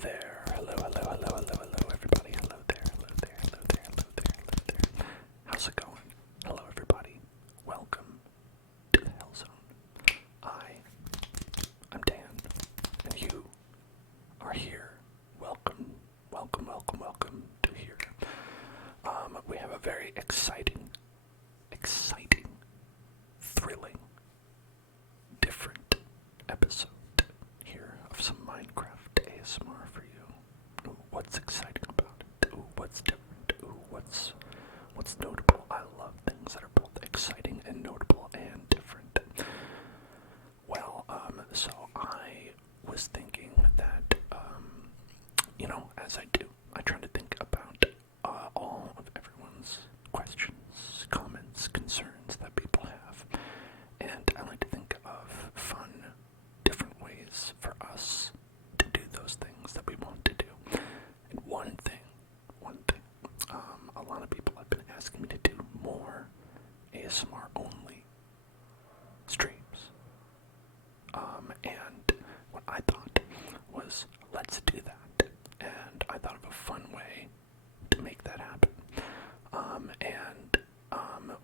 Hello there. Hello, everybody. Hello there. How's it going? Hello, everybody. Welcome to the Hell Zone. I'm Dan, and you are here. Welcome to here. We have a very exciting, thrilling, different episode here of some Minecraft ASMR for you. Ooh, what's exciting about it? Ooh, what's different? Ooh, what's notable? I love things that are both exciting and notable and different. Well, so I was thinking that, as I do, I try to think about all of everyone's questions, comments, concerns that people have, and I like to think of fun, different ways for us to do those things that we want to do. And one thing, a lot of people have been asking me to do more ASMR only streams. And what I thought was, let's do that. And I thought of a fun way to make that happen.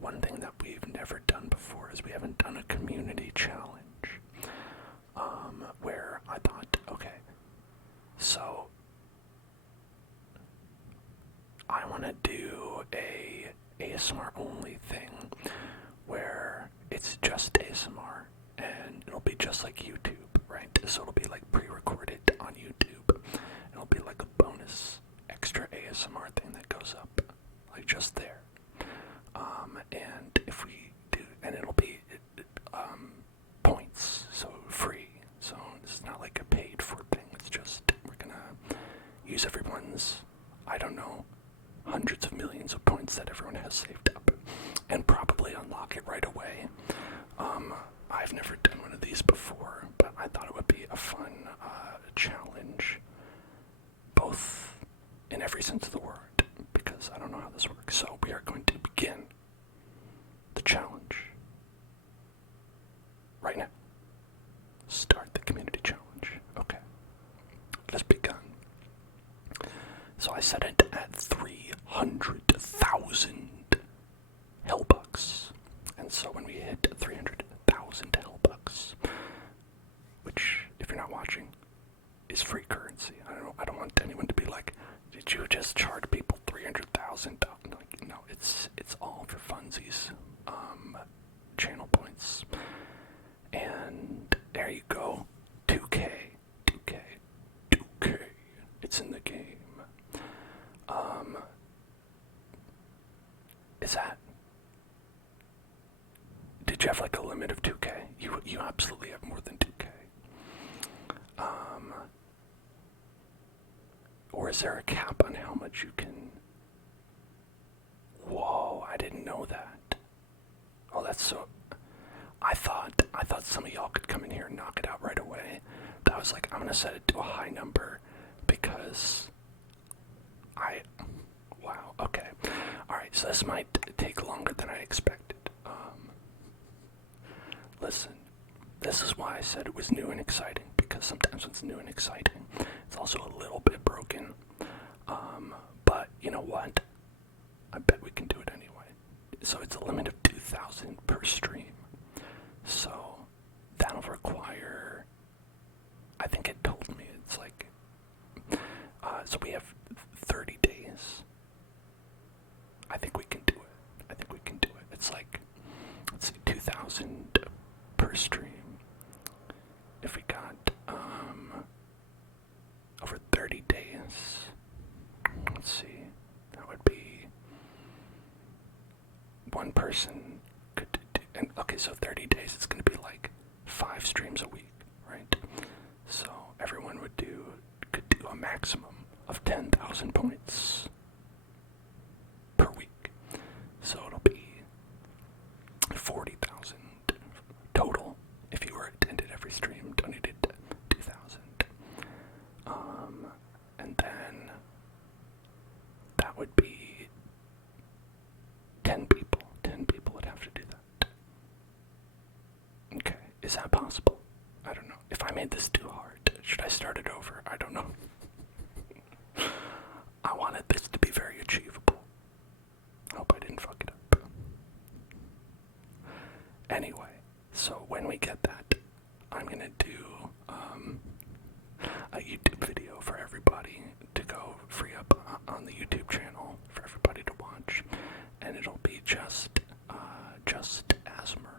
One thing that we've never done before is we haven't done a community challenge. Where I thought, okay, so I want to do a ASMR only thing where it's just ASMR and it'll be just like YouTube, right? So it'll be like pre-recorded on YouTube. It'll be like a bonus extra ASMR thing that goes up, like just there. And if we do, and it'll be points, so free. So it's not like a paid for thing. It's just we're gonna use everyone's, I don't know, hundreds of millions of points that everyone has saved up, and probably unlock it right away. I've never done one of these before, but I thought it would be a fun challenge, both in every sense of the word, because I don't know how this works. So we are going to begin the challenge right now. Start the community challenge. Okay, let's begin. So I set it at 300,000 Hellbucks. And so when we hit 300,000 Hellbucks, which, if you're not watching, is free currency. I don't want anyone to be like, did you just charge people 300,000? Like, no, it's all for funsies, channel points. And there you go. 2K. It's in the game. Did you have like a limit of 2K? You absolutely have more than 2K. Or is there a cap on how much you can? Whoa, I didn't know that. Oh, that's so. I thought some of y'all could come in here and knock it out right away. But I was like, I'm gonna set it to a high number because wow, okay. Alright, so this might take longer than I expected. Listen, this is why I said it was new and exciting, because sometimes when it's new and exciting, it's also a little bit broken. But you know what? I bet we can do it anyway. So it's a limit of 2,000 per stream. So that'll require, I think it told me it's like, so we have 30 days. I think we can do it. It's like, let's see, 2,000 per stream. If we got, over 30 days, let's see, that would be one person could do, and okay, so 30 days, it's going to be like 5 streams a week, right? So everyone could do a maximum of 10,000 points per week. So it'll be 40,000 total if you were attended every stream, donated 2,000. And then that would be 10 people. 10 people would have to do that. Okay, is that possible? I don't know. If I made this too hard, should I start it over? I don't know. free up on the YouTube channel for everybody to watch, and it'll be just Asmer.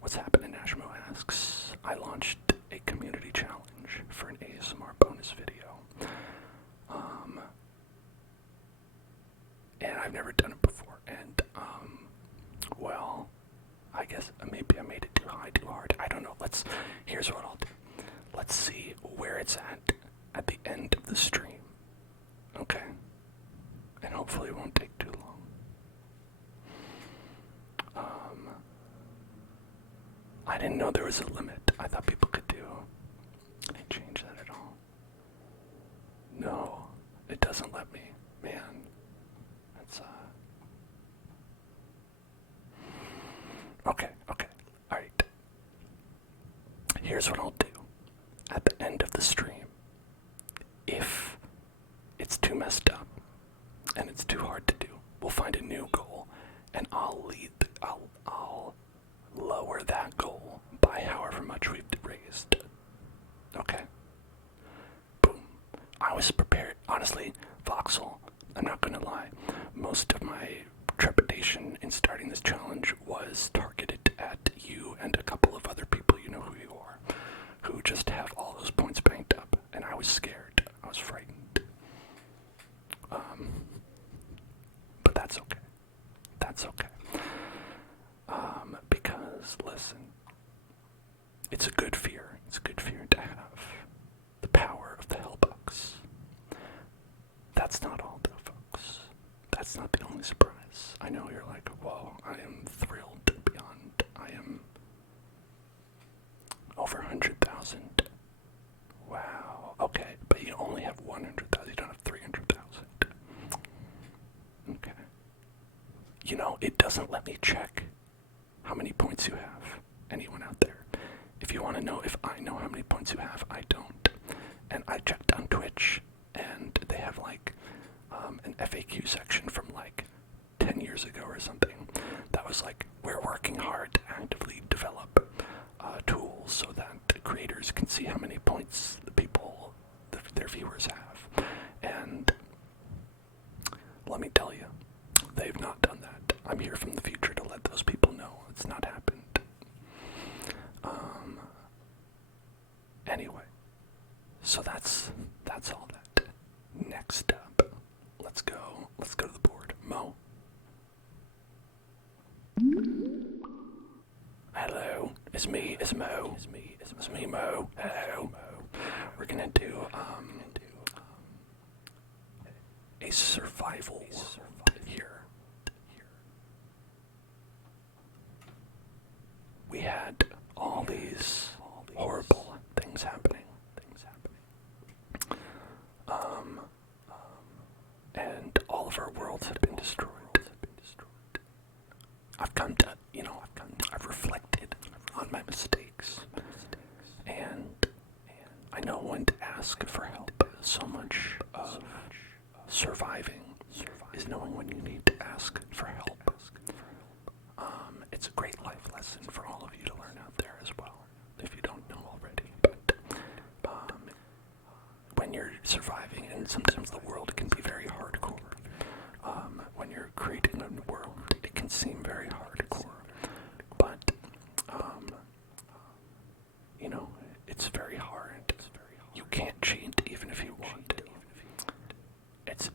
What's happening? Ashmo asks. I launched a community challenge for an ASMR bonus video. And I've never done it before, and well, I guess maybe I made it too high, too hard. I don't know. Here's what I'll do. Let's see where it's at the end of the stream. Okay? And hopefully it won't take too long. I didn't know there was a limit. I thought people could do. Can I change that at all? No, it doesn't let me. Man, that's Okay. Alright. Here's what I'll do. At the end of the stream, if it's too messed up and it's too hard to do, we'll find a new goal, and I'll lower that goal by however much we've raised. Okay? Boom. I was prepared. Honestly, Voxel, I'm not gonna lie, most of my trepidation in starting this challenge was targeted at you and a couple of other people, you know who you are, who just have all those points banked up, and I was scared. I was frightened. But that's okay. That's okay. Because, listen, it's a good fear. It's a good fear to have. The power of the Hellbucks. That's not all, though, folks. That's not the only surprise. I know you're like, whoa, I am thrilled beyond. I am over 100,000. Wow. Okay, but you only have 100,000. You don't have 300,000. Okay. You know, it doesn't let me check how many points you have. Anyone out there? If you want to know if I know how many points you have, I don't. And I checked on Twitch, and they have like an FAQ section from like 10 years ago or something that was like, we're working hard to actively develop tools so that creators can see how many points their viewers have. And let me tell you, they've not done that. I'm here from the future to let those people know it's not happened. Anyway, so that's all that. Next up, let's go to the board. Mo. Hello, it's me, Mo. It's me, Mo. Hello. We're gonna do a survival here. We had all these horrible things happening. And all of our worlds have been destroyed. I've reflected on my mistakes, and I know when to ask for help. So much of surviving is knowing when you need to ask for help. It's a great life lesson for all of you to learn out there as well, if you don't know already. But when you're surviving, and sometimes the world can be very hardcore. When you're creating a world, it can seem very hardcore. But it's very hard. You can't cheat even if you want to.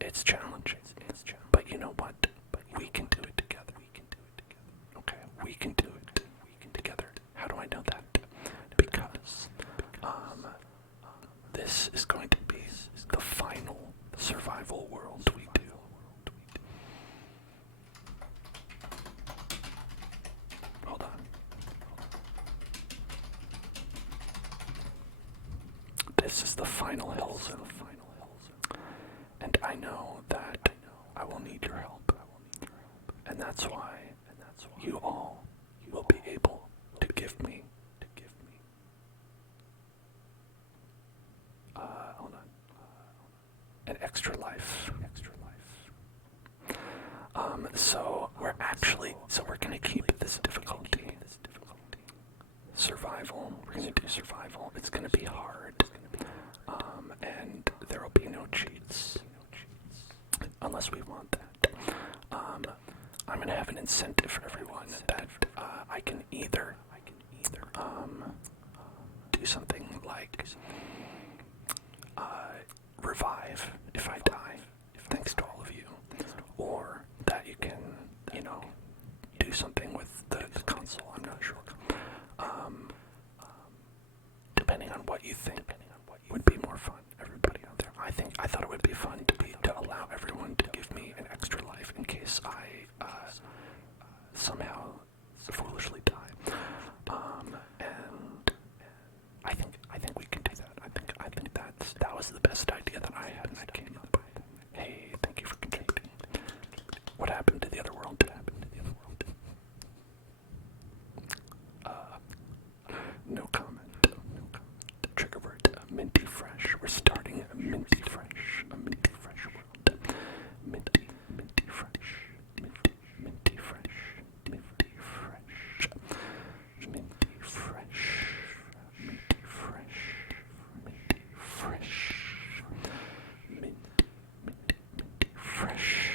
It's challenging. But you know what? We can do it together. Okay, we can do it together. How do I know that? Because this is going to be the final survival world we do. Hold on. This is the final hell zone. And I know that I will need your help. And that's why you all will be able to give me an extra life. So we're gonna keep this difficulty. Survival. We're gonna do survival. It's gonna be hard. And there will be be no cheats. Unless we want that. I'm gonna have an incentive for everyone that I can either do something like revive if I die, thanks to all of you, or that you can, do something with the console. I'm not sure. Depending on what you think would be more fun, everybody out there. I thought it would be fun to allow everyone to give me an extra life in case I somehow foolishly die. And I think we can do that. I think that was the best idea that I had, and I came up with. Hey, thank you for contributing. What happened to the other world? No comment. Trigger word, minty fresh. We're starting a minty fresh world. Minty fresh. Minty fresh. Minty fresh. Minty fresh. Minty fresh. Minty fresh. Minty fresh.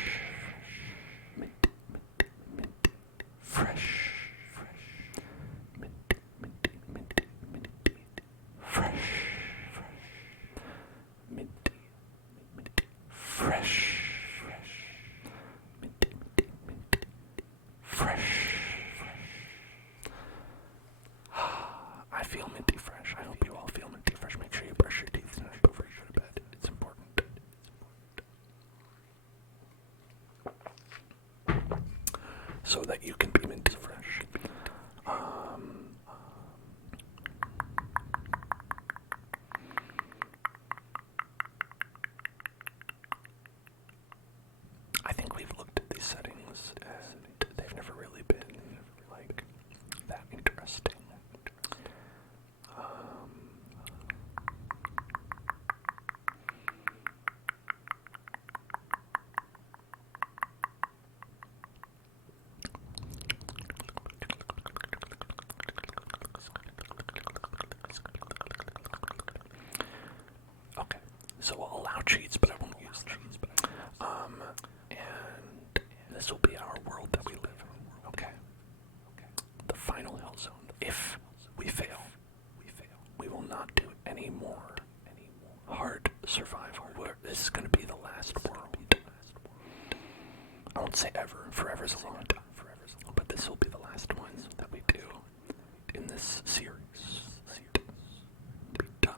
Minty fresh. I feel minty fresh. I hope you all feel minty fresh. Make sure you brush your teeth tonight before you go to bed. It's important. So that you can be minty fresh. I think we've looked at these settings and they've never really been like that interesting. Okay, so we'll allow cheats, but I won't use cheats. And this will be our world that we live in. Okay. The final hell zone. If we fail, we will not do any more hard survival. This is going to be the last world. I won't say ever. Forever's a long time. But this will be the last one that we do in this series. Be done.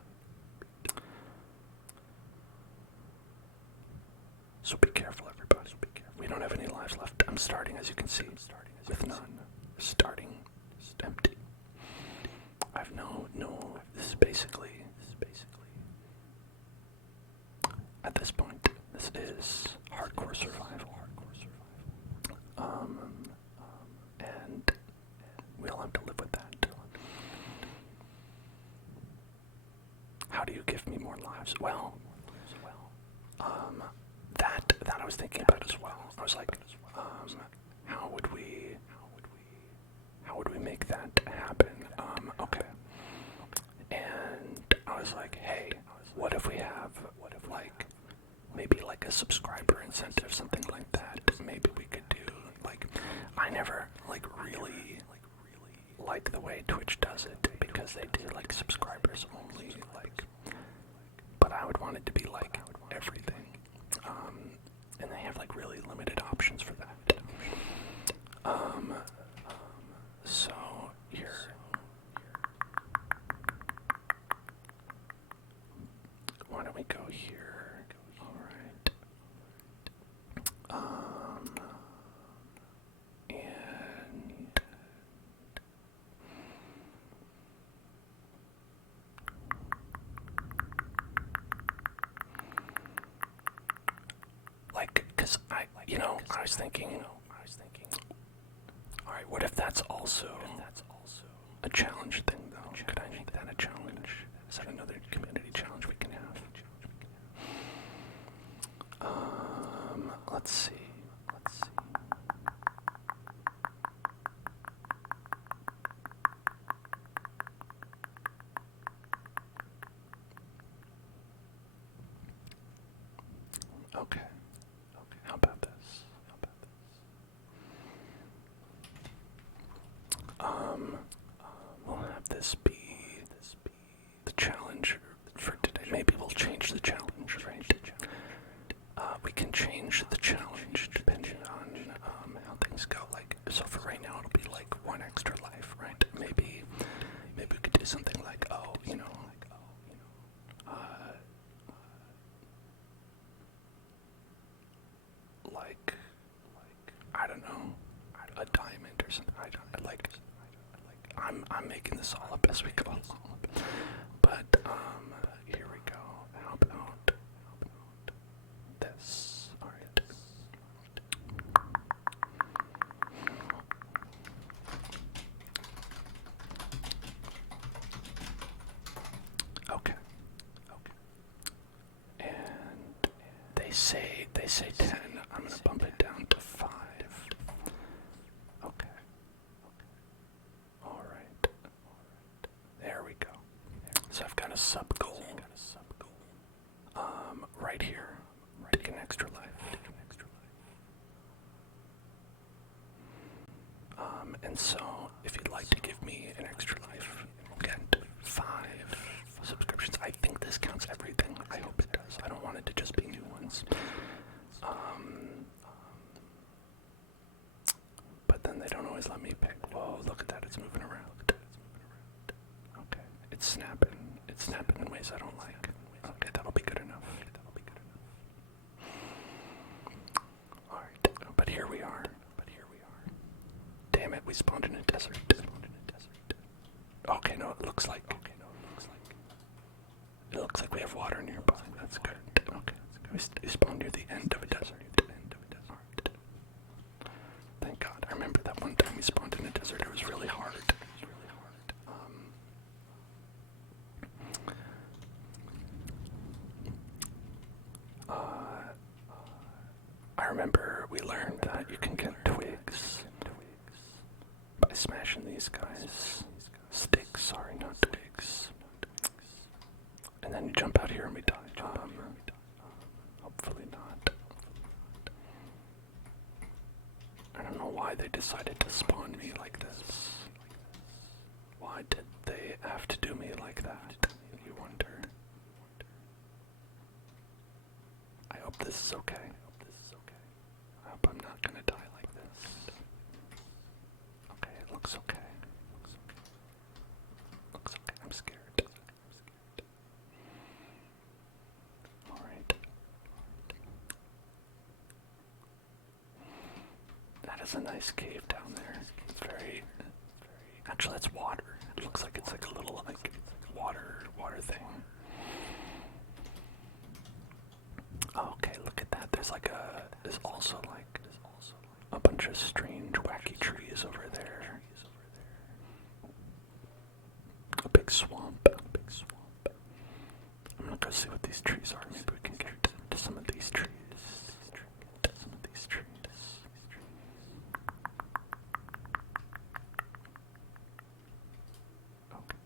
So be careful, everybody. We don't have any lives left. I'm starting, as you can see, with none. Starting empty. I have no. This is basically. At this point, this is hardcore survival. And we'll have to live with that. How do you give me more lives? Well, that I was thinking about as well. I was like, how would we make that happen? Okay. And I was like, hey, what if we have like maybe like a subscriber incentive, something like that? Maybe we could do like, I never really like the way Twitch does it because they do like subscribers only, like, but I would want it to be like everything. And they have like really limited options for that. So here. Why don't we go here? Alright. And like, cause I was thinking, alright, what if that's also a challenge thing though? Could I make that a challenge? Is that another community challenge we can have? Let's see. Okay. How about this? We'll have this be the challenge for today. Maybe we'll change the challenge, right? We can change the challenge depending on how things go. Like, so for right now, it'll be like 1 extra life, right? Maybe we could do something like, like I don't know, a diamond or something. I'm making this all up as we go along. But here we go. How about this? All right. Okay. And they say 10. I'm gonna bump it down to 5. Okay. All right. There we go. So I've got a sub goal. Right here. Take an extra life. And so, if you'd like to give me an extra life, get 5 subscriptions. I think this counts everything. I hope it does. I don't want it to just be new ones. But then they don't always let me pick. Whoa, look at that. It's moving around. Okay. It's snapping. It's snapping in ways I don't like. Okay, that'll be good enough. Alright, but here we are. Damn it, we spawned in a desert. Okay, no, it looks like we have water nearby. That's good. Okay, we spawned near the end of a desert. Thank God. I remember that one time we spawned in a desert. It was really hard. I remember we learned that you can get twigs by smashing these guys. Sticks, sorry, not twigs. And then you jump out here and we die. Hopefully not. I don't know why they decided to spawn me like this. Why did they have to do me like that? You wonder. I hope this is okay. I hope I'm not gonna die like this. Okay, it looks okay. Looks okay. I'm scared. Alright. That is a nice cave down there. It's very actually that's water. It looks like it's like a little water thing. Okay, look at that. There's also a bunch of strange, wacky trees over there. A big swamp. I'm gonna go see what these trees are. Maybe we can get to some of these trees. Okay.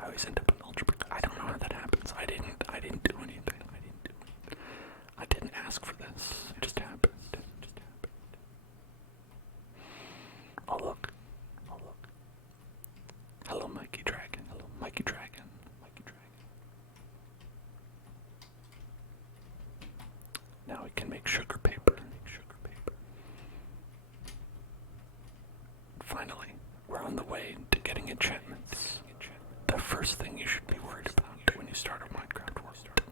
I always end up in algebra. I don't know how that happens. I didn't do anything. I didn't ask for this. It just happened. Oh look. Hello, Mikey Dragon. Now we can make sugar paper. Finally, we're on the way to getting enchantments. The first thing you should be worried about when you start a Minecraft world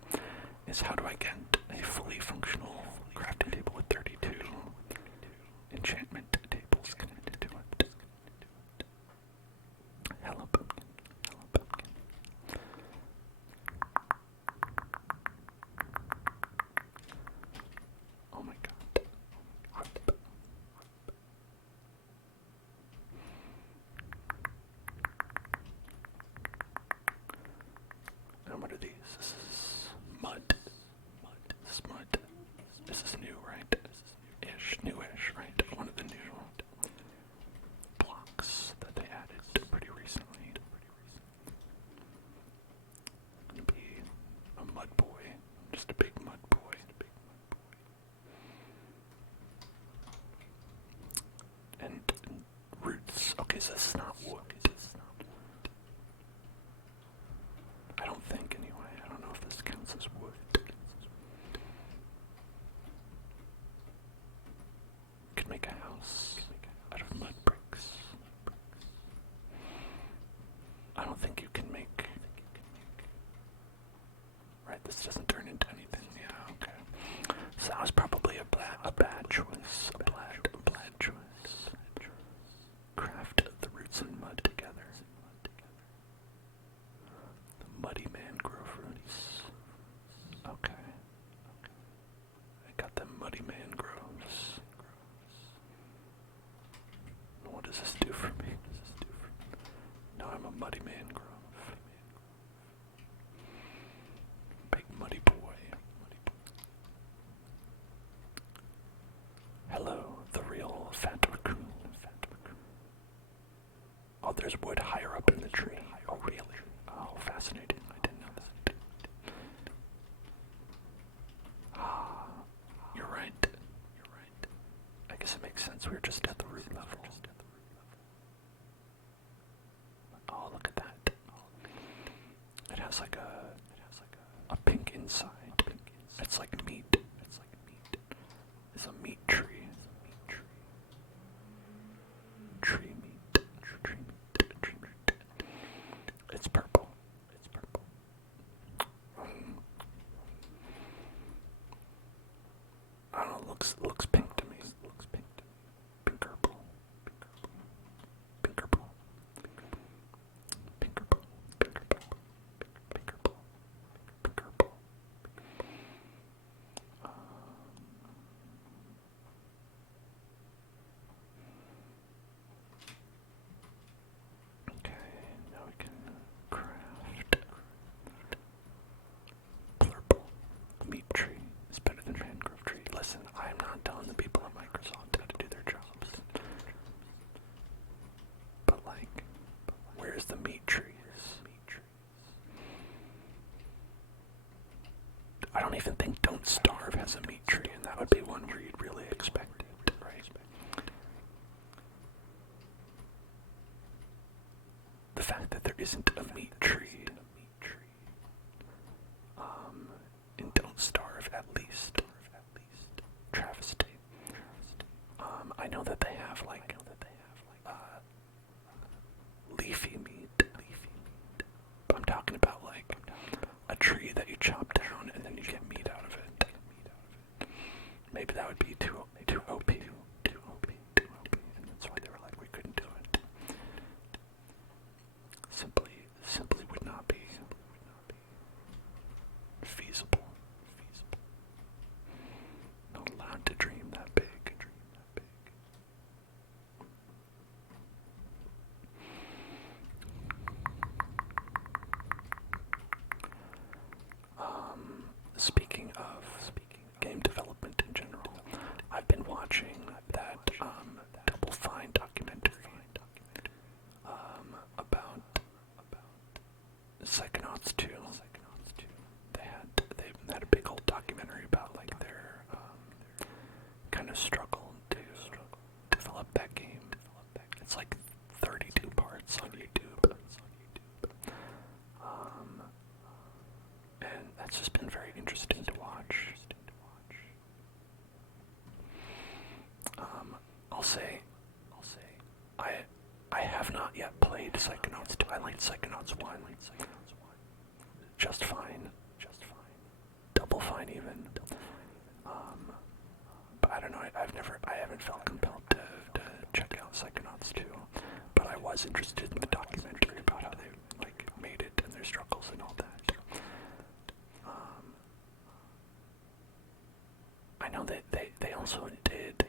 is how do I get a fully functional crafting table with 32 enchantment tables connected to it. Hello, pumpkin. Oh my God. And what are these? This is mud. This is mud. don't think you can make. Right, this doesn't turn into anything. Yeah, okay. So that was probably a bad choice. A bad choice. Craft the roots and mud together. The muddy mangrove roots. Okay. I got them muddy mangroves. What does this do for me? Now I'm a muddy mangrove. Big muddy boy. Hello, the real fat raccoon. Oh, there's wood higher up in the tree. Oh, really? Oh, fascinating. I didn't know that. Ah, you're right. I guess it makes sense. We're just at the root level. Oh, look at that. It has like a pink inside. It's like meat. It's a meat tree. Tree meat. It's purple. I don't know, looks pink to me. Pink-purple. Okay, now we can craft purple. Meat tree is better than mangrove tree. Listen, I am not telling the people at Microsoft how to do their jobs. But like, where's the meat trees? I don't even think Don't Starve has a meat tree, and that would be one where you'd really expect it, right? The fact that there isn't a meat tree in Don't Starve, at least. Travesty. I know that they have leafy meat. But I'm talking about like a tree that you chop down and then you get meat out of it. Maybe that would be too OP. And that's why they were like, we couldn't do it. Simply would not be feasible. Not allowed to dream that big. Speaking of game development in general, I've been watching that Double Fine documentary about Psychonauts 2. They had a big old documentary about like their kind of struggle to develop that game. It's like 32 parts on YouTube. And that's just been very interesting to watch. I'll say, I have not yet played Psychonauts 2. I liked Psychonauts 1 just fine. Double fine even. But I don't know, I haven't felt compelled to check out Psychonauts 2. But I was interested in the documentary about how they like made it and their struggles and all that. I know that they also did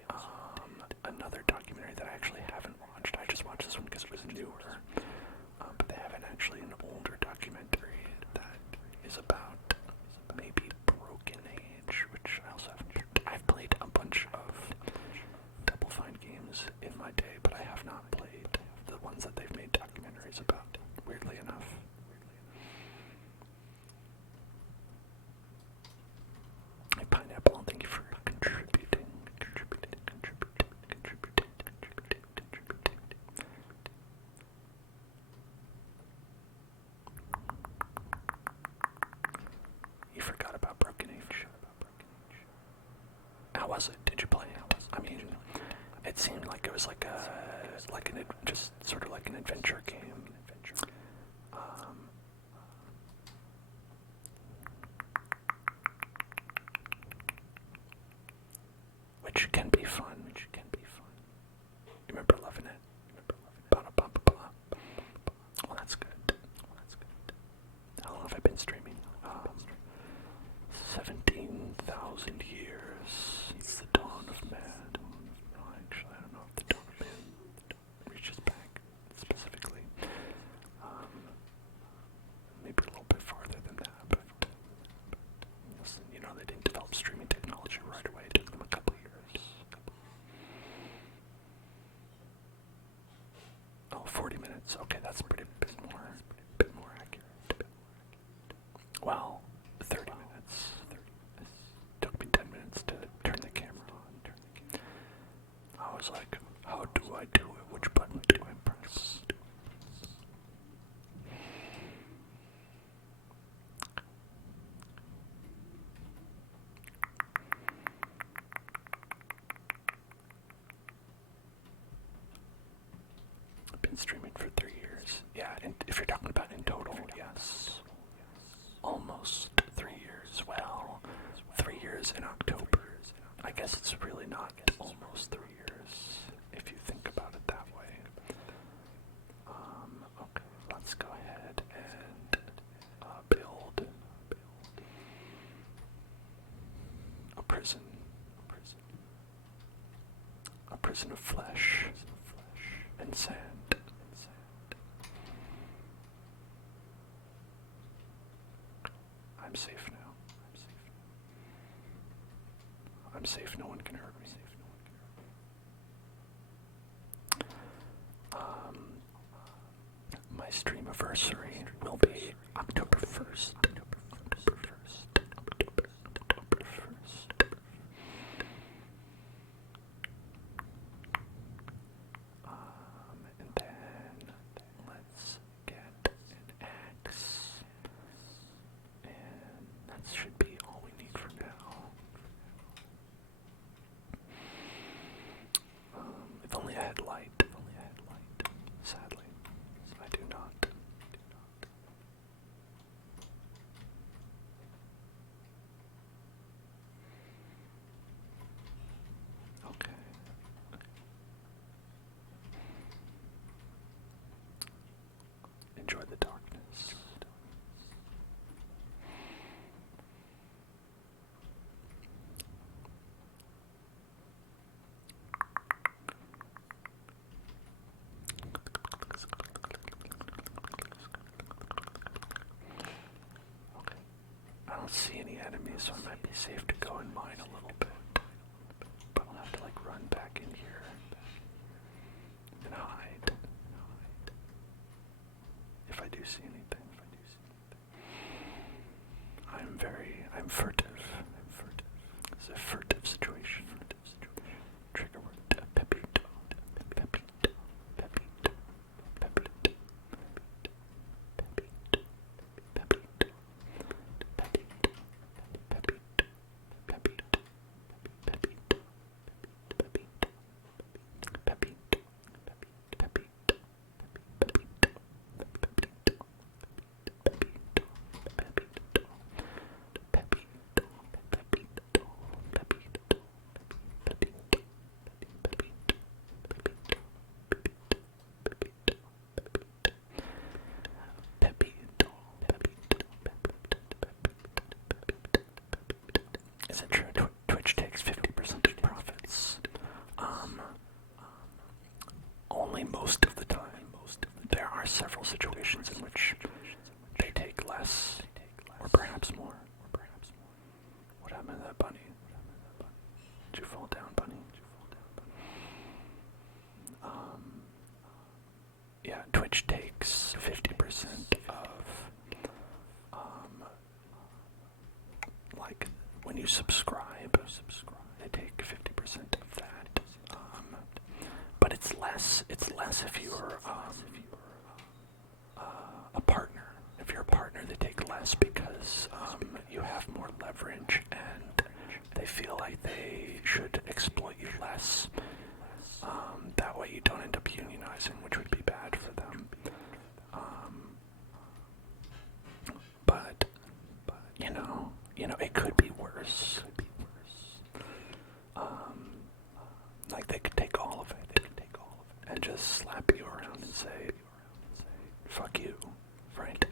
another documentary that I actually haven't watched. I just watched this one because it was newer. But they have actually an older documentary that is about maybe Broken Age, which I also haven't. I've played a bunch of Double Fine games in my day, but I have not played the ones that they've made documentaries about, weirdly enough. Hey, Pineapple, thank you for contributing. You forgot about Broken Age. How was it? Did you play it? I mean, it seemed like it was just sort of like an adventure game. been streaming for 3 years. Yeah, and if you're talking about in total, yes. Almost 3 years. Well, 3 years in October. I guess it's really not almost 3 years, if you think about it that way. Okay, let's go ahead and build a prison. A prison of flesh and sand. I'm safe now. I'm safe. No one can hurt me. My streamiversary will be October 1st. And then let's get an axe. And that should be all we need for now. If only I had light. Sadly, I do not. Okay. Enjoy the darkness. I don't see any enemies, so I might be safe to go and mine a little bit. But I'll have to like run back in here and hide. If I do see anything. I'm furtive. It's a furtive situation. Trigger word, pepito. Is it true Twitch takes 50% of profits? Only most of the time. There are several situations in which they take less, or perhaps more. What happened to that bunny? Did you fall down, bunny? Yeah, Twitch takes 50% of, like, when you subscribe, they take 50% of that. But it's less if you're a partner. If you're a partner, they take less because you have more leverage and they feel like they should exploit you less. That way you don't end up unionizing, which would be bad for them. But it could be worse. Like they could take all of it. And just slap you around and say, fuck you, right?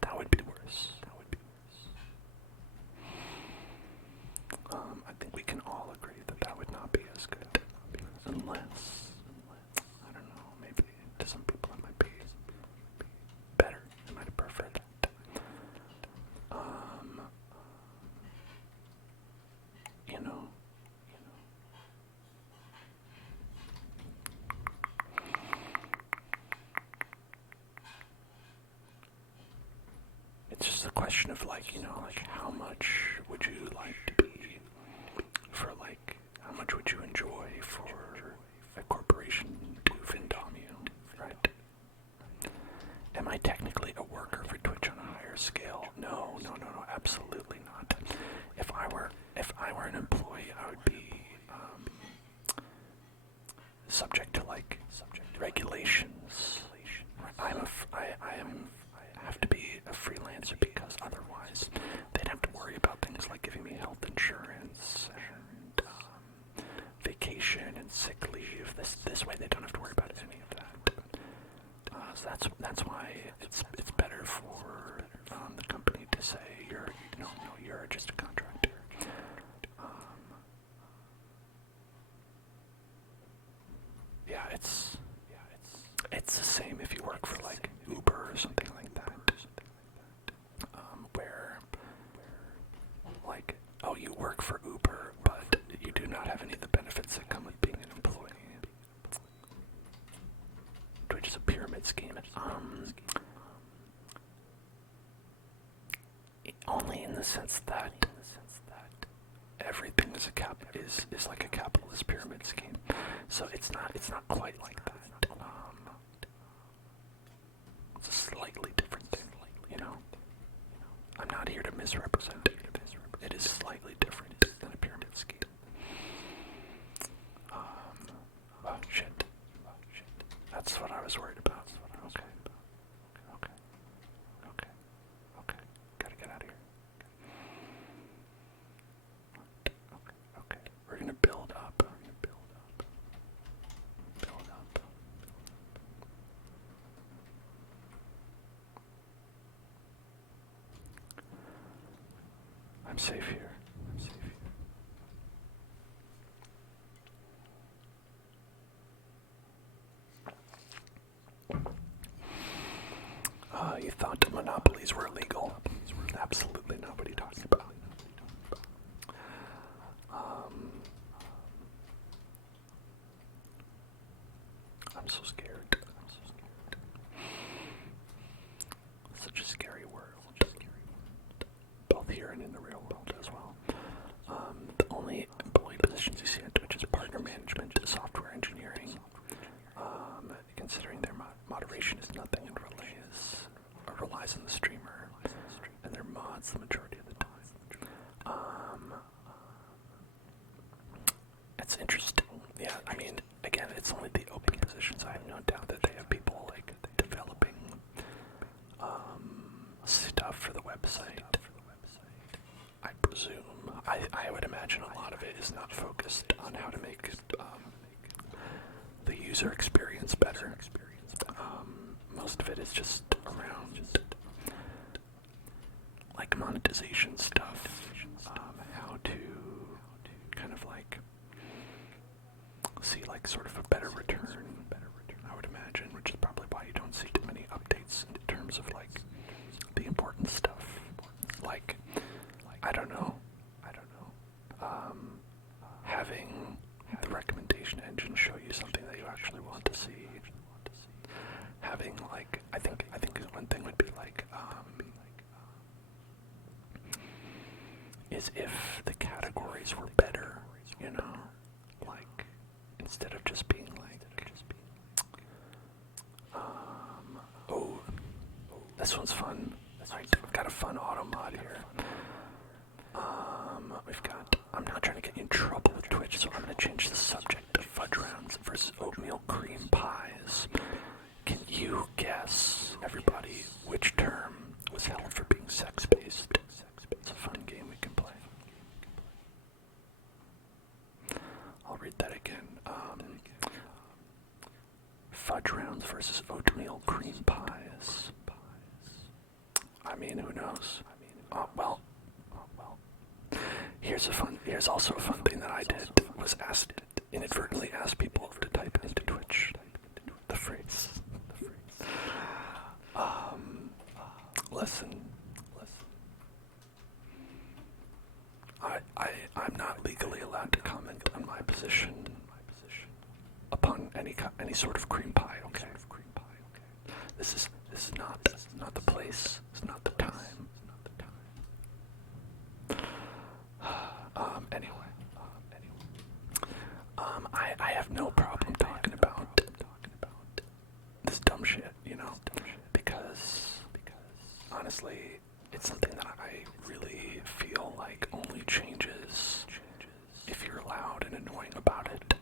That would be worse. I think we can all agree that that would not be as good. Unless, I don't know, maybe to some people it might be better. They might have preferred that. It's just a question of like how much would you like to be for how much would you enjoy for a corporation to Vindom you, right? Am I technically a worker for Twitch on a higher scale? No, absolutely not. If I were an employee, I would be subject to regulations that's why it's better for the company to say you're just a contractor. Yeah, it's the same if you work for like Uber or something like that, where like, oh, you work for Uber, but you do not have any of the benefits that come with being an employee. Which is a pyramid scheme. Only in the sense that everything is like a capitalist pyramid scheme. So it's not quite like that. It's a slightly different thing, you know. I'm not here to misrepresent it. It is slightly different than a pyramid scheme. Oh shit. That's what I was worried about. Okay. Gotta get out of here. Okay. We're gonna build up. I'm safe here. You thought monopolies were illegal. Absolutely not. What are you talking about? I'm so scared. Such a scary world. Both here and in the real world as well. The only employee positions you see on Twitch is partner management, software engineering. Considering their moderation is nothing and relies on the streamer and their mods the majority of the time. It's interesting. Yeah, I mean, again, it's only the open positions. I have no doubt that they have people like developing stuff for the website. I presume. I would imagine a lot of it is not focused on how to make the user experience better. Most of it is just around like monetization stuff, how to kind of like see like sort of a better return, I would imagine, which is probably why you don't see too many updates in terms of like the important stuff, like I don't know, having the recommendation engine show you something that you actually want to see. Having like, I think one thing would be like, is if the categories were better, you know, like instead of just being like, oh, this one's fun. We've got a fun auto mod here. I'm not trying to get you in trouble with Twitch, so I'm going to change the subject to fudge rounds versus oatmeal cream pies. Can you guess, everybody, which term was held for being sex-based? It's a fun game we can play. I'll read that again. Fudge rounds versus oatmeal cream pies. I mean, who knows? Oh, well. Here's also a fun thing that I did, was inadvertently asked people to type into Twitch the phrase. Listen. I'm not legally allowed to comment on my position upon any sort of cream pie, okay? This is not the place, it's not the time. I have no problem talking about this dumb shit, you know, because honestly, it's something that I really feel like only changes if you're loud and annoying about it.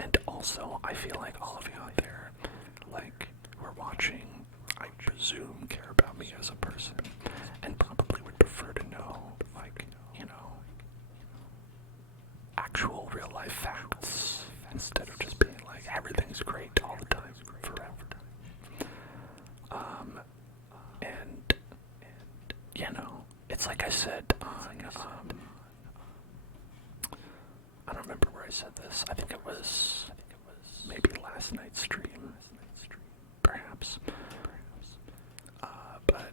And also, I feel like all of you out there, like, who are watching, I presume care about me as a person, and probably would prefer to know, like, you know, actual real life facts, instead of just being like, everything's great all the time, forever. I said on, I don't remember where I said this. I think it was maybe last night's stream, perhaps. But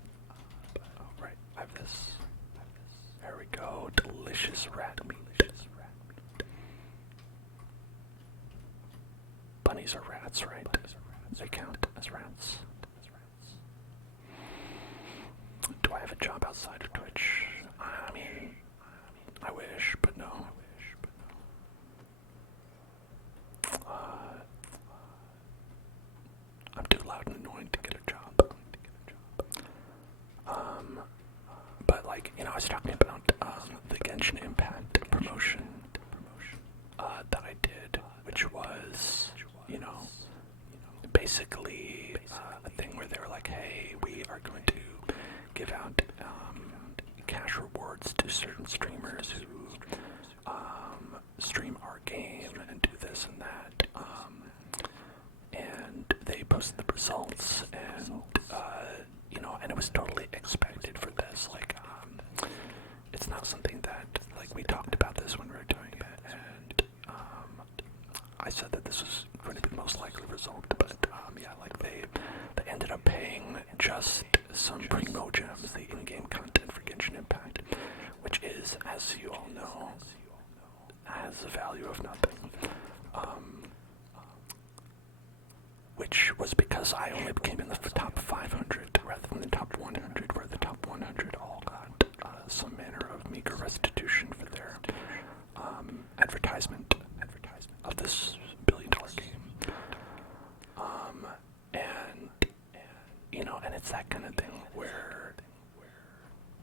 oh, right, I have this. There we go. Delicious rat meat. Bunnies are rats, right? They count as rats. Do I have a job outside of Twitch? I mean, I wish, but no. I'm too loud and annoying to get a job. But like, you know, I was talking about the Genshin Impact promotion that I did, which was, you know, basically a thing where they were like, hey, we are going to give out cash rewards to certain streamers who stream our game and do this and that. And they posted the results, and you know, and it was totally expected for this. Like, it's not something that, like, we talked about this when we were doing it, and I said that this was going to be the most likely result, but yeah, like they ended up paying just some primo gems, the in-game content for Genshin Impact, which is, as you all know, has the value of nothing. Which was because I only came in the top 500 rather than the top 100, where the top 100 all got some manner of meager restitution for their advertisement of this billion-dollar game. And you know, and it's that kind of thing where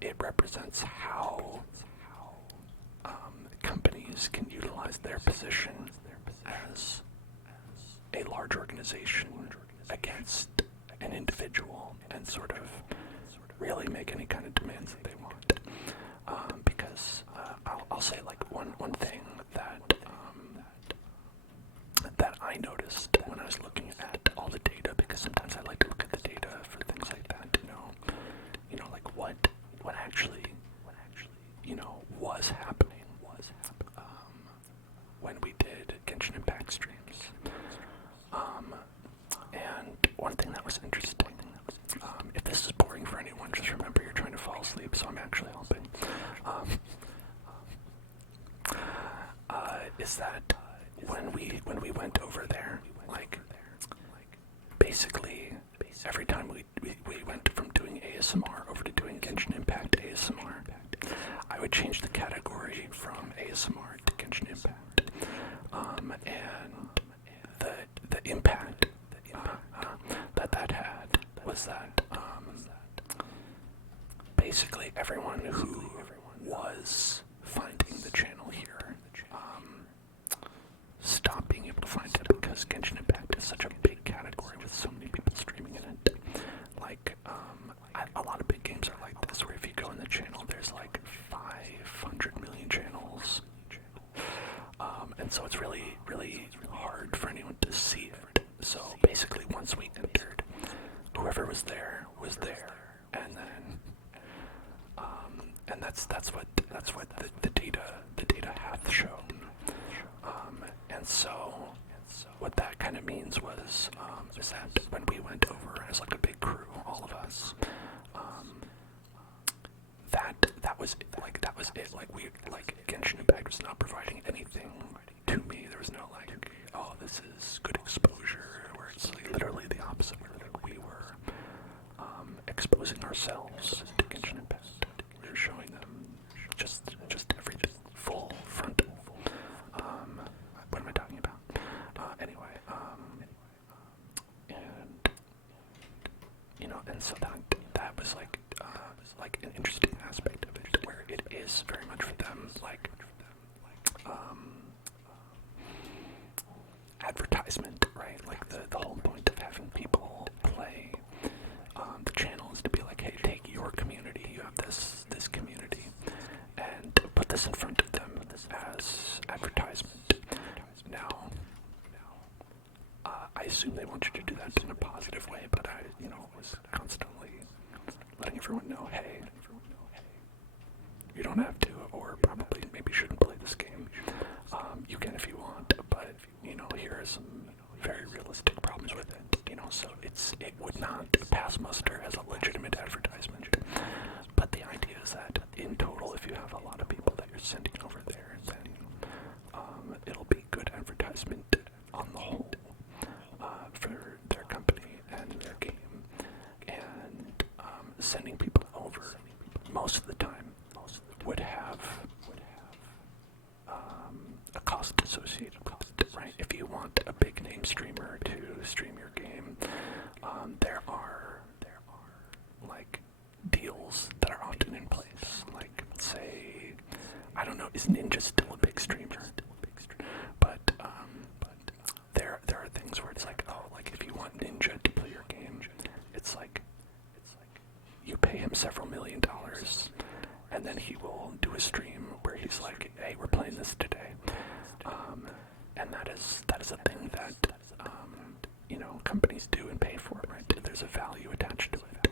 it represents how companies can utilize their position as a large organization against an individual and sort of really make any kind of demands that they want. Because I'll say, like, one thing that I noticed when I was looking at all the data, because sometimes I like to look at the data for things like that, you know, like what actually, you know, was happening when we did Genshin Impact streams. And one thing that was interesting, if this is boring for anyone, just remember you're trying to fall asleep, so I'm actually helping, is that when we went over there, like, basically every time we went from doing ASMR over to doing Genshin Impact ASMR, I would change the category from ASMR to Genshin Impact. And the impact that had was that basically everyone who was finding the channel here stopped being able to find it, because Genshin Impact is such a big category with so many people streaming in it. Like, a lot of big games are like this, where if you go in the channel, there's like 500 million channels. And so it's really, really hard for anyone to see it. So basically, once we entered, whoever was there, and then, and that's what the data hath shown. And so what that kind of means was, is that when we went over as like a big crew, all of us, that was it. Like Genshin Impact was not providing anything to me. There was no like, oh, this is good exposure, where it's like literally the opposite. We were exposing ourselves to Genshin Impact. We were showing them just everything, full frontal. What am I talking about? Anyway, and you know, and so that was like an interesting aspect of it, where it is very much for them like advertisement, right? Like the whole point of having people play the channel is to be like, hey, take your community, you have this community, and put this in front of them as advertisement. Now, I assume they want you to do that in a positive way, but I, was constantly letting everyone know, hey, You don't have to, or probably maybe shouldn't play this game. You can if you want, but here are some very realistic problems with it. So it would not pass muster as a legitimate advertisement. But the idea is that in total, if you have a lot of people that you're sending over there, then it'll be good advertisement on the whole for their company and their game. And sending people over most of the time would have a cost associated with it, right? If you want a big name streamer to stream your game, there are like deals that are often in place. Like, say, I don't know, is Ninja still a big streamer? But there are things where it's like, oh, like if you want Ninja to play your game, it's like you pay him several $1 million, and then he will do a stream where he's like, hey, we're playing this today. And that is a thing that companies do and pay for, right? There's a value attached to it.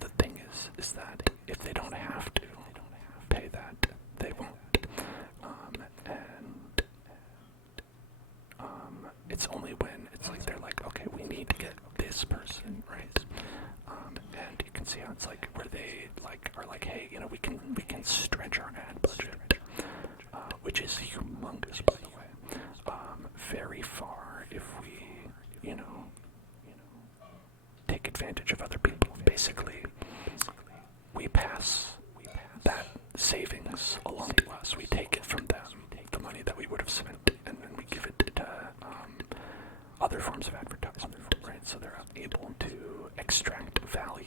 The thing is that if they don't have to pay that, they won't. It's only when it's like they're like, okay, we need to get this person, right? And you can see how it's like where they are like, hey, we can stretch our ad budget, which is humongous, by the way, very far if we take advantage of other people. Basically, we pass that savings along to us. We take it from them, the money that we would have spent, and then we give it to other forms of advertisement, right? So they're able to extract value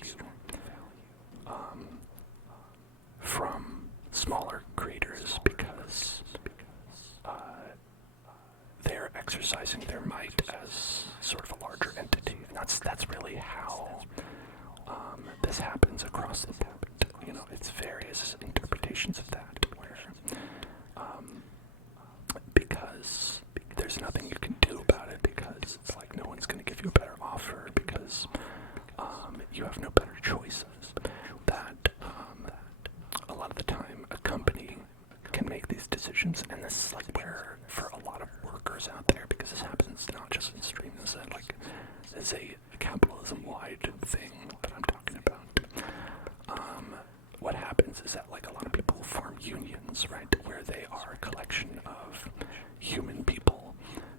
from smaller creators because they're exercising their might as sort of a larger entity, and that's really how this happens across the board. It's various interpretations of that, where because there's nothing you can do about it, because it's like no one's going to give you a better offer, because you have no better choices, that a lot of the time a company can make these decisions. And this is like where, for a lot of workers out there, because this happens not just in streaming, this is a capitalism-wide thing that I'm talking about. What happens is that like a lot of people form unions, right, where they are a collection of human people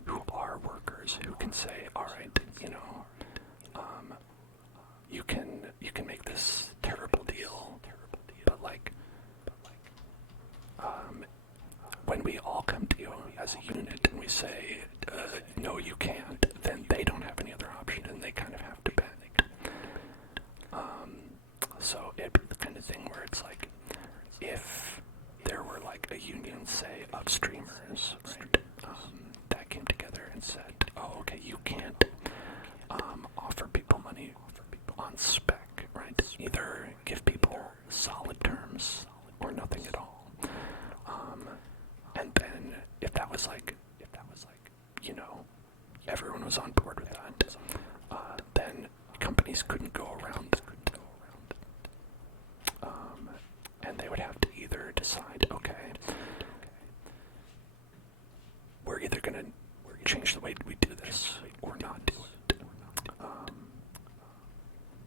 who are workers who can say, all right, you can make this terrible deal, but like when we all come to you as a unit and we say, no, you can't, then they don't have any other option, and they kind of have to bend. So it'd be the kind of thing where it's like, if there were like a union, say, of streamers, right, that came together and said, oh, okay, you can't offer people money on spec, right? Either give people solid terms or nothing at all. And then if that was like, everyone was on board with that, then companies couldn't go around that. And they would have to either decide, okay, we're either going to change the way we do this or not do it.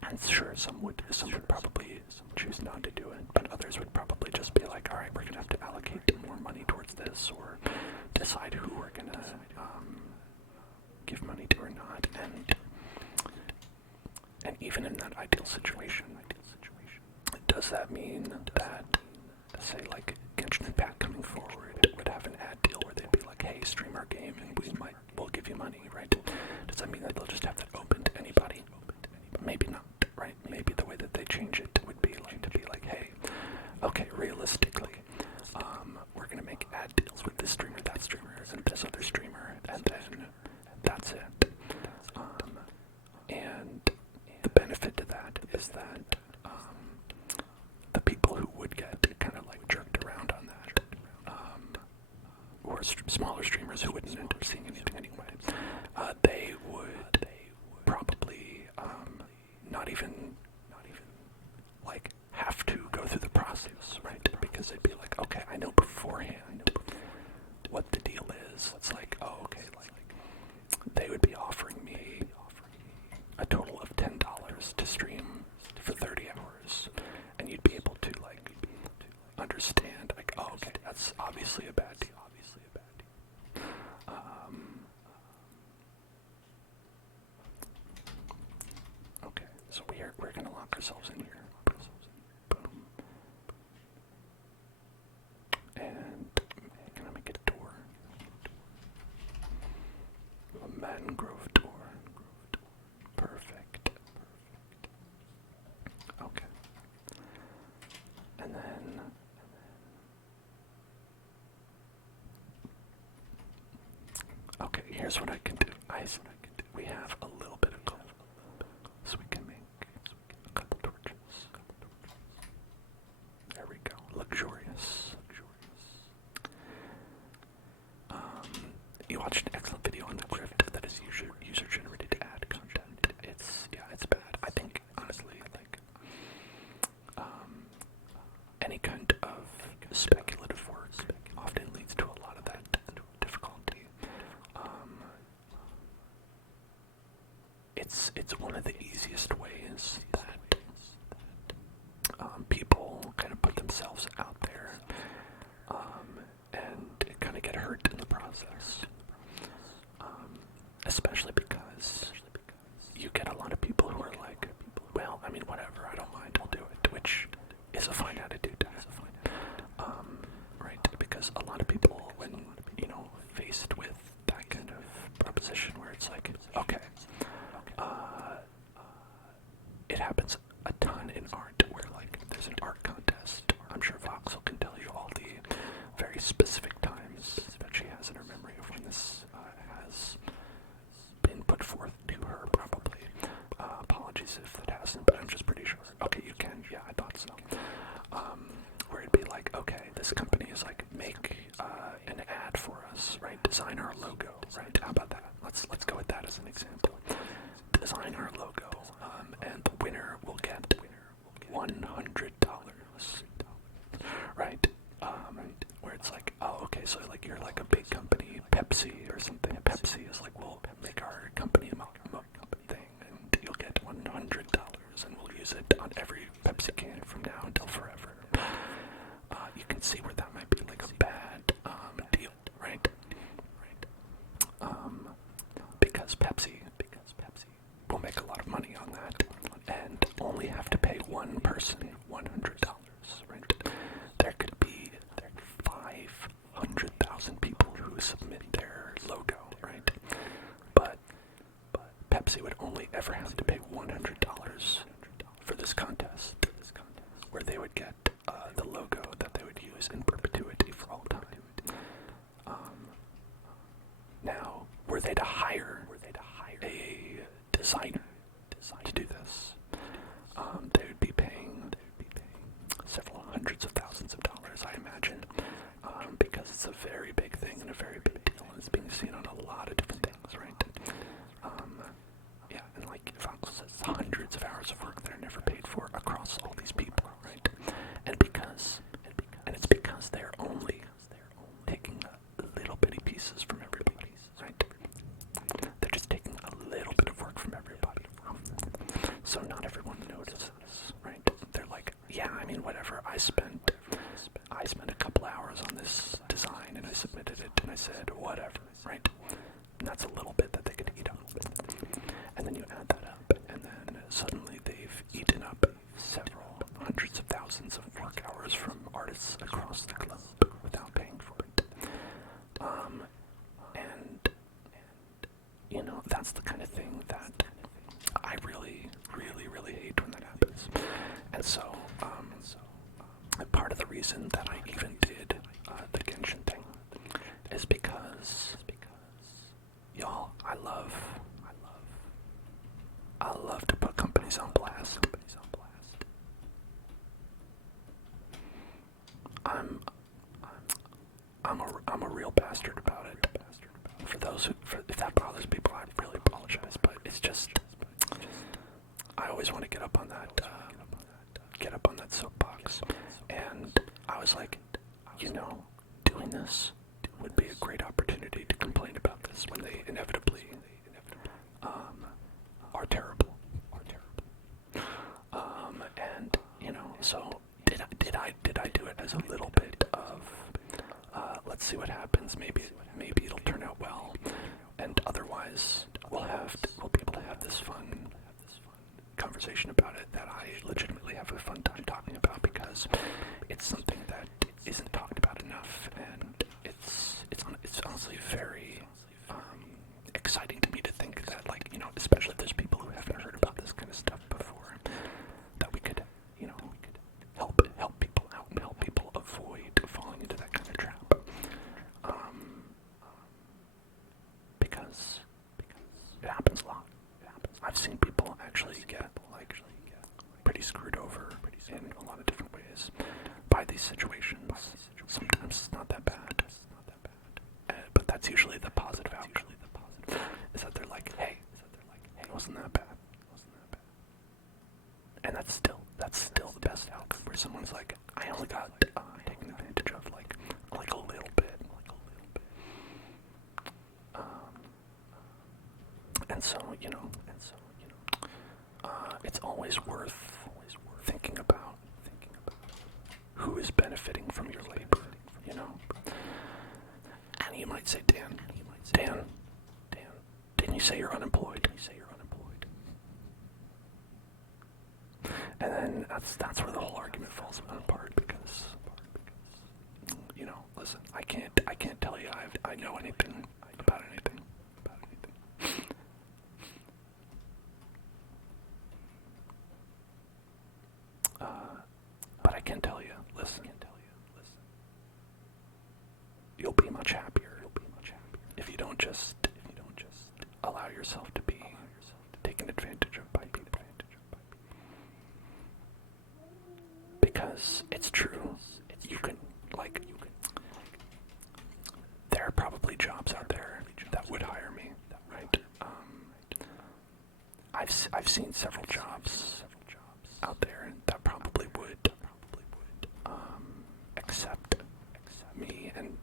And sure, some would probably choose not to do it, but others would probably just be like, all right, we're going to have to allocate more money towards this, or decide who we're going to give money to or not. And even in that ideal situation, does that mean that, say, like Genshin Impact coming forward would have an ad deal where they'd be like, hey, stream our game and we'll give you money, right? Does that mean that they'll just have that open to anybody? Maybe not, right? Maybe the way that they change it would be like to be like, hey, okay, realistically, we're gonna make ad deals with this streamer, that streamer, and this other streamer, and then that's it. And the benefit to that is that the people who would get kind of like jerked around on that, or smaller streamers who wouldn't end up seeing anything anyway, they would probably not even like have to go through the process, right? because they'd be like, okay, I know beforehand what the deal is. It's like, oh, okay, like they would be offering me a total of $10 to stream for 30 hours, and you'd be able to like understand, like, oh, okay, that's obviously a bad deal. Okay, so we're gonna lock ourselves in here. Boom. And can I make a door? A mangrove door. Perfect. Okay. And then okay, here's what I can do. We have a little bit of gold, so we can make a couple torches. There we go. Luxurious. You watched an excellent video on the grift that is user-generated ad content. It's bad. I think, honestly, like, any kind of speculative work often leads to a lot of that difficulty. It's one of the easiest ways that people kind of put themselves out there, and kind of get hurt in the process. Especially because you get a lot of people who are like, well, I mean, whatever, I don't mind, I'll do it, which is a fine attitude to have. Right? Because a lot of people, when, faced with that kind of proposition where it's like, okay, it happens a ton in art where, like, there's an art contest. I'm sure Voxel can tell you all the very specific times that she has in her memory of when this has been put forth to her, probably. Apologies if that hasn't, but I'm just pretty sure. Okay, you can. Yeah, I thought so. Where it'd be like, okay, this company is like, make an ad for us, right? Design our logo, right? How about that? Let's go with that as an example. Design our logo, and the winner will get $100, right? Where it's like, oh, okay, so like you're like a big company, Pepsi or something. Pepsi is like, we'll make our company thing, and you'll get $100, and we'll use it on every Pepsi can from now until forever. You can see where that might be like a bad deal, right? Because Pepsi will make a lot of money on that, and only have to pay one person $100, right? There could be 500,000 people who submit their logo, right? But Pepsi would only ever have to pay $100 for this contest, where they would get the logo that they would use in perpetuity for all time. Now, were they to hire a designer to do this, they would be paying several hundreds of thousands of dollars, I imagine, because it's a very big thing and a very big deal, and it's being seen on a lot of different things, right? Yeah, and like Voxel says, hundreds of hours of work that are never paid for across all these people, right? And it's because they're only taking little bitty pieces from everybody, right? They're just taking a little bit of work from everybody. So not everyone notices, right? They're like, yeah, I mean, whatever. I spent a couple hours on this design, and I submitted it, and I said, whatever, right? And that's a little bit that they could eat up. And then you add that up, and then suddenly they've eaten up several hundreds of thousands of work hours from artists across the globe without paying for it. And that's the kind of thing that I really, really, really hate when that happens. And so, part of the reason that I even did the Genshin thing is because, y'all, I love to put companies on blast. I'm a real bastard about it. If that bothers people, I really apologize. But it's just, I always want to get up on that soapbox. And I was like, doing this would be a great opportunity to complain about this when they inevitably are terrible. And so did I do it as a little bit of let's see what happens. Maybe it'll turn out well, and otherwise we'll be able to have this fun conversation about it that I legitimately have a fun time talking about, because it's something that isn't talked about enough, and it's honestly very exciting to me to think that, like, especially if there's people who haven't heard about this kind of stuff before, that we could help people out and help people avoid falling into that kind of trap. Because it happens a lot. I've seen people actually get pretty screwed over in a lot of different ways by these situations. Sometimes it's not that bad, but that's usually the positive outcome. Is that they're like, hey, it wasn't that bad, and that's still the best outcome. Where someone's like, I only got taken advantage of like a little bit. And so, it's always worth thinking about who is benefiting from your labor, And you might say, Dan, didn't you say you're unemployed? And then that's where the whole argument falls apart, because listen, I can't tell you I know anything about anything. But I can tell you, listen, you'll be much happier if you don't just allow yourself to be taken advantage of by people. Because it's true, there are probably jobs out there that would hire me, right? I've seen several jobs out there that probably would accept me and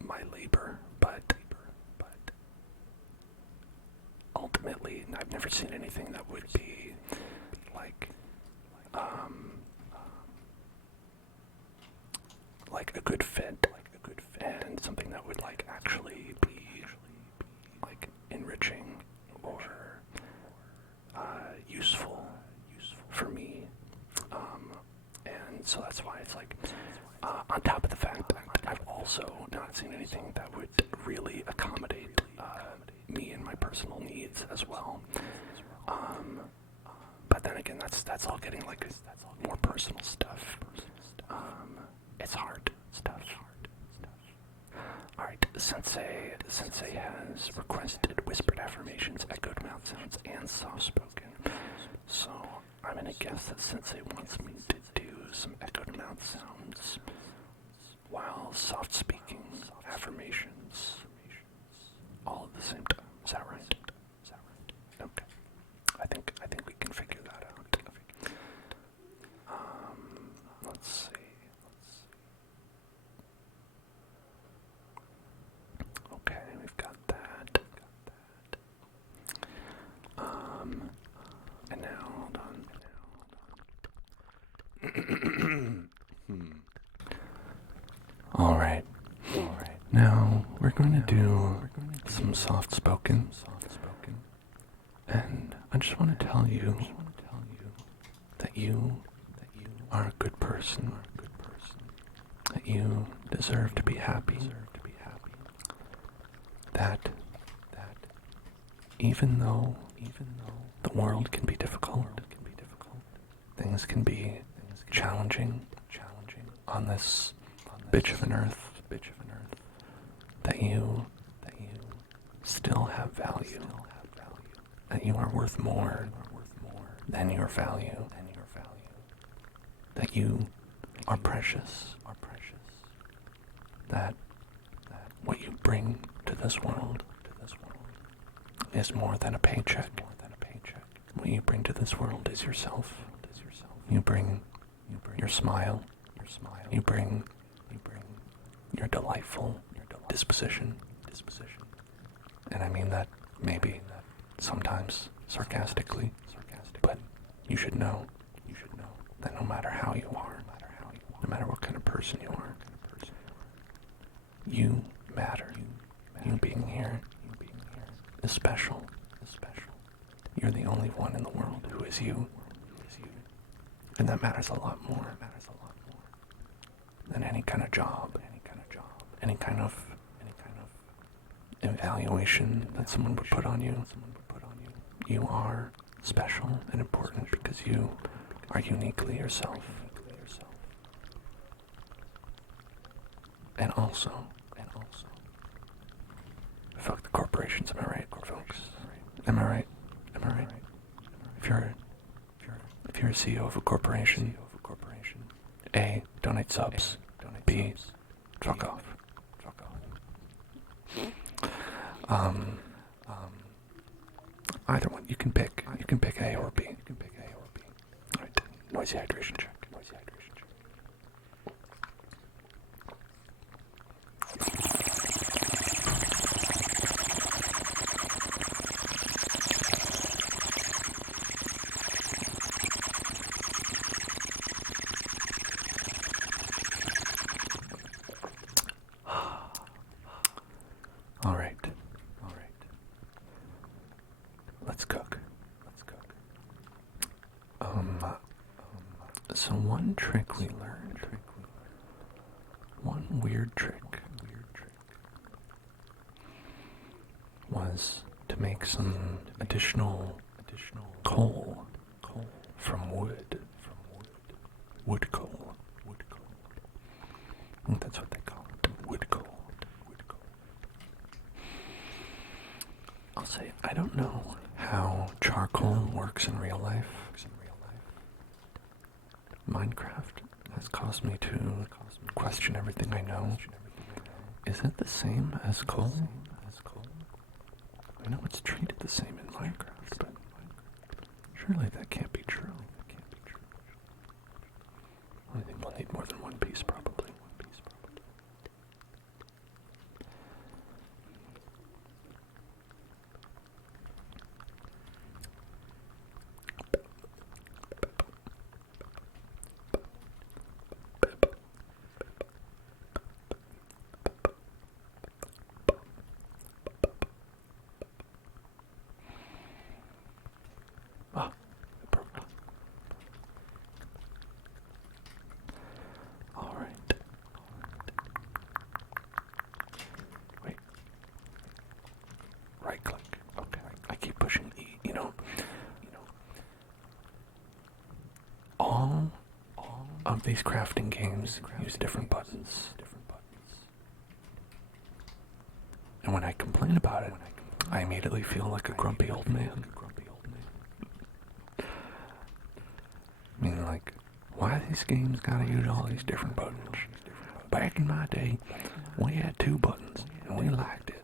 my labor, but ultimately, I've never seen anything that would be like a good fit, and something that would actually be enriching or useful for me. And so that's why it's on top of the fact that I've also not seen anything that would really accommodate me and my personal needs as well. But then again, that's all getting more personal stuff. It's hard stuff. Alright, Sensei has requested whispered affirmations, echoed mouth sounds, and soft-spoken. So I'm gonna guess that Sensei wants me to do some echoed mouth sounds while soft-speaking affirmations all at the same time. Is that right? Okay. I think we can figure that out. Let's see. Okay, we've got that. And now, hold on. All right. Now we're going to do some soft-spoken. And I just want to tell you that you are a good person. That you deserve to be happy. That even though the world can be difficult, things can be challenging on this bitch of an earth, that you still have value, that you are worth more than your value, that you are precious, that what you bring to this world is more than a paycheck. What you bring to this world is yourself. You bring your smile. You bring your delightful disposition. And I mean that maybe sometimes sarcastically, but you should know that no matter how you are, no matter what kind of person you are, you matter. You being here is special. You're the only one in the world who is you. And that matters a lot more than any kind of job, any kind of evaluation that someone would put on you. You are special and important because you are uniquely yourself. And also, fuck the corporations, am I right, folks? Am I right? If you're a CEO of a corporation, A, donate subs, B, fuck off. Either one, you can pick A or B. Alright, noisy hydration check. Alright. Let's cook. So one trick we learned, one weird trick, was to make some additional coal from wood. Wood coal. I think that's what they call it. Wood coal. I'll say, I don't know how charcoal works in real life. Minecraft has caused me to question everything I know. Is it the same as coal? I know it's treated the same in Minecraft, but surely that can't be true. I think we'll need more than one piece, probably. Right click. Okay. I keep pushing E. All of these crafting games use different buttons. And when I complain about it, I immediately feel like a grumpy old man. I mean, like, why these games gotta use all these different buttons? Back in my day, we had 2 buttons, and we liked it.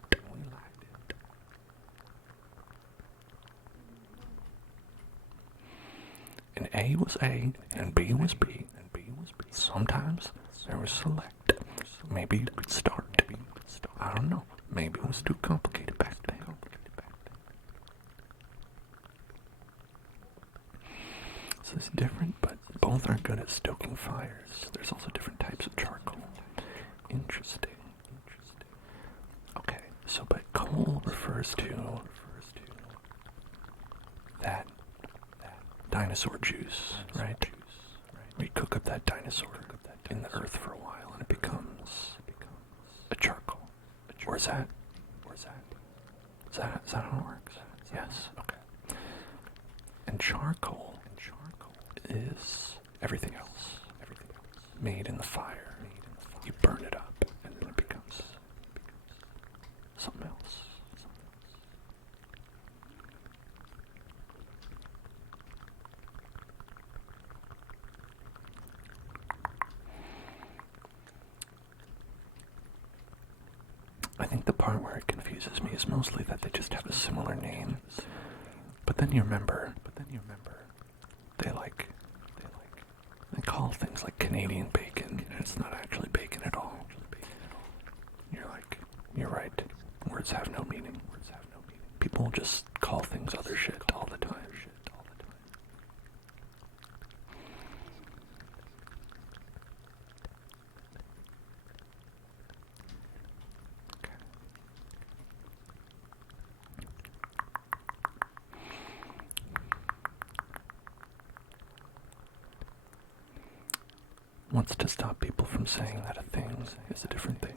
And A was A, and B was B. Sometimes there was select. Maybe you could start. I don't know. Maybe it was too complicated back then. So it's different, but both are good at stoking fires. There's also different types of charcoal. Interesting. Okay, so but coal refers to that dinosaur juice, right? We cook up that dinosaur in the earth for a while and it becomes a charcoal. Or is that how it works? Yes, okay. And charcoal is everything else made in the fire. You burn it up and then it becomes something else. I think the part where it confuses me is mostly that they just have a similar name. But then you remember, they call looks like Canadian bacon, and it's not actually bacon at all. You're like, you're right. Words have no meaning. People just call things other shit all the time. Wants to stop people from saying that a thing is a different thing.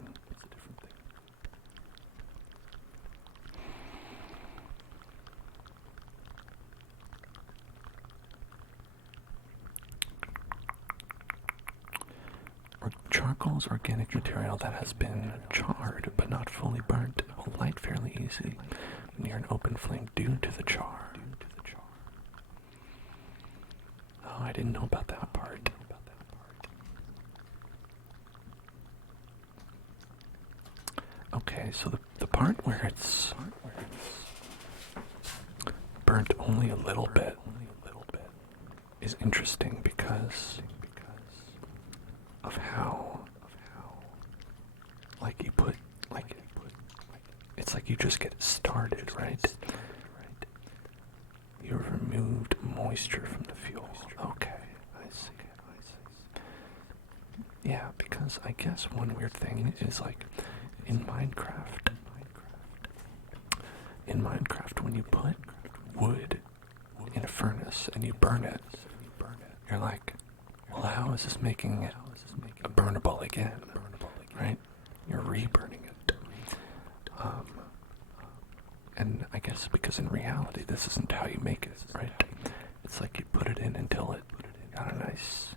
Charcoal is organic material that has been charred but not fully burnt, will light fairly easy near an open flame due to the char. Oh, I didn't know about that part. Okay, so the part where it's burnt only a little bit is interesting because of how, like you put, it's like you just get started, right? You've removed moisture from the fuel. Okay, I see. Yeah, because I guess one weird thing is like in Minecraft, when you put wood in a furnace and you burn it, you're like, well, how is this making it a burnable again, right? You're reburning it. And I guess because in reality, this isn't how you make it, right? It's like you put it in until it got a nice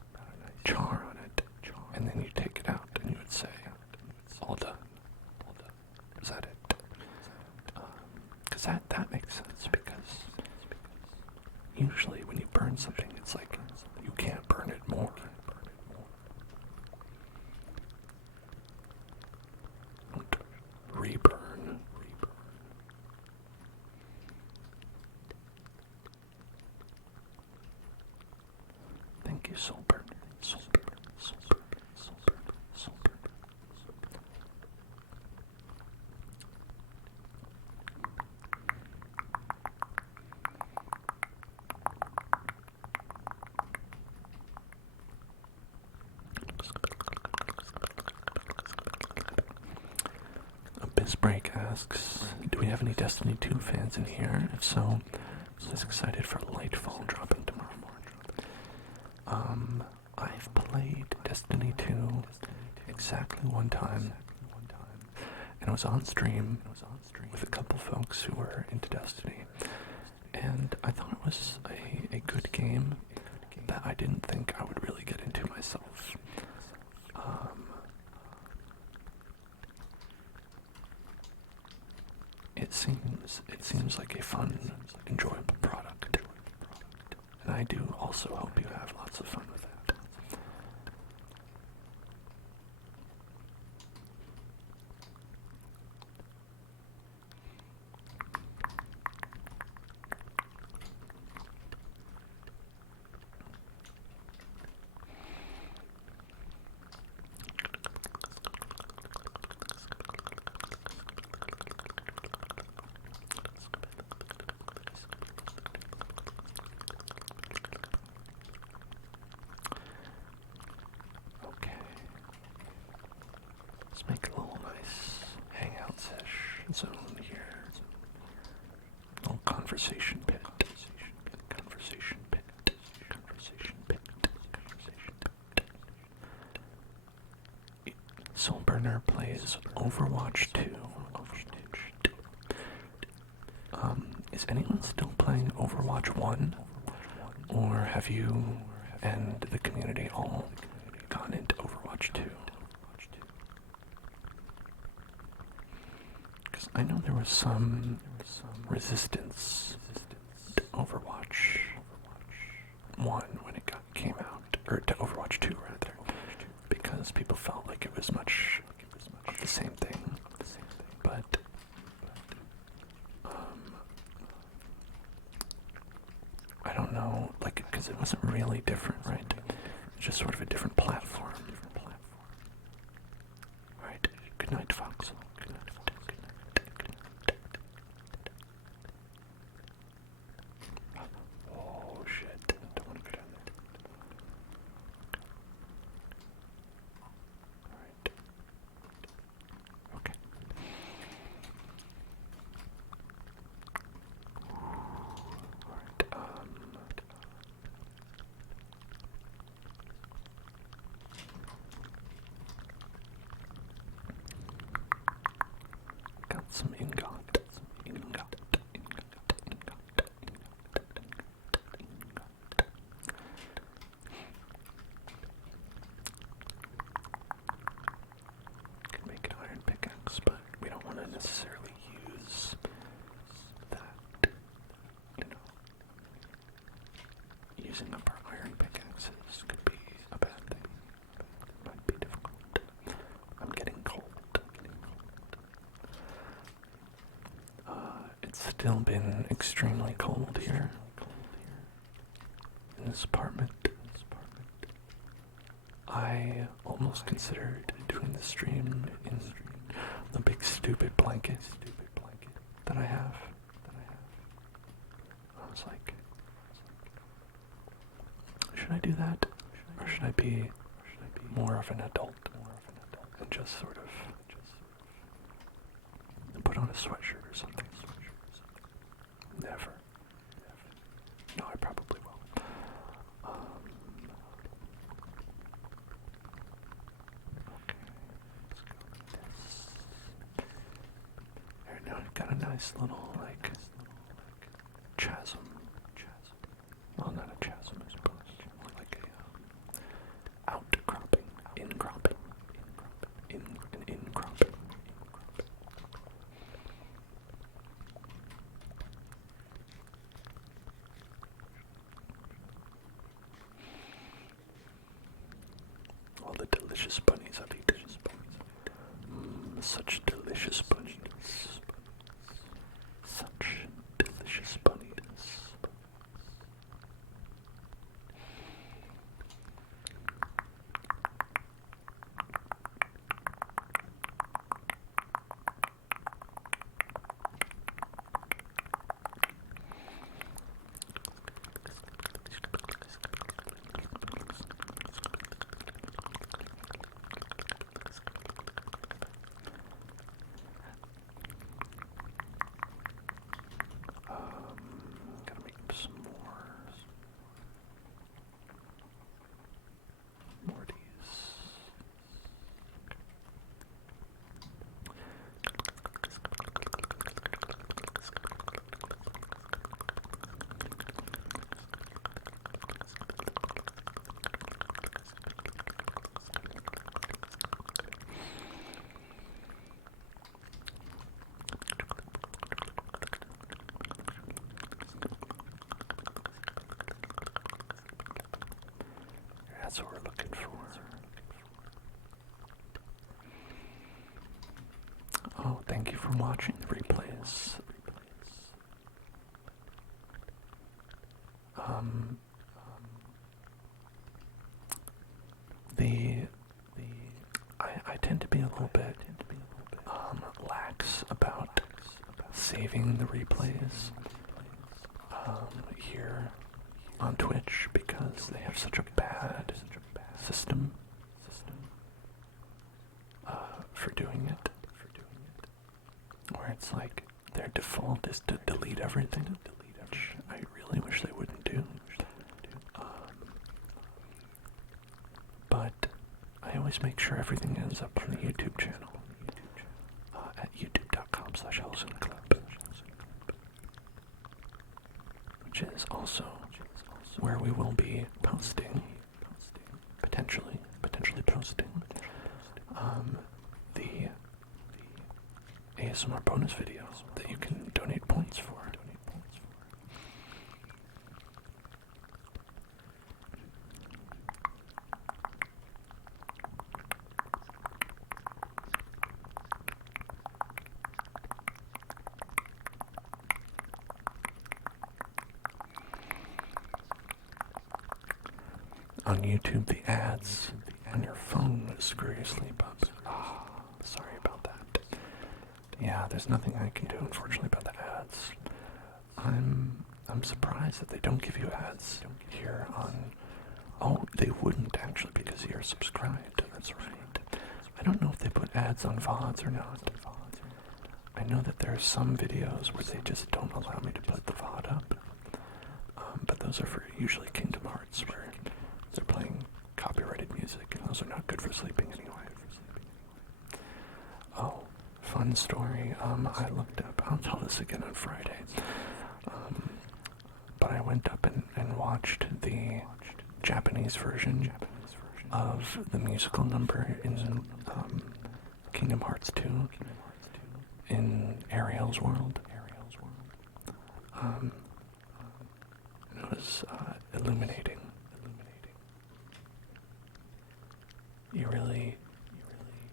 char on it, and then you take it out and you would say, all done. Is that it? Because that makes sense, because usually when you burn something, it's like you can't burn it more. Don't reburn. Thank you, Soulburn. Break asks, do we have any Destiny 2 fans in here? If so, I'm just excited for Lightfall dropping tomorrow morning. I've played Destiny 2 exactly one time, and it was on stream with a couple folks who were into Destiny, and I thought it was a good game that I didn't think I would really get into myself. It seems like a fun, enjoyable product, and I do also hope you have lots of fun with it. Make a little nice hangout zone here. Little conversation pit. Soulburner plays Overwatch 2. Is anyone still playing Overwatch 1? Or have you and the community all gone into Overwatch 2? I know there was some resistance to Overwatch 1 when it came out, or to Overwatch 2 rather, because people felt like it was much of the same thing, but I don't know, like, because it wasn't really different, right? It's just sort of a different platform. Alright, good night, Fox. Good night, Fox. Good night. Oh shit, don't want to go down there. Alright. Okay. Alright, got some ingot. Can make an iron pickaxe, but we don't want to necessarily use that. You know, using up our iron pickaxes could be a bad thing. It might be difficult. I'm getting cold. It's still been extremely cold here in this apartment. I almost considered doing the stream in the big stupid blanket that I have. I was like, should I do that? Or should I be more of an adult and just sort of put on a sweatshirt or something? Never. No, I probably will. Okay, let's go with this. Alright, now I've got a nice little, like, chasm. Well, not a chasm, I suppose. More like a, outcropping. Incropping. An incropping. All the delicious bunnies I've eaten. Such delicious bunnies. Such delicious bunnies. Gotta make some more of these. That's what we're looking for. Oh, thank you for watching the replays. I tend to be a little bit lax about saving the replays here on Twitch because they have such a bad system for doing it. Where it's like their default is to delete everything, which I really wish they wouldn't do. But I always make sure everything ends up on the YouTube channel at youtube.com/HellsonClub, which is also where we will be posting, potentially posting the ASMR bonus videos that you can donate points for. on YouTube, the ads on your phone screw your sleep up. Sorry about that. Yeah, there's nothing I can do, unfortunately, about the ads. I'm surprised that they don't give you ads here on... Oh, they wouldn't, actually, because you're subscribed. That's right. I don't know if they put ads on VODs or not. I know that there are some videos where they just don't allow me to put the VOD up. But those are for usually Kingdom Hearts, where they're playing copyrighted music, and those are not good for sleeping anyway. Oh, fun story. I looked up, I'll tell this again on Friday. But I went up and watched the Japanese version of the musical number in Kingdom Hearts 2 in Ariel's world. It was illuminating. You really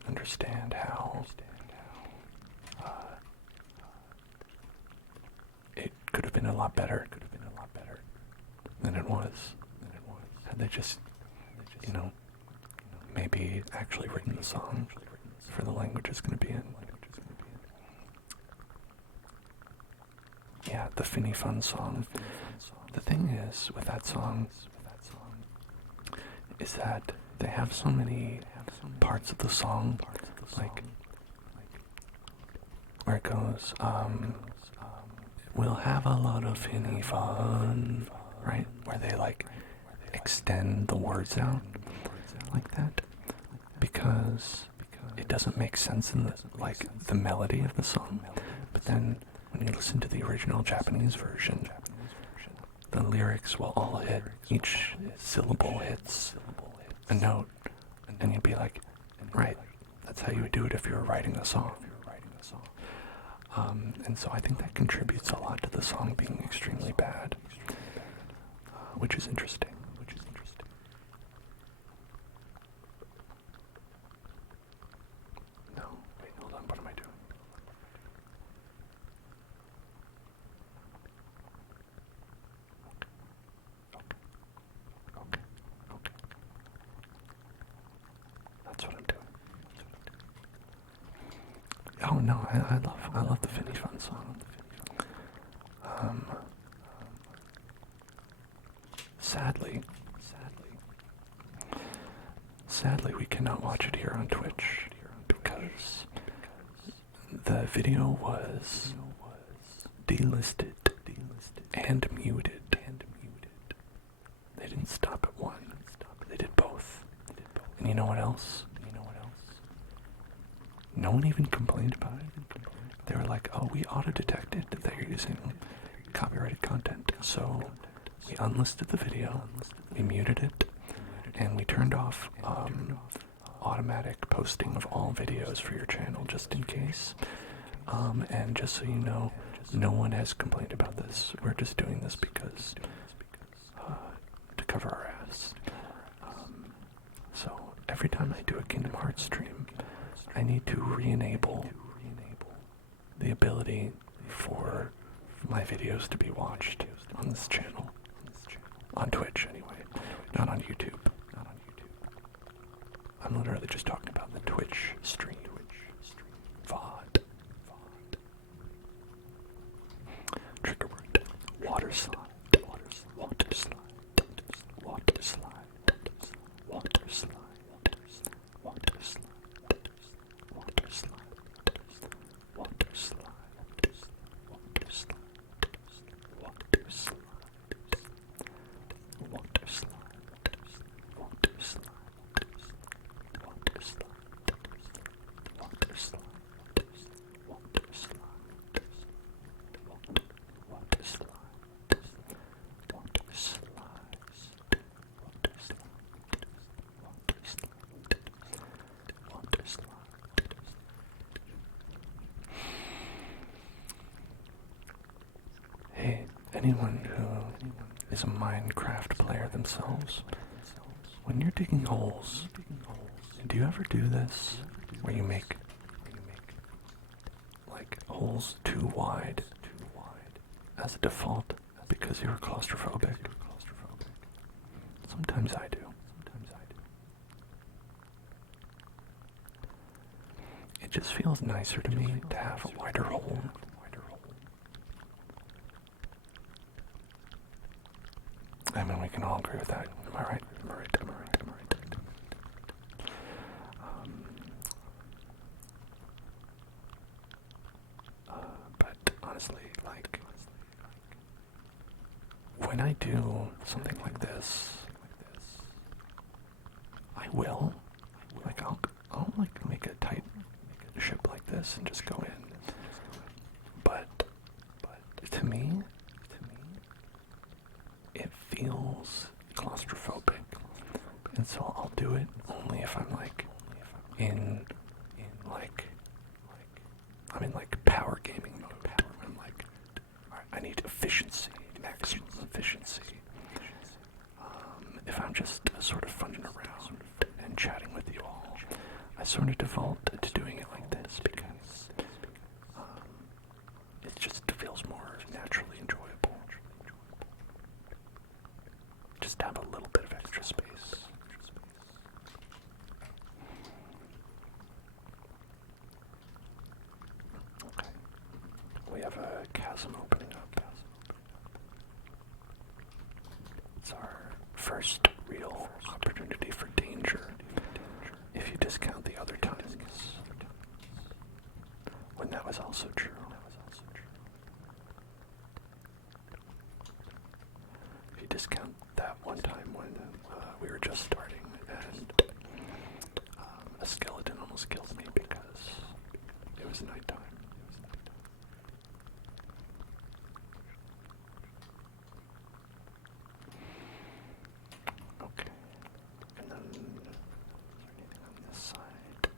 understand how it could have been a lot better than it was. Had they just, maybe actually written the song for the language it's going to be in. Yeah, the Finny Fun song. The thing is, with that song, is that they have so many parts of the song, like, where it goes, we'll have a lot of Finny Fun, right? Where they, like, extend the words out like that, because it doesn't make sense in the melody of the song. But then when you listen to the original Japanese version, the lyrics will all hit, each syllable hits a note, and you'd be like, right, that's how you would do it if you were writing a song. And so I think that contributes a lot to the song being extremely bad, which is interesting. No, wait, hold on, what am I doing? Okay. That's what I'm doing. Oh no, I love the Finny Fun song. Sadly, we cannot watch it here on Twitch because the video was delisted and muted. They didn't stop at one. They did both. And you know what else? No one even complained about it. They were like, oh, we auto-detected that they're using copyrighted content. So we unlisted the video, we muted it, and we turned off automatic posting of all videos for your channel just in case. And just so you know, no one has complained about this. We're just doing this because to cover our ass. So every time I do a Kingdom Hearts stream, I need to re-enable the ability for my videos to be watched on this channel. On Twitch, anyway. Not on YouTube. I'm literally just talking about the Twitch stream. VOD. Trigger word. Water slide. Water slide. Water slide. Water slide. Water slide. Water slide. Water slide. Water slide. Water slide. Water slide. Water slide. Water slide. Water slide. Water slide. Water slide. Water slides. Water slide. Water slide. Water slide. Hey, anyone who is a Minecraft player themselves, when you're digging holes, do you ever do this where you make like holes too wide as a default because you're claustrophobic? Sometimes I do. just feels nicer to me to have a wider hole. I mean, we can all agree with that. Am I right? Am I right? Am I right? Am I right? But honestly, like, when I do something like this, I will, like, I'll like make a tight ship like this and just go in. But to me, it feels claustrophobic, and so I'll do it only if I'm like I'm in like power gaming mode. I'm like, alright, I need efficiency, maximum efficiency. If I'm just sort of funning around and chatting with you all, I sort of default to doing it like this because it just feels more naturally enjoyable. Just have a little bit of extra space. Okay. We have a chasm opening up. It's our first real opportunity for danger, if you discount the other times when that was also true. If you discount that one time when we were just starting and a skeleton almost killed me because it was nighttime. Okay, and then is there anything on this side?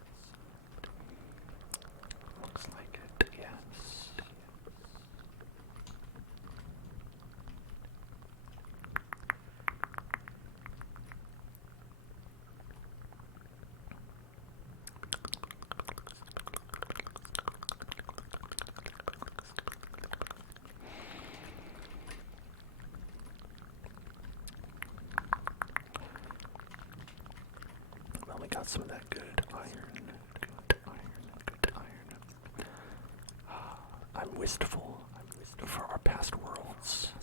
Looks like it, yes. Well, we got some of that good iron. Good iron. I'm wistful for our past worlds,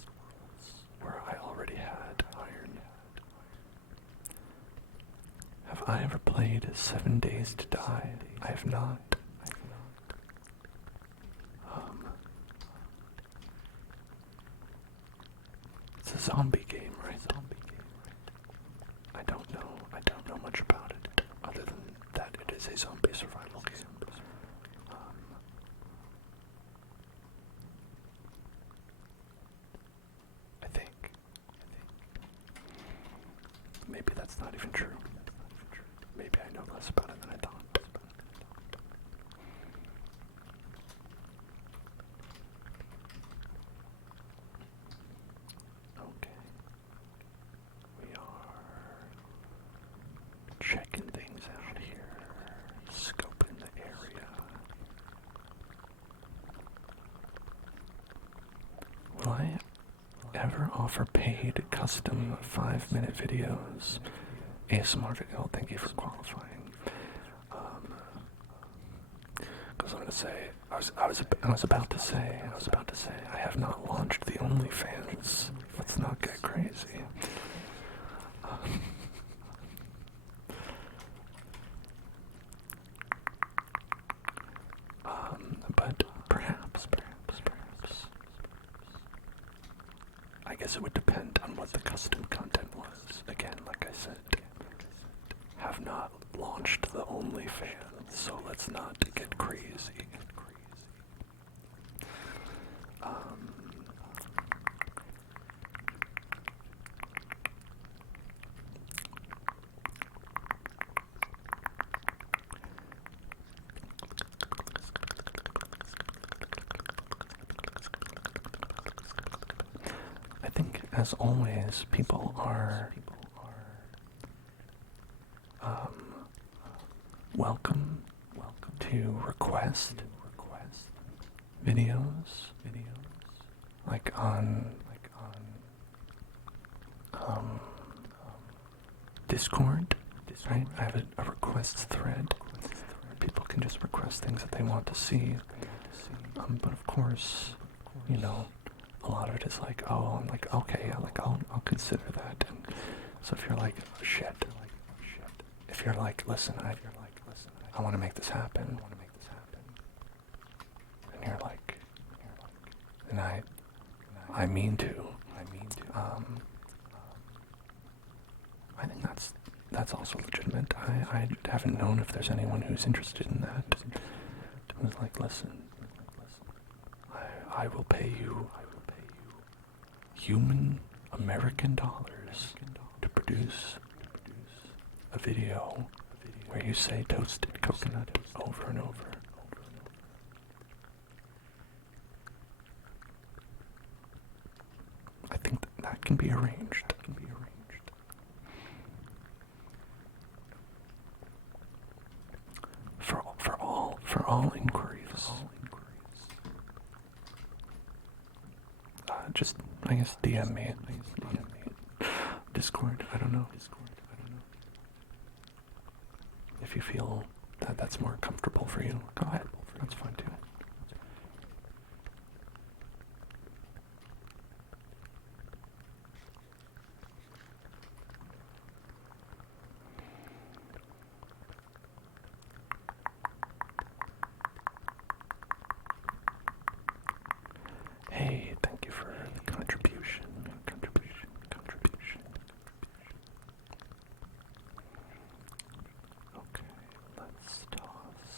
where I already had iron. Have I ever played 7 Days to Die? I have not. It's a zombie game, right? I don't know much about it, other than that it is a zombie survival game. I think. Maybe that's not even true. Maybe I know less about it than I thought. Okay. We are checking things out here, scoping the area. Will I ever offer paid custom 5-minute videos? ASMR video, thank you for qualifying. Because I'm gonna say, I was about to say, I have not launched the OnlyFans. Let's not get crazy. But perhaps. I guess it would depend on what the custom content was. Again, like I said, have not launched the OnlyFans, so let's not get crazy. I think, as always, people are welcome to request videos, like on Discord, right? I have a requests thread. people can just request things that they want to see. But of course, you know, a lot of it is like, oh, I'm like, okay, I'll consider that. And so if you're like, oh, shit, if you're like, listen, I want to make this happen, and you're like, and I mean to, I think that's also legitimate. I haven't known if there's anyone who's interested in that. It was like, listen, I will pay you human American dollars to produce a video where you say toasted coconut over and over. I think that can be arranged. For all inquiries. Just, I guess, DM me. Discord, I don't know. If you feel that that's more comfortable for you, go ahead. That's fine too. Hey, thank you for the contribution. Okay, let's toss.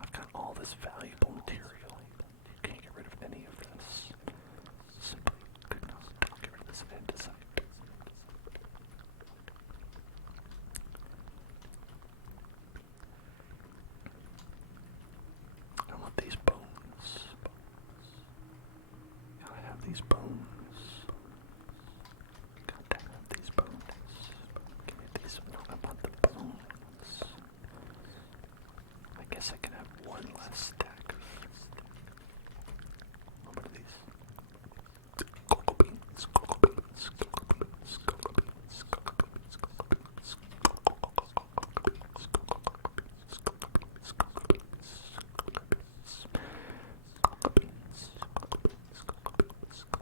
I've got all this valuable material. You can't get rid of any of this. Simply could not get rid of this andesite. I want these bones. I have these bones. Gotta have these bones. Give me these. No, I want the bones. I guess I can have one less stack of. What are these? Cocoa beans. Cocoa beans. Cocoa beans. Cocoa beans. Cocoa beans. Cocoa beans. Cocoa beans. Cocoa beans. Cocoa beans. Cocoa beans. Cocoa beans. Cocoa beans.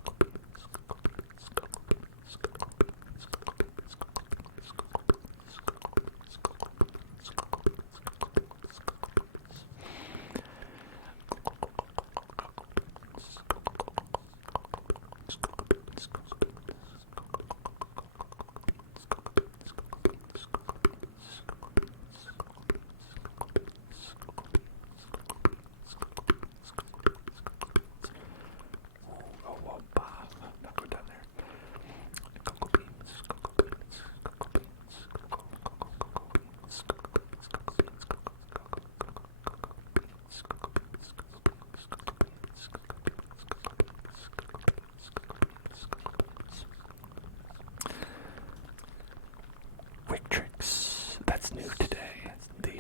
Quick tricks. That's new today. The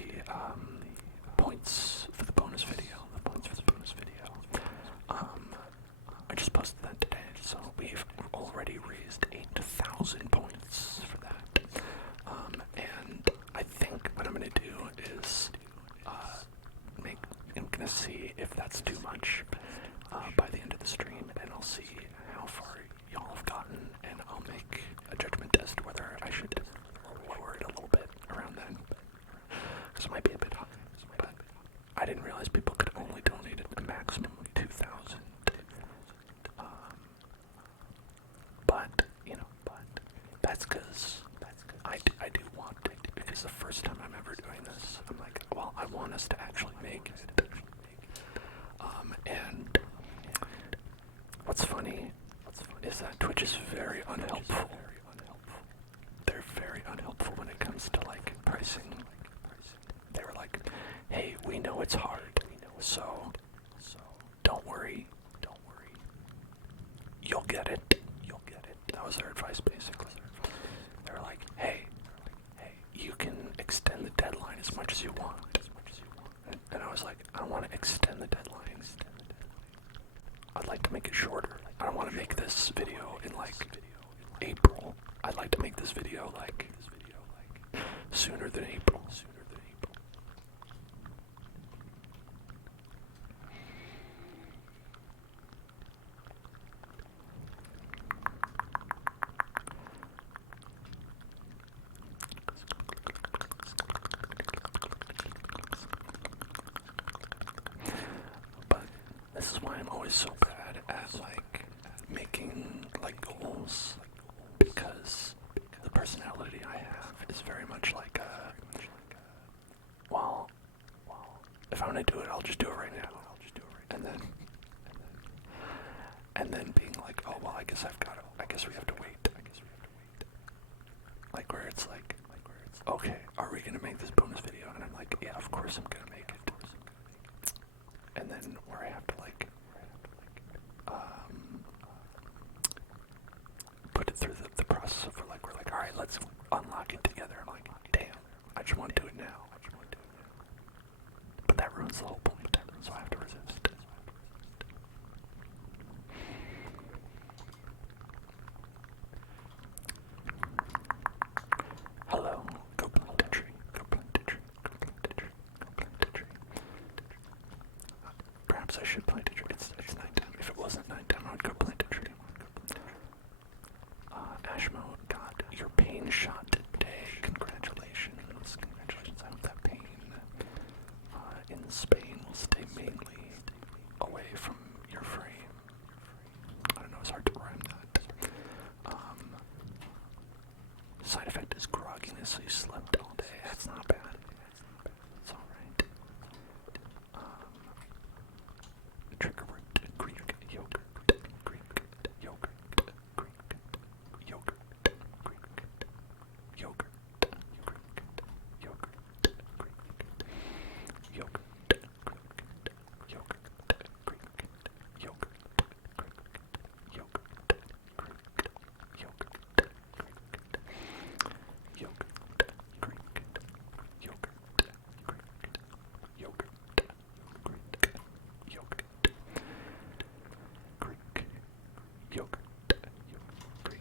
points for the bonus video. I just posted that today, so we've already raised 8,000 points for that. And I think what I'm gonna do is I'm gonna see if that's too much by the end of the stream, and I'll see how far y'all have gotten, and I'll make a judgment test whether I should lower it a little bit around then, because it might be a bit high. But I didn't realize people could only donate a maximum of 2,000. But that's because I do want it, because the first time I'm ever doing this, I'm like, well, I want us to actually make it. And what's funny is that Twitch is very unhelpful. They're very unhelpful when it comes to like pricing. They were like, hey, we know it's hard, so don't worry. You'll get it. That was their advice, basically. They were like, hey, you can extend the deadline as much as you want. And I was like, I don't want to extend the deadline. I'd like to make it shorter. I don't want to make this video in like April. I'd like to make this video like sooner than April. was so bad at like making like goals because the personality I have is very much like well, if I'm gonna do it, I'll just do it right now. And then being like, oh well, I guess we have to wait. Like where it's like, okay, are we gonna make this bonus video? And I'm like, yeah, of course I'm gonna make it. And then where I have to like, put it through the process of like, we're like, all right, let's unlock it together. I'm like, damn, I just want to do it now. But that ruins the whole point, so I have to resist. Hello, go plant a tree, go plant a tree, go plant a tree, go plant a tree. Perhaps I should plant a tree. It's nighttime. If it wasn't nighttime, I would go plant a tree. Ashmo got your pain shot today. Congratulations. I hope that pain in Spain will stay mainly away from your frame. I don't know, it's hard to rhyme that. Side effect is grogginess, so you slept all day. That's not bad. It's alright. Trigger word, Greek yogurt, Greek yogurt, Greek yogurt, Greek yogurt, Greek yogurt, Greek yogurt, Greek yogurt, Greek yogurt, Greek yogurt, Greek yogurt, yogurt, Greek, yogurt, Greek, yogurt, Greek, yogurt, Greek, yogurt,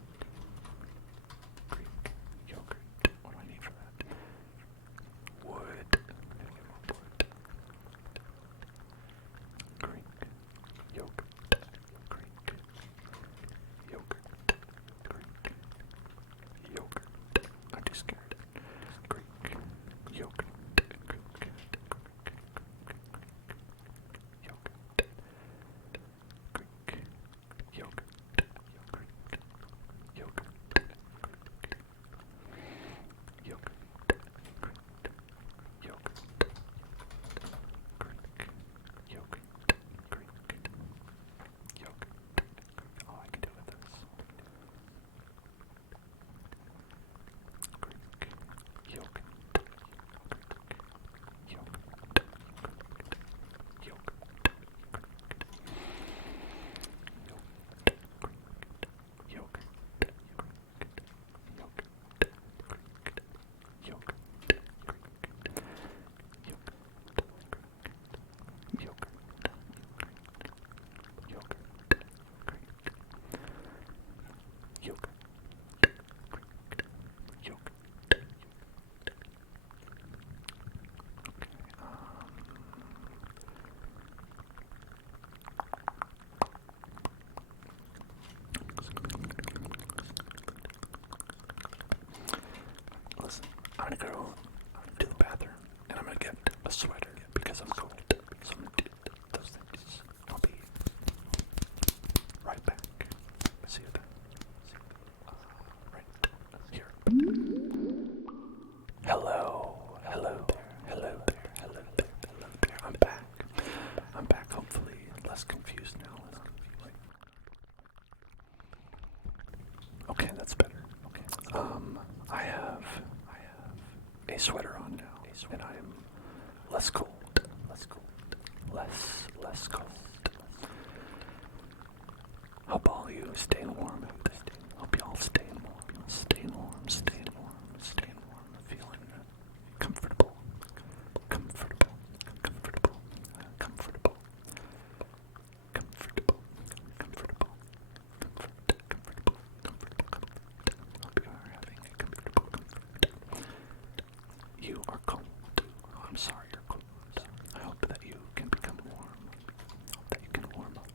Greek, yogurt. What do I need for that? Wood. Greek, yogurt, Greek, yogurt, Greek, yogurt. I'm too scared. Greek yogurt. Greek yogurt. Greek yogurt. Greek yogurt. Yogurt. Greek yogurt. Greek yogurt. Greek yogurt. Oh, I can do with this. Greek yogurt. Yogurt. Yogurt. Yogurt. Yogurt. Listen, I'm gonna go to the bathroom and I'm gonna get a sweater because I'm cold. So I'm gonna do those things. I'll be right back. See you then. Right here. Hello there, hello there. I'm back. Hopefully less confused now. Okay, that's better. Okay. I have a sweater on now, and I am less cold. Less cold. Hope all you staying warm out there. Hope you all staying warm. Staying warm. Feeling comfortable. Hope you are having a comfortable. You are cold. Oh, I'm sorry you're cold. I hope that you can become warm. Hope that you can warm up.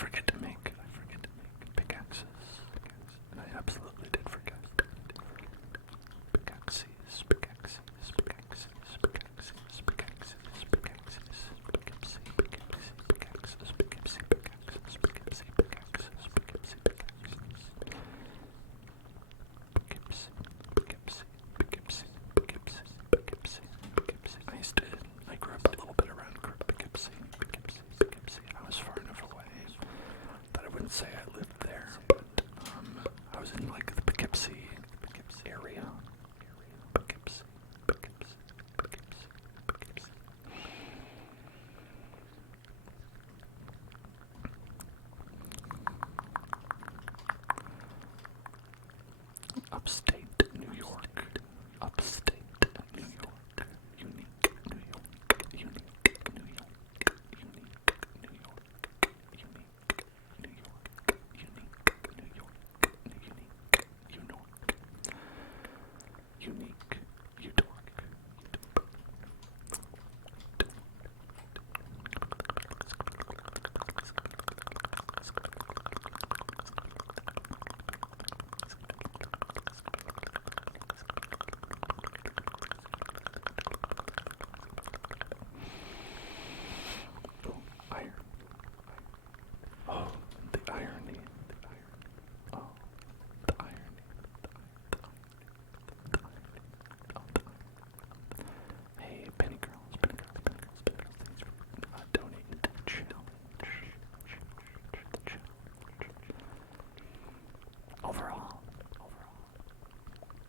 forget to make pickaxes? And I absolutely did forget. Pickaxes. I grew up a little bit around Poughkeepsie. I was far enough away that I wouldn't say I lived there, but I was in like the Poughkeepsie area. Poughkeepsie. Upstate New York. Upstate New York. Unique New York. Unique New York. Unique New York. Unique New York. Unique New York. Unique you dork. Iron. Oh, the irony. Oh, the irony. Hey, Penny Girls, thanks for donating to the challenge. Overall,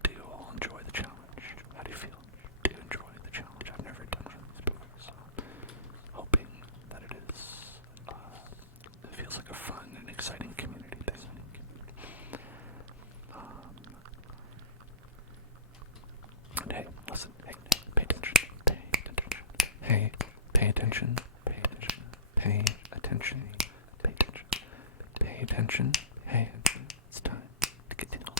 do you all enjoy the challenge? How do you feel? Do you enjoy the challenge? I've never done one of these before, so hoping that it feels like a fun and exciting community thing. And hey, listen, hey, pay attention. Hey, pay attention. Pay attention. Pay attention. Hey, it's time to get tingles.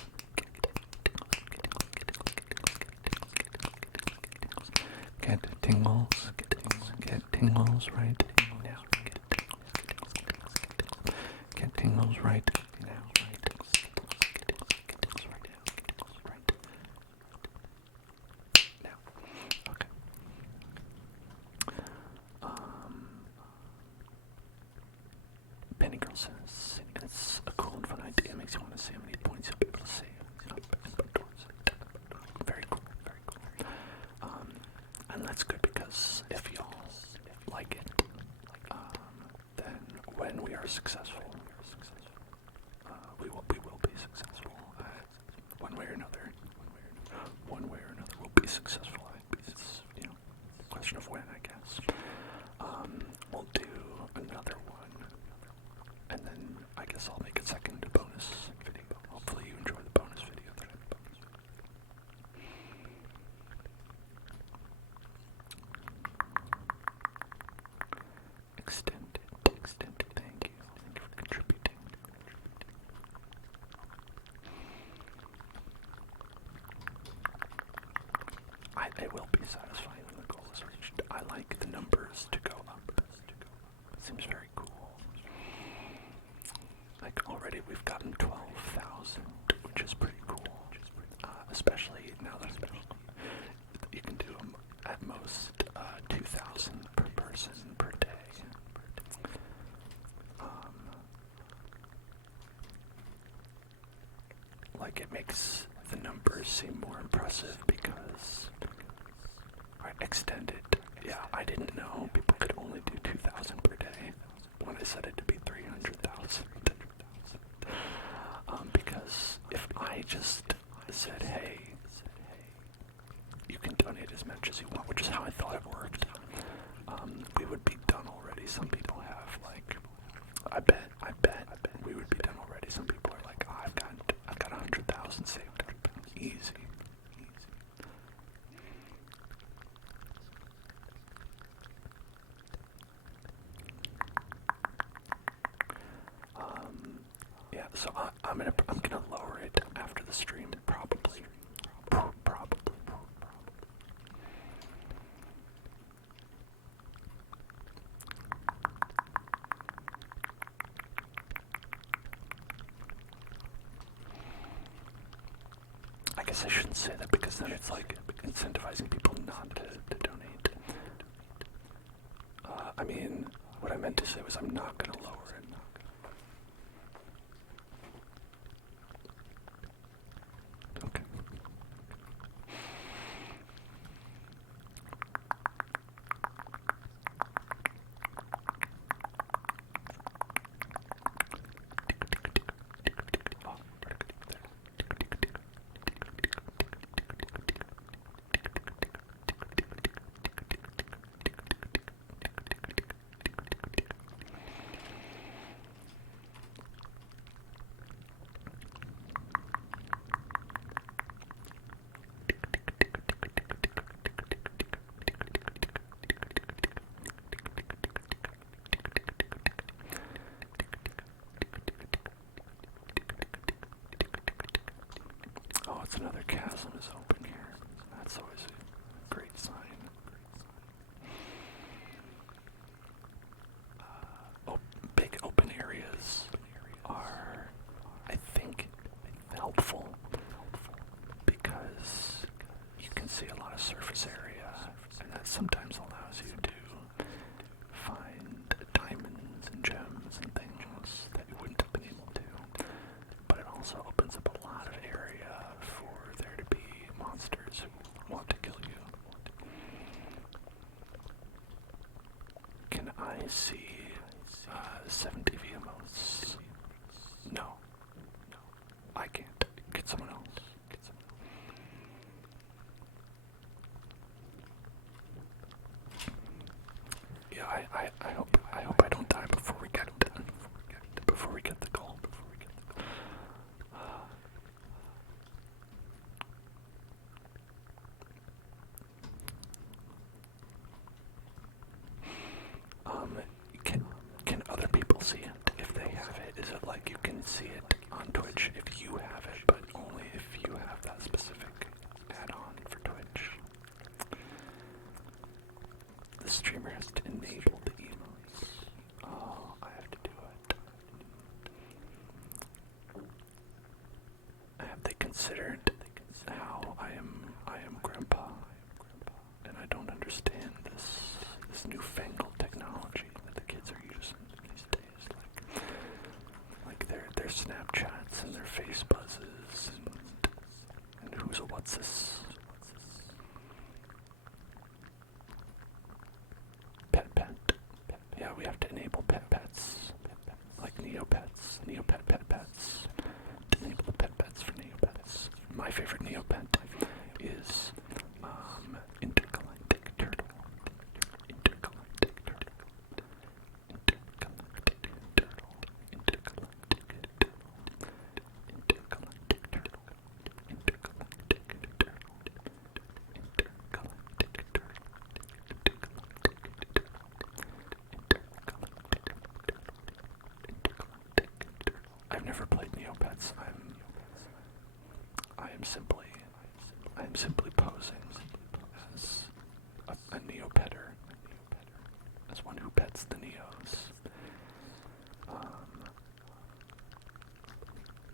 Get tingles right now. Get tingles right now. Okay. Penny Girl says, it's a cool and fun idea. Makes you want to see how many points you'll be able to see. Very cool. And that's good because if y'all like it, then when we are successful, we will be successful. One way or another, we'll be successful. It's, a question of when, I guess. We'll do another one, and then I guess I'll make a second bonus video. Hopefully you enjoy the bonus video that I made. Extended, thank you for contributing. It will be satisfying when the goal is reached. I like the numbers to go up. It seems very cool. Like already we've gotten 12,000, which is pretty cool. Especially now that you can do at most 2,000 per person per day. Like it makes the numbers seem more impressive because extended. Yeah, I didn't know people could only do 2,000 per day when I set it to be 300,000. Because if I just said, hey, you can donate as much as you want, which is how I thought it worked, we would be done already. Some people have I bet we would be done already. Some people are like, oh, I've got 100,000 saved. Easy. Yeah, so I'm gonna lower it after the stream, probably. guess I shouldn't say that because then it's like incentivizing people not to donate. I mean, what I meant to say was I'm not going to lower it. Okay. Oh, it's another chasm is open here. That's always a great sign. Big open areas are, I think, helpful because you can see a lot of surface area, and that sometimes allows you to find diamonds and gems and things that you wouldn't have been able to. But it also opens up a lot of area for there to be monsters who want to kill you. Can I see 70 VMOs? No. I can't. Get someone else. Yeah, I hope I don't die before we get done. Before we get the goal. Can other people see it if they have it? Is it like you can see it on Twitch if you have it, but only if you have that specific add-on for Twitch? The streamer has to enable the emotes. Oh, I have to do it. Have they considered how I am grandpa, and I don't understand this newfangled technology that the kids are using these days, like their Snapchats and their face buzzes and what's this? Pet. Yeah, we have to enable pets. Like Neopets. Pets. To enable the pets for Neopets. My favorite Neopet is intergalactic turtle. Intergalactic turtle. I've never played Neopets. I am simply posing as a Neopetter, as one who pets the Neos.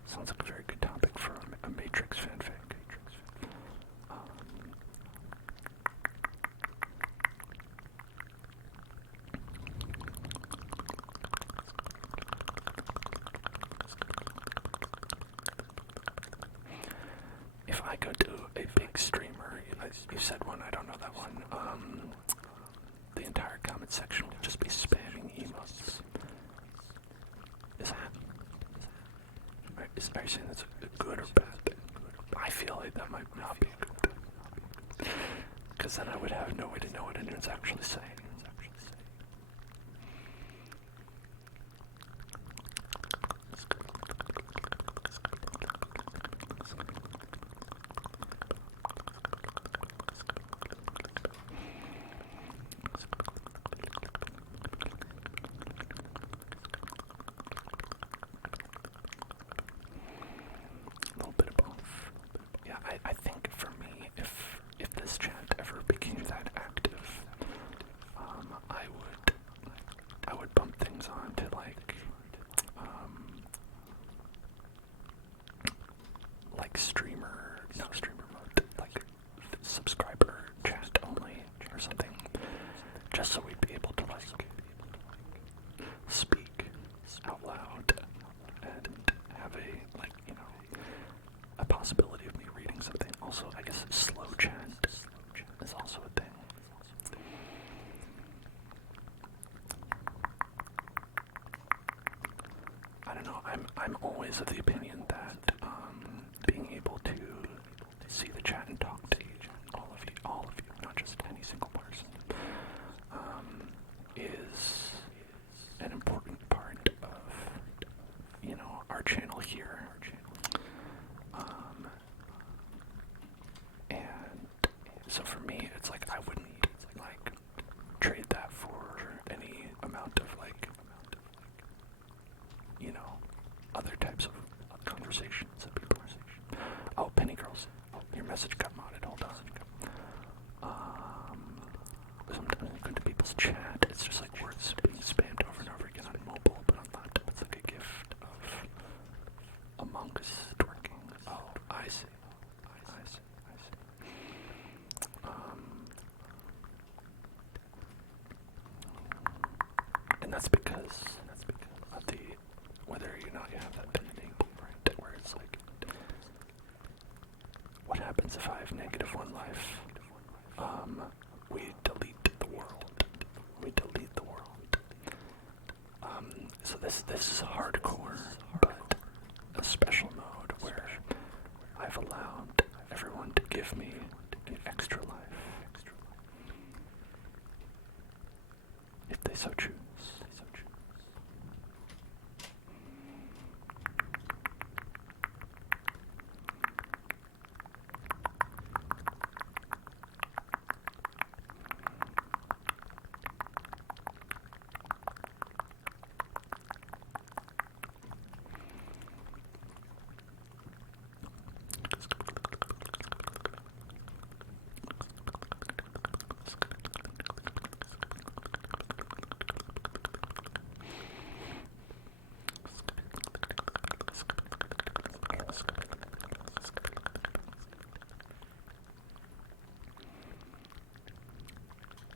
Sounds like a very good topic for a Matrix fanfic. If I go to a big streamer, you said one, I don't know that one, the entire comment section will just be spamming emotes. Are you saying that's a good or bad thing? I feel like that might not be a good thing. Because then I would have no way to know what anyone's actually saying. A little bit of both. Yeah, I think for me, if this chat ever became that active, I'm always of the opinion that being able to see the chat and talk to all of you, not just any single person, is an important part of, our channel here. And so for me, it's like I wouldn't like trade that for any amount of other types of conversations that people are saying. Oh, Penny Girls, your message got modded. Hold on. Sometimes I go to people's chat. It's just like words being spammed over and over again on mobile, but on laptop it's like a gift of Among Us twerking. Oh, I see. And that's because of the whether or not you have that pin enabled, right? Where it's like, what happens if I have -1 life? We delete the world. So this is hardcore, but a special mode where I've allowed everyone to give me an extra life, if they so choose.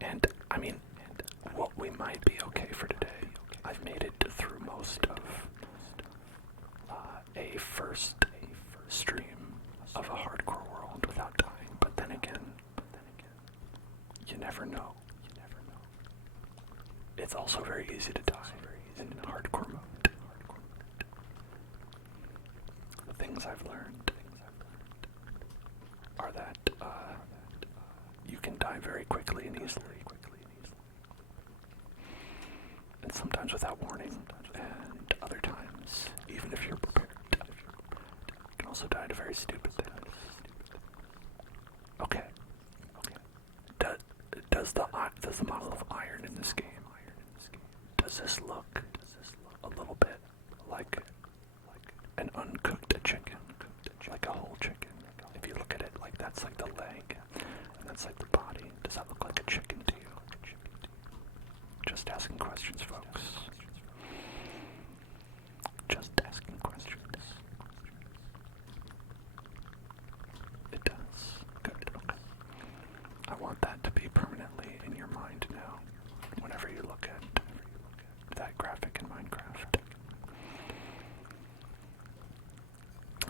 And I mean, what we might be okay for today. I've made it through most of a first stream of a hardcore world without dying, but then again, you never know. It's also very easy to die in hardcore mode. The things I've learned are that you can die very quickly and easily. And sometimes without warning, and other times, even if you're prepared, you can also die to very stupid things. Okay. Does the model of iron in this game, does this look a little bit like an uncooked chicken, like a whole chicken? If you look at it, like that's like the leg, and that's like the body. Does that look like a chicken to you? Just asking questions, folks. Just asking questions. It does. Good. Okay. I want that to be permanently in your mind now. Whenever you look at that graphic in Minecraft.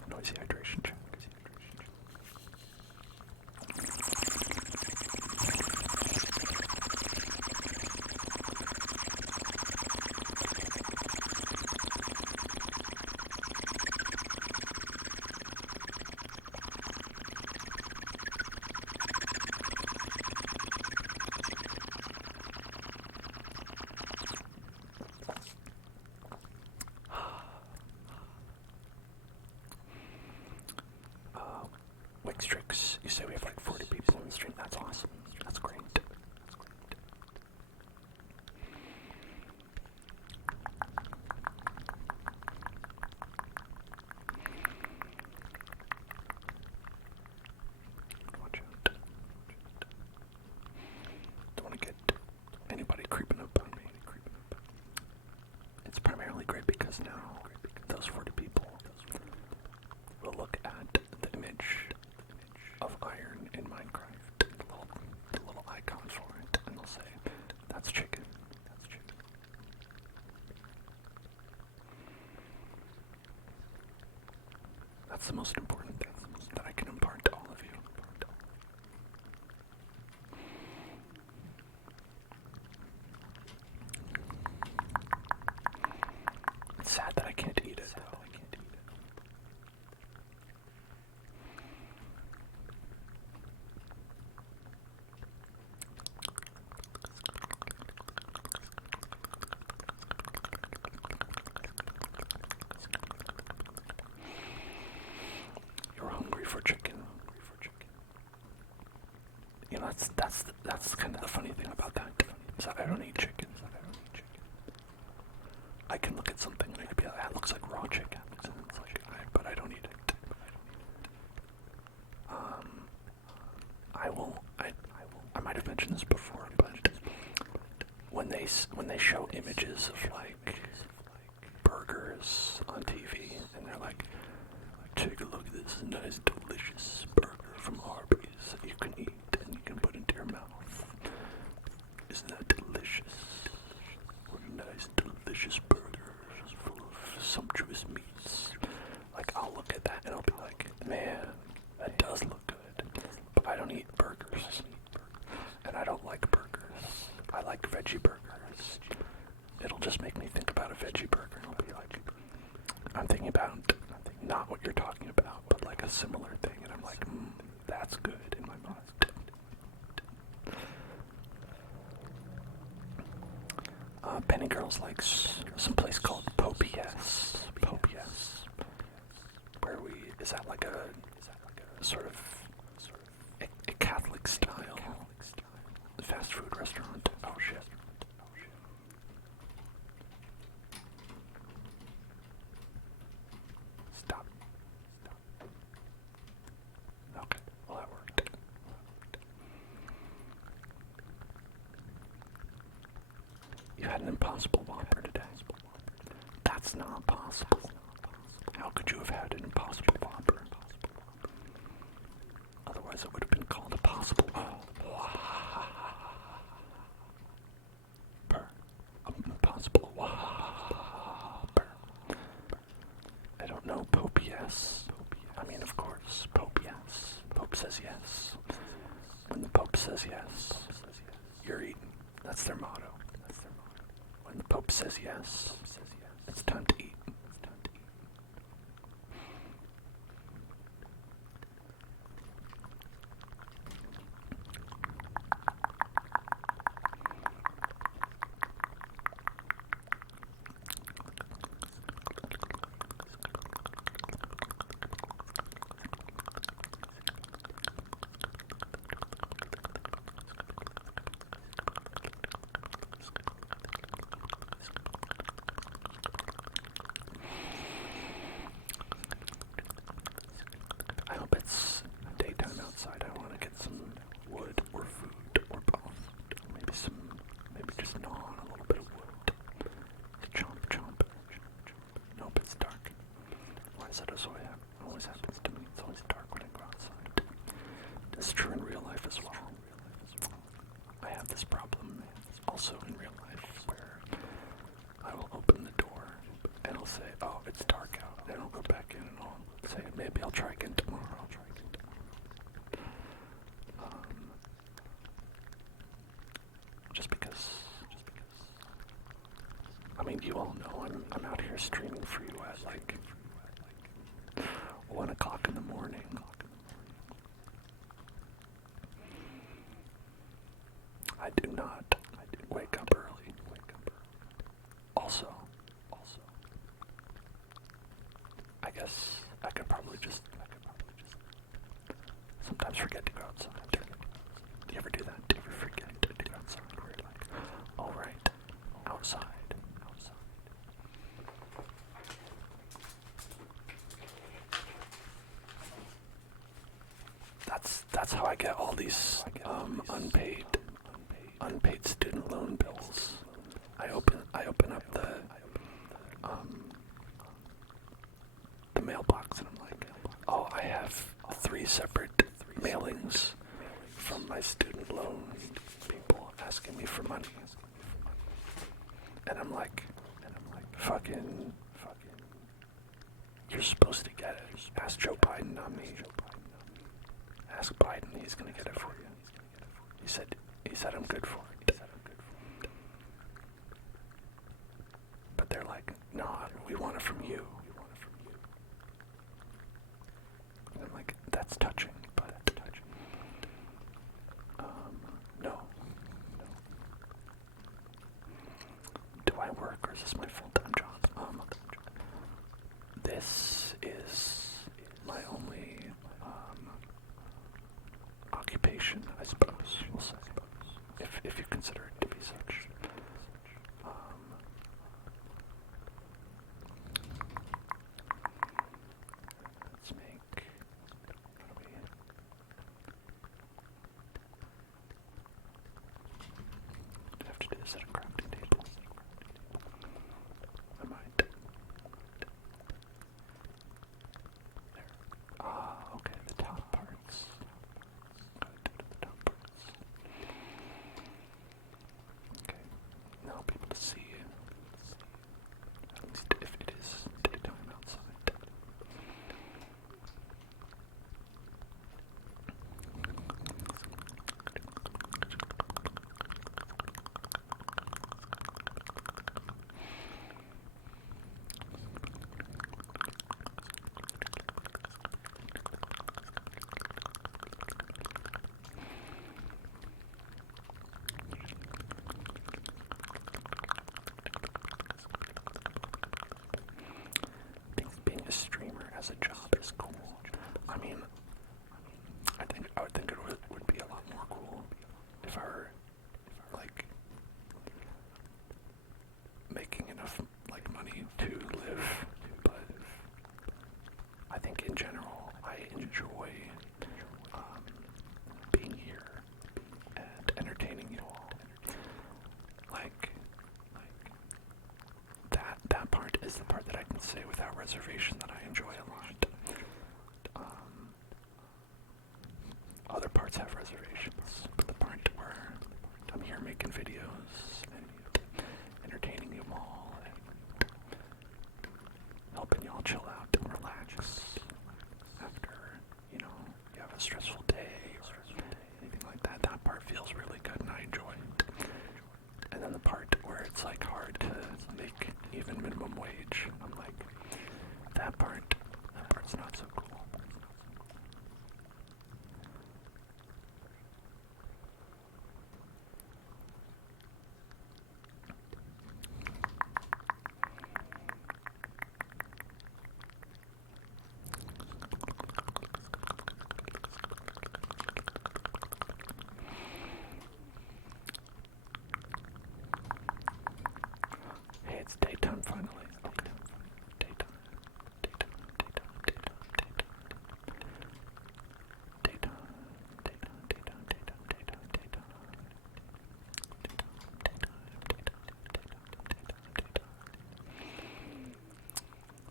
Noisy hydration check. Wixtrix, you say we have like 40 people on the stream. That's awesome. That's great. Watch out. Don't want to get anybody creeping up on me. It's primarily great because now those 40 people will look at the image of iron in Minecraft, the little icons for it, and they'll say, that's chicken. That's the most important thing that I can impart to all of you. It's sad that I can't eat it, though. I don't eat chicken. I can look at something and I could be like, that looks like raw chicken. And it's like, but I don't eat it. I might have mentioned this before, but when they show images of like burgers on TV and they're like, take a look at this nice delicious burger from Arby's that you can eat and you can put into your mouth. Isn't that delicious? What a nice delicious burger full of sumptuous meats. Like, I'll look at that and I'll be like, man, that does look good. But I don't eat burgers. And I don't like burgers. I like veggie burgers. It'll just make me think about a veggie burger and I'll be like, I'm thinking about not what you're talking about, but like a similar thing. And I'm like, that's good in my mind. Penny Girls likes some place called Popies. Is that like a sort of a Catholic style fast food restaurant? Oh shit. Stop. Okay, well that worked. You had an Impossible Whopper today. That's not possible. How could you have had an Impossible Whopper? Otherwise it would have been called a Possible Whopper. Impossible Whopper. I don't know, Pope yes. I mean, of course, Pope yes. Pope says yes. When the Pope says yes, you're eating. That's their motto. When the Pope says yes, it's time to eat. I hope it's daytime outside. I want to get some wood or food or both. Maybe just gnaw on a little bit of wood. Chomp. Nope, it's dark. Why is that always happens to me? It's always dark when I go outside. It's true in real life as well. I have this problem also in real life where I will open the door and I'll say, oh, it's dark out. Then I'll go back in and I'll say, maybe I'll try again tomorrow. Just because. I mean, you all know I'm out here streaming for you at like 1 o'clock in the morning. I do not wake up early. Also, I guess I could probably just sometimes forget to go outside. Do you ever do that? Do you ever forget to go outside? Where you're like, all right, outside. That's how I get all these unpaid student loan bills. I open up the mailbox and I'm like, oh, I have 3 separate mailings from my student loan people asking me for money. And I'm like, fucking, you're supposed to get it. Ask Joe Biden, not me. Ask Biden, he's gonna get it for you. He said I'm good for it. But they're like, no, we want it from you. And I'm like, that's touching, but no. Do I work or is this my full-time job? This is my only occupation, I suppose we'll say. if you consider it to be such. Let's make. What do we? I'd have to do this at a crafting table. I might. There. Okay, the top parts. Gotta do to the top parts. Okay, now I'll be able to see it. At least if it is daytime outside. Being a streamer as a job is cool. I mean, I would think it would be a lot more cool if I were like making enough like money to live, but I think in general I enjoy being here and entertaining you all. Like that part is the part that I can say without reservation that I enjoy a lot. Other parts have reservations, but the part where I'm here making videos and entertaining you all and helping y'all chill out and relax after, you have a stressful day or anything like that, that part feels really good and I enjoy it. And then the part where it's like hard to make even minimum wage, I'm like, that part's not so cool. Hey, it's daytime finally. Okay. Daytime.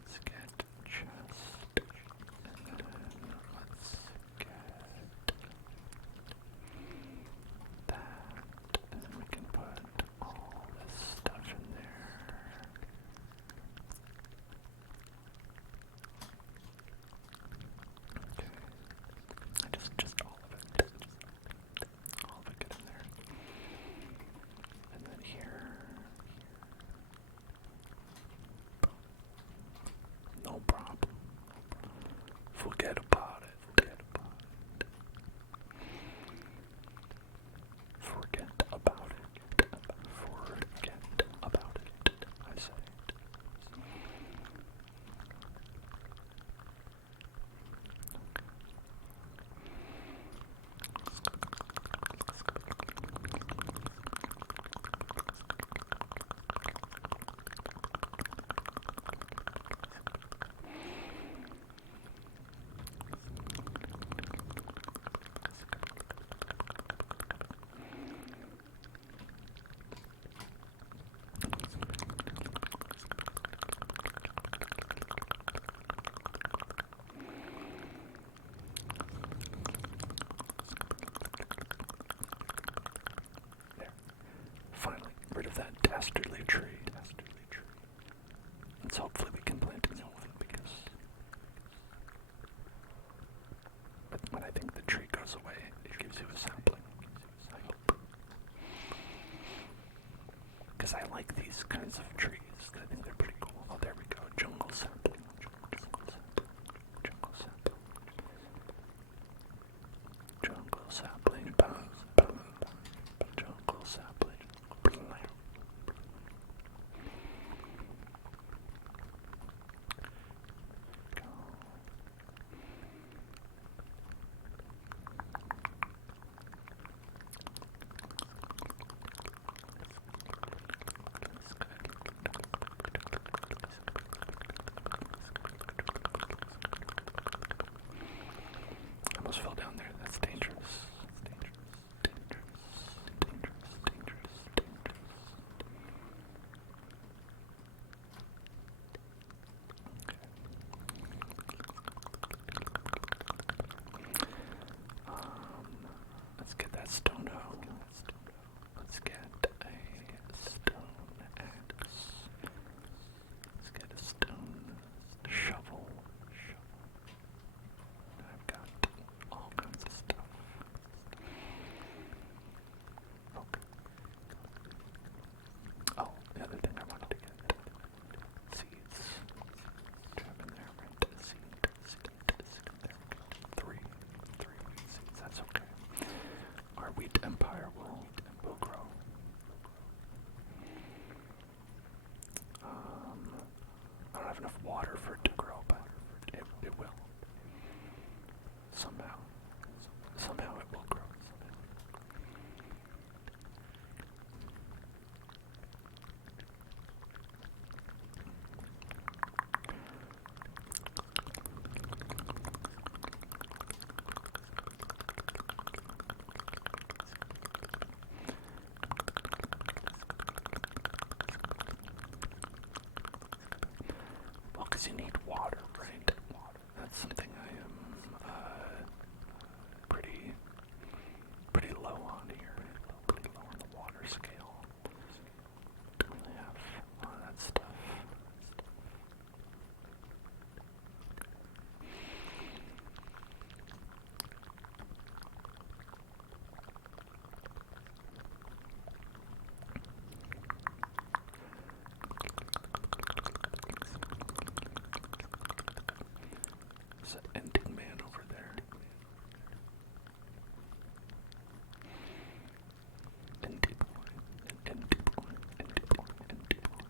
Let's get chest, and then let's get that, and then we can put all this stuff in there. Okay. Just all of it. All of it get in there. And then here. No problem. Forget about it. Forget about it. Forget about it. Forget about it. I say it. Finally, rid of that dastardly tree. And so hopefully we can plant a new one because when I think the tree goes away, it gives you a sapling. I hope. Because I like these kinds of trees. I think they're pretty cool. Oh, there we go. Jungle sapling. Jungle sapling. Jungle sapling. Jungle sapling. It will. Somehow. Somehow it will grow. Well, because you need water, right? That's something I am pretty low on here. Pretty low on the water scale. Don't really have a lot of that stuff. Is that ending man over there? Ending boy. Ending boy. Ending boy. Ending boy.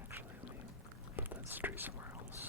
Actually, let me put that tree somewhere else.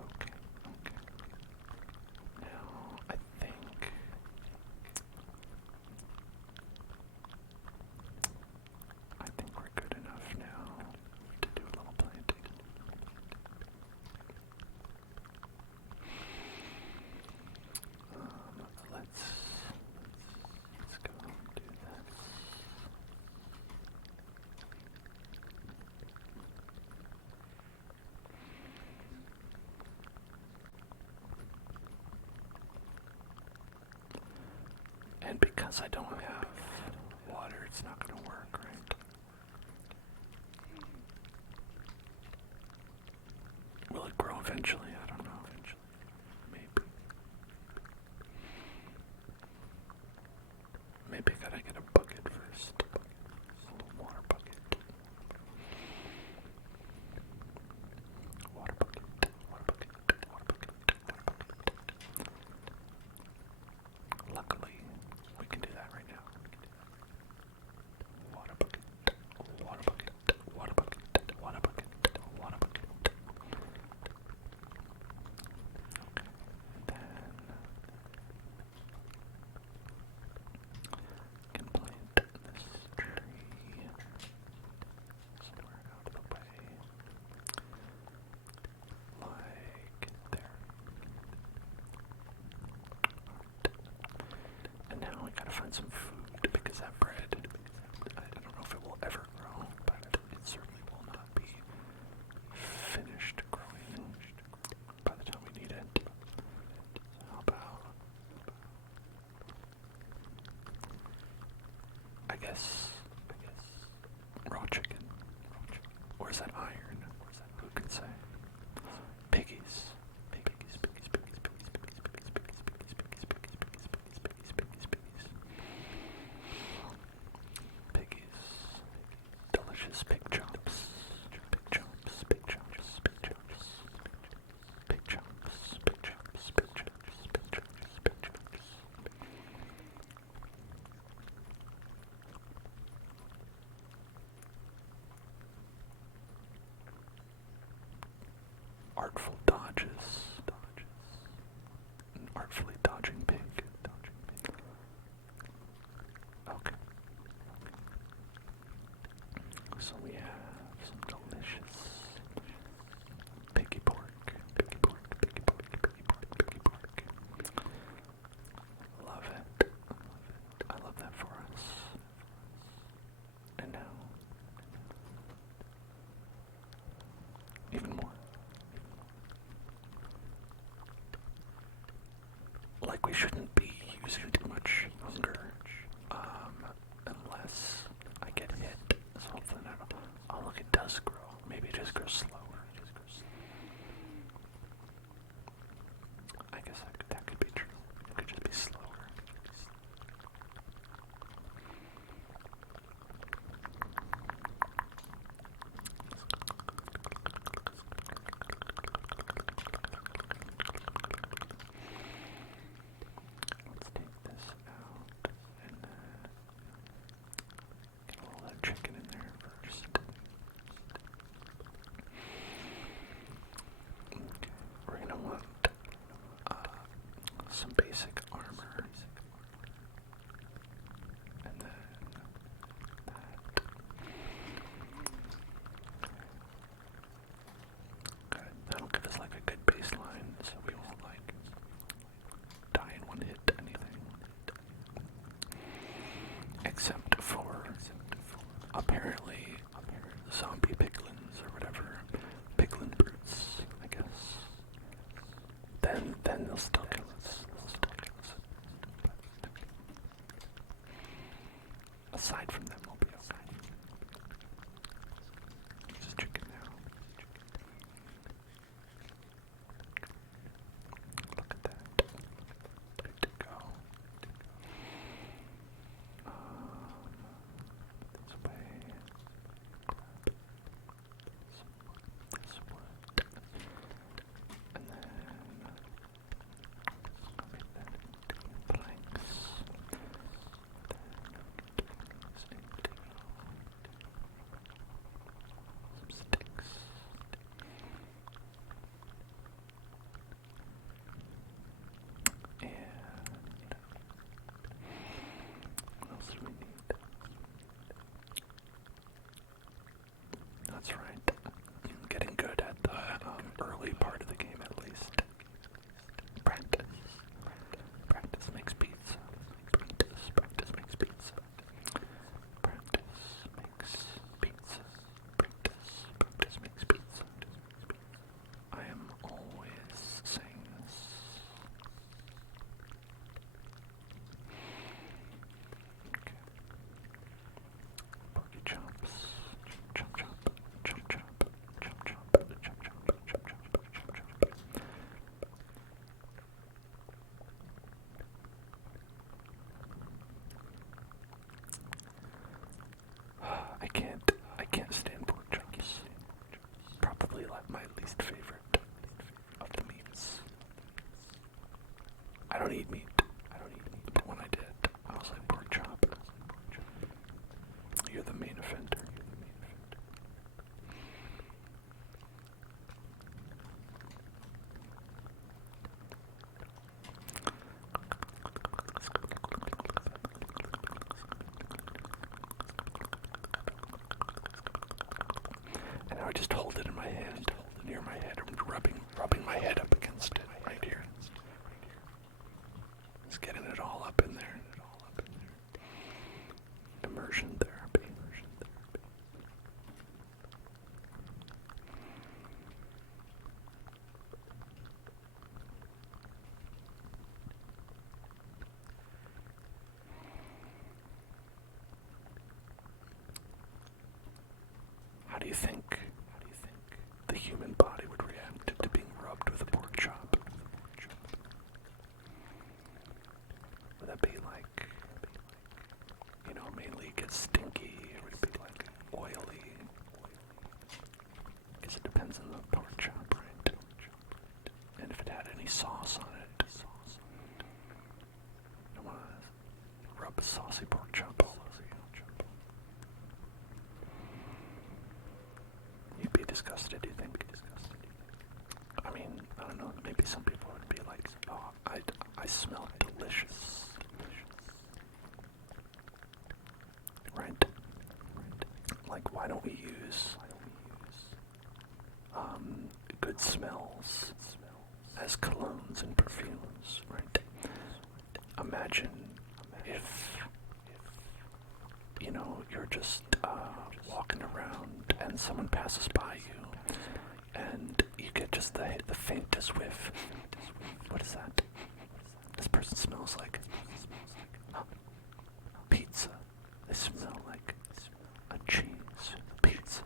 Okay, okay. Now, I think we're good enough now to do a little planting. Let's go do this. And because I don't have water, it's not going to work, right? Will it grow eventually? I don't know. Maybe. Maybe I gotta get a bucket first. A little water bucket. Water bucket. Water bucket. Water bucket. Water bucket. Luckily, we can do that right now. Water bucket. Water bucket. Water bucket. Water bucket. Water bucket. Okay. Then can plant this tree somewhere out of the way, like there. And now we gotta find some food because that bread, I don't know if it will ever grow, but it certainly will not be finished growing by the time we need it. How about, I guess raw chicken. Or is that iron? Who can say? Piggies. Piggies, piggies, piggies, piggies, piggies, piggies, piggies, piggies, piggies, piggies, piggies, piggies, piggies, piggies. Piggies. Delicious pig chops. Pig chops, pig chops, pig chops. Pig chops, pig chops, pig chops, pig chops, pig chops. Artful dodges. An artfully dodging pig. Okay. So we have some Piggy pork, piggy pork, piggy pork, piggy pork, piggy pork. Love it. I love that for us. And now, even more. Like, we shouldn't be using too much hunger, unless I get hit. So hopefully not. Oh, look, it does grow. Maybe it just grows slower. I guess that could be true. It could just be slower. Let's take this out and get all that chicken in there first. Okay, we're gonna want some basic armor, and then that. Okay, that'll give us like a good baseline, so we won't like die in one hit to anything. Except for apparently zombie piglins or whatever, piglin brutes, I guess. Then they'll still kill us. Aside from them, we'll be okay. Just chicken now. Look at that. Good to go. This way. Grab this wood. And then copy that into planks. Then into some sticks. And what else do we need? That's right. I'm getting good at the early part of the game, at least. Practice. Practice makes pizza. Practice makes pizza. Practice makes pizza. Practice makes pizza. I am always saying this. Okay. Porky chops. Chop chop. Chop chop. Chop chop. Chop chop. Chop chop. Chop chop. I can't stand pork chops. Probably like my least favorite of the meats. I don't eat meat. But when I did, I was like, pork chop. You're the main offender. And I would just hold it in my hand, near my head, rubbing my head up against it right here. Just getting it all up in there. Immersion therapy. How do you think the human body would react to being rubbed with a pork chop? Would that be like, mainly it gets stinky, or would it be like oily? I guess it depends on the pork chop, right? And if it had any sauce on it. I don't want to rub a saucy pork chop all over you. You'd be disgusted, do you think? I mean, I don't know, maybe some people would be like, oh, I smell delicious. Right? Like, why don't we use good smells as colognes and perfumes, right? Imagine if, you're just walking around and someone passes by you and you get just the faintest whiff. What is that? This person smells like pizza. They smell like a cheese pizza.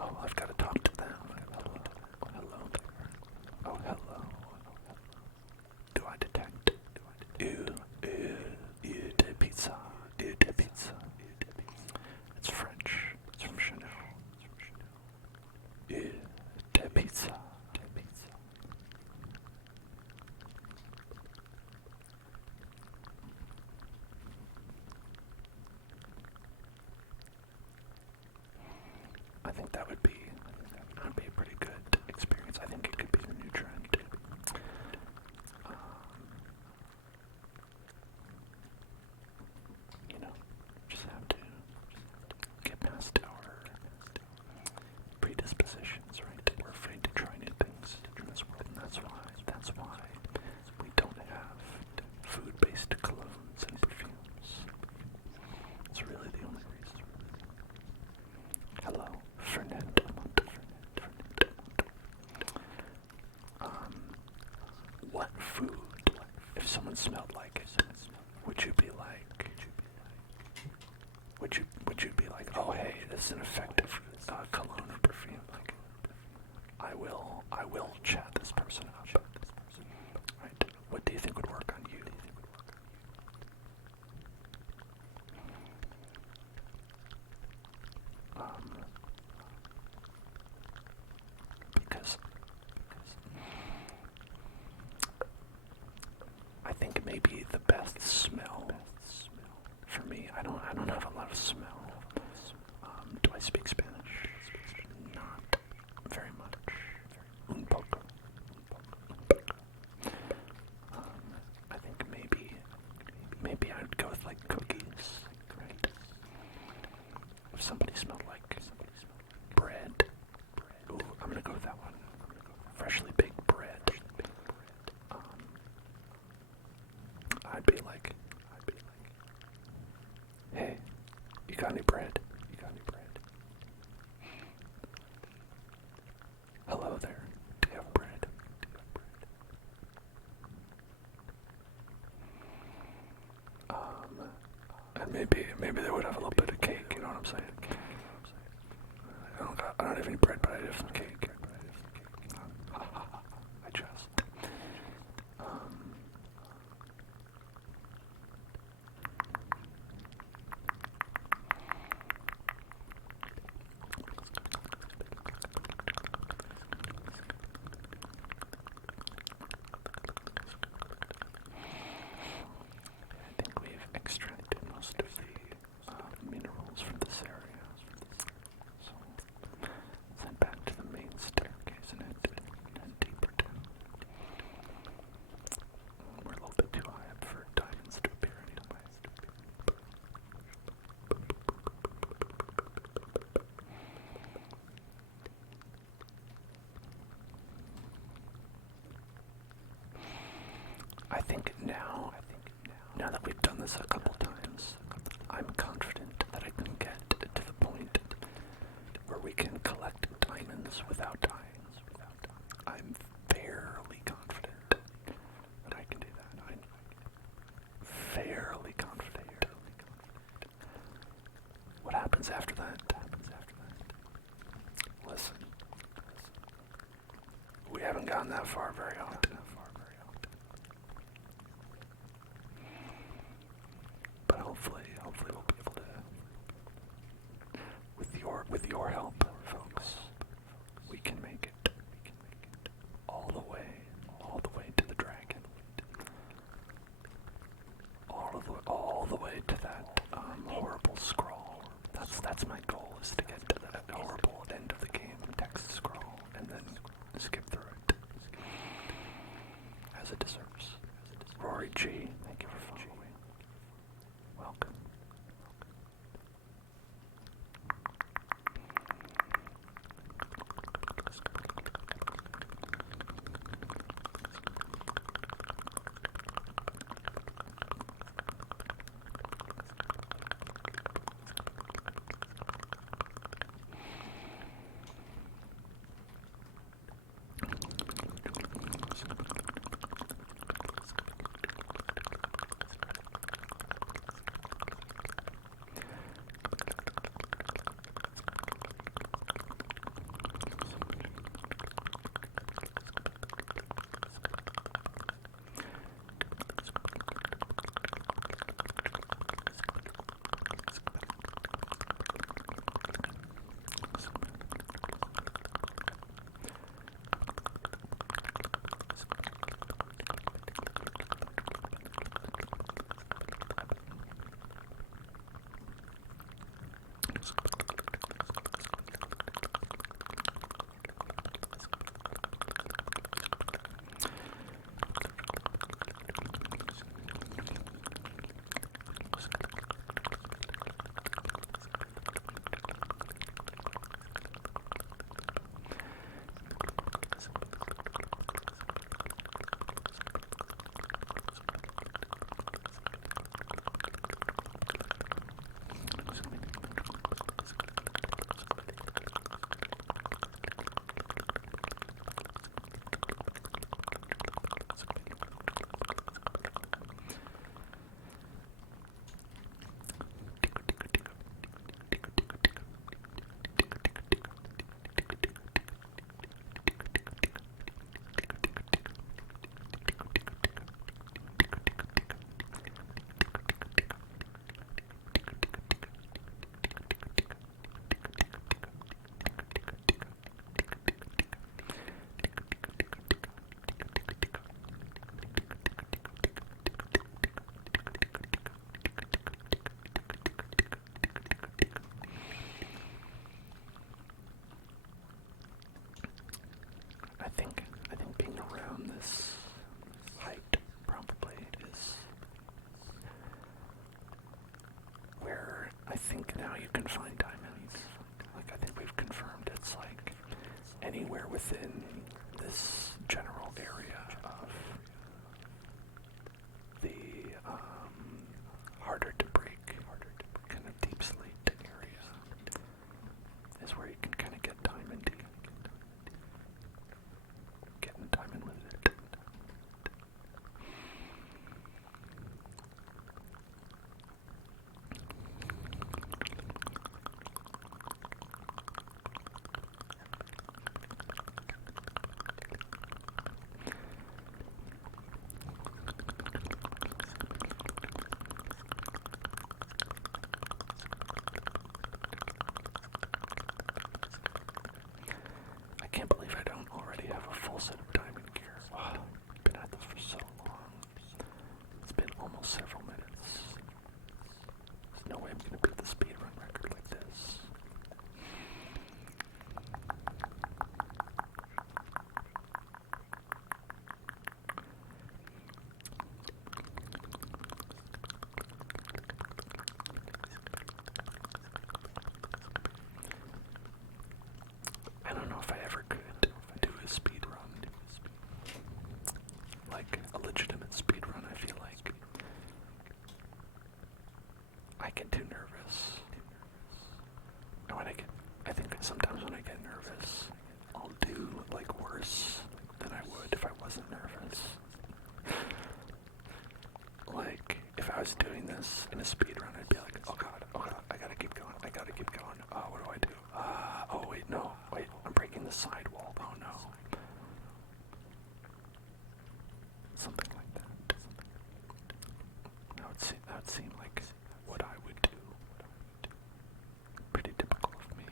Oh, I've got to talk to them. Oh, hello there. Oh, hello. Do I detect? Ew, de pizza. Ew, de pizza. It's French. It's from Chanel. Ew, de pizza. I think that would be a pretty good experience. I think it could be the new trend. Just have to get past our predispositions, right? We're afraid to try new things in this world, and that's why we don't have food-based colognes and perfumes. It's really the only reason. Hello, Fernand. What food, if someone smelled like it, would you be like? Would you be like, oh hey, this is an effective cologne or perfume? Like, I will chat this person up. Right? What do you think would work on you? Because I think maybe the best smell for me, I don't have a lot of smell. Do I speak Spanish? Not very much. Un poco. I think maybe I'd go with like cookies, right? If somebody smelled like bread, ooh, I'm gonna go with that one. Freshly baked bread. I'd be like, hey, you got any bread? Hello there. Do you have bread? And maybe they would have a little bit of cake. You know what I'm saying? I don't have any bread, but I have some cake. I just. I think we've extracted most of the minerals from this area. So let's head back to the main staircase and head deeper down. We're a little bit too high up for diamonds to appear anyway. I think now that we've done this a couple times, I'm confident that I can get to the point where we can collect diamonds without dying. I'm fairly confident that I can do that. I'm fairly confident. What happens after that? Listen. We haven't gone that far very often. But hopefully we'll be able to, with your help, folks, we can make it all the way to the dragon, all the way to that horrible scroll. That's my goal, is to get to that horrible end of the game text scroll and then skip through it. this height probably is where I think now you can find diamonds. Like, I think we've confirmed it's like anywhere within this general area of the harder to break, kind of deep slate area is where you can kind of get diamondy. Getting diamond with it. I can't believe I don't already have a full set of diamond gear. Wow, I've been at this for so long. It's been almost several minutes. There's no way I'm going to beat the speedrun record like this. I don't know if I ever could do a speed run. Like a legitimate speed run, I feel like I get too nervous. And I think sometimes when I get nervous, I'll do like worse than I would if I wasn't nervous. Like, if I was doing this in a speed run, I'd be like, oh god, I gotta keep going. What do I do? Oh wait, no, I'm breaking the sidewall. Oh no. Something like that. That would seem like what I would do. Pretty typical of me.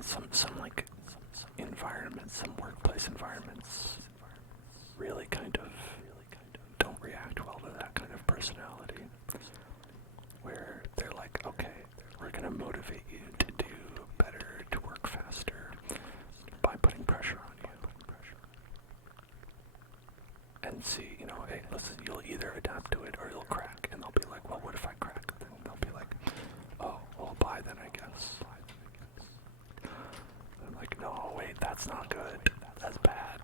Some environments, some workplace environments really kind of don't react well to that kind of personality, where they're like, okay, we're going to motivate you to do better, to work faster, by putting pressure on you. And see, hey, listen, you'll either adapt to it or you'll crack. And they'll be like, well, what if I crack? Then they'll be like, oh, well, bye then, I guess. And I'm like, no, wait, that's not good. That's bad.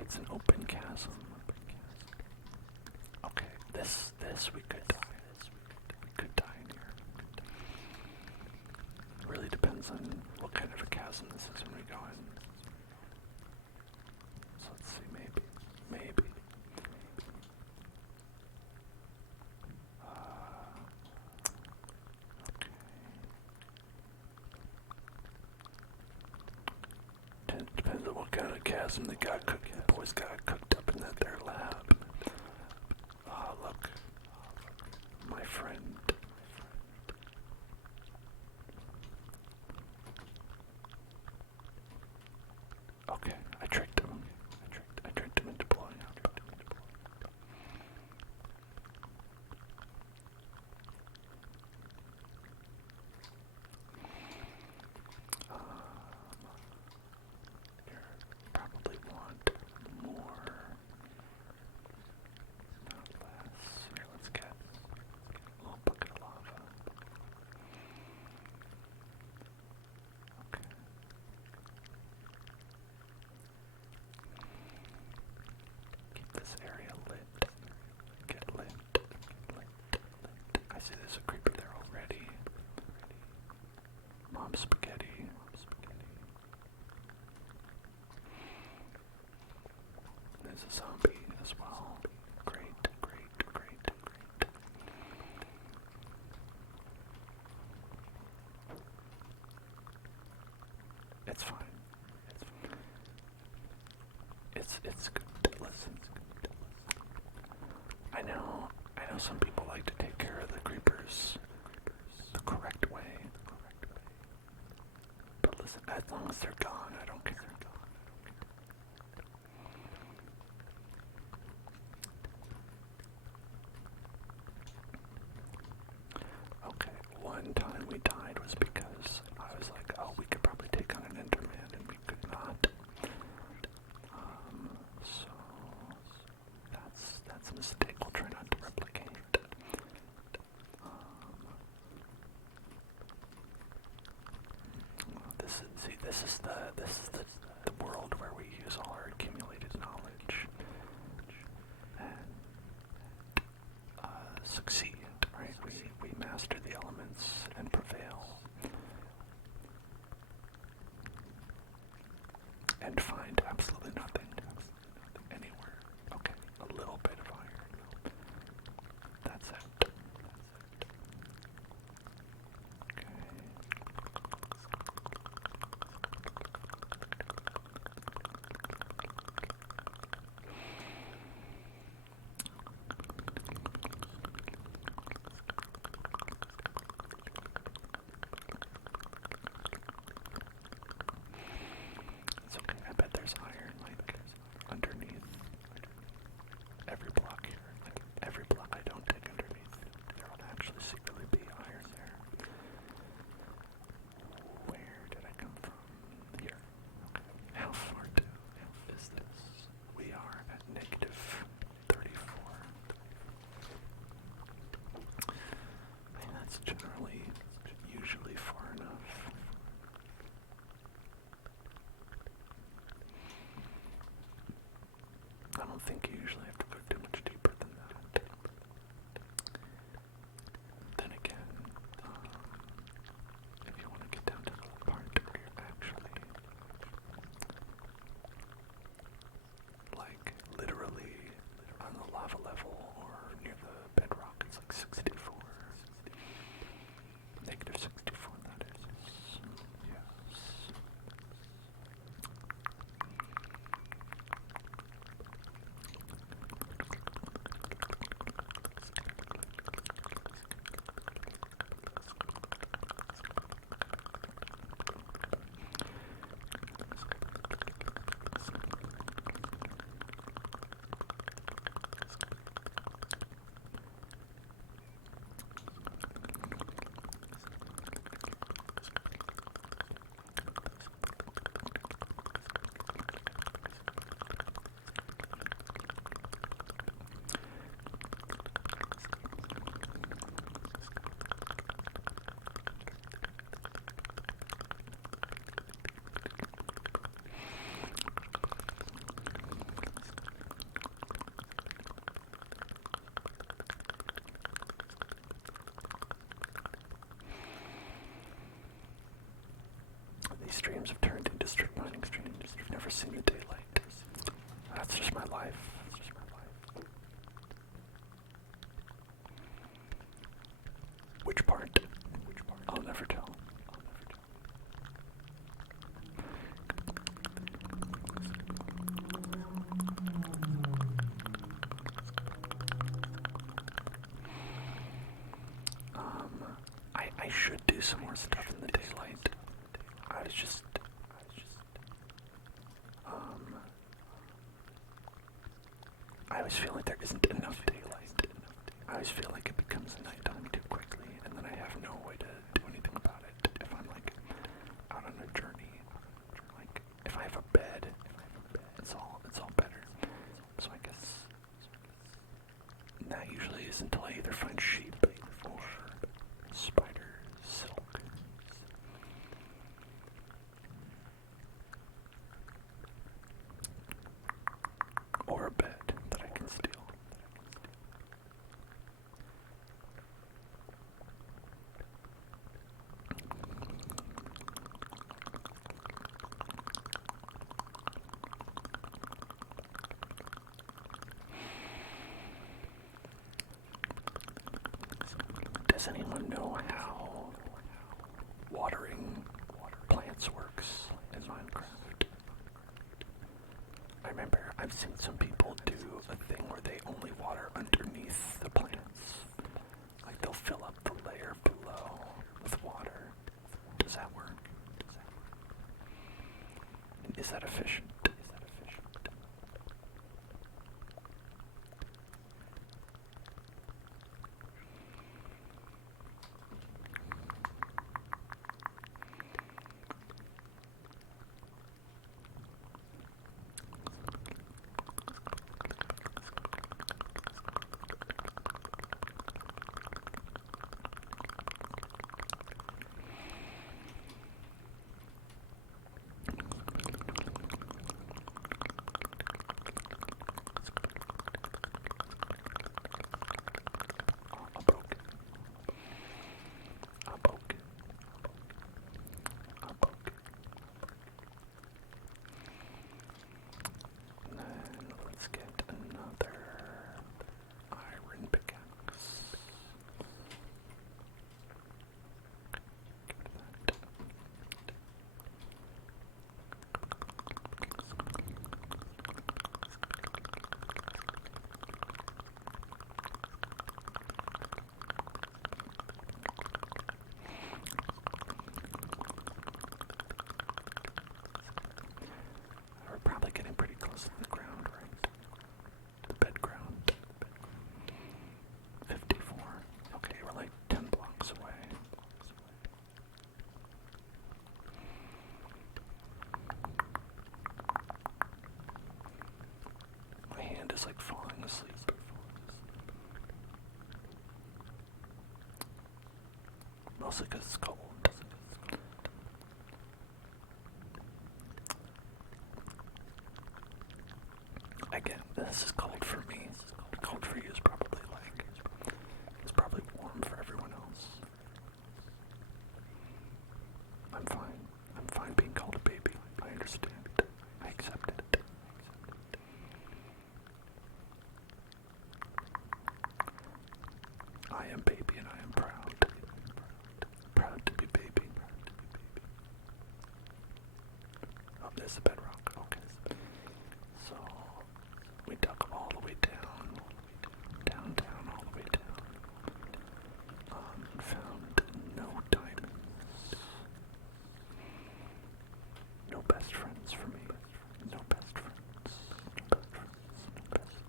It's an open chasm. Okay, this we could die. We could die in here. It really depends on what kind of a chasm this is when we go in. So let's see, maybe. Okay. Depends on what kind of chasm the boys got cooked up in their lab. Look. My friend. Okay, I tricked him. I tricked him into blowing up. You probably want more it's good to listen. I know some people like to take care of the creepers the correct way. But listen, as long as they're gone, I don't care. Okay, one time we died was because I was like, oh, we could probably take on an Enderman, and we could not. So that's a mistake. We'll try not to replicate. This is the world where we use all our accumulated knowledge and succeed, right? We master the elements and prevail and find absolutely nothing anywhere. Okay, a little bit of iron. That's it. Okay. It's okay. I bet there's iron like underneath every block here. Like every block I don't take underneath, there will actually secretly be iron there. Where did I come from? Here. Okay. How far is this? We are at negative 34. I mean, that's usually far enough. I don't think you usually have to go too much deeper than that. Then again, if you want to get down to the part where you're actually, like, literally on the lava level or near the bedrock, it's like 64. Negative 64, that is. Yes. These streams have turned into strip mining streams. You've never seen the daylight. That's just my life. Which part? I'll never tell. I should do some more stuff in the daylight. I always feel like there isn't enough daylight. I always feel like it becomes nighttime too quickly, and then I have no way to do anything about it. If I'm like out on a journey, like if I have a bed, it's all better. So I guess that usually is until I either find sheep or spider silk. Or a bed that I can steal. Does anyone know how watering plants works in Minecraft? I I've seen some people do a thing where they only water underneath the plants. Like they'll fill up the layer below with water. Does that work? Is that efficient? Getting pretty close to the ground, right? The bed ground. 54. Okay, we're like 10 blocks away. My hand is like falling asleep. Mostly because it's cold. Again, this is cold for me. Cold for you is probably like, it's probably warm for everyone else. I'm fine. I'm fine being called a baby. I understand. I accept it. I am baby and I am proud. Proud to be baby. Oh, there's the bedrock. Okay. So we dug all the way down, all the way down. Found no diamonds. No best friends for me. No best friends. No best friends.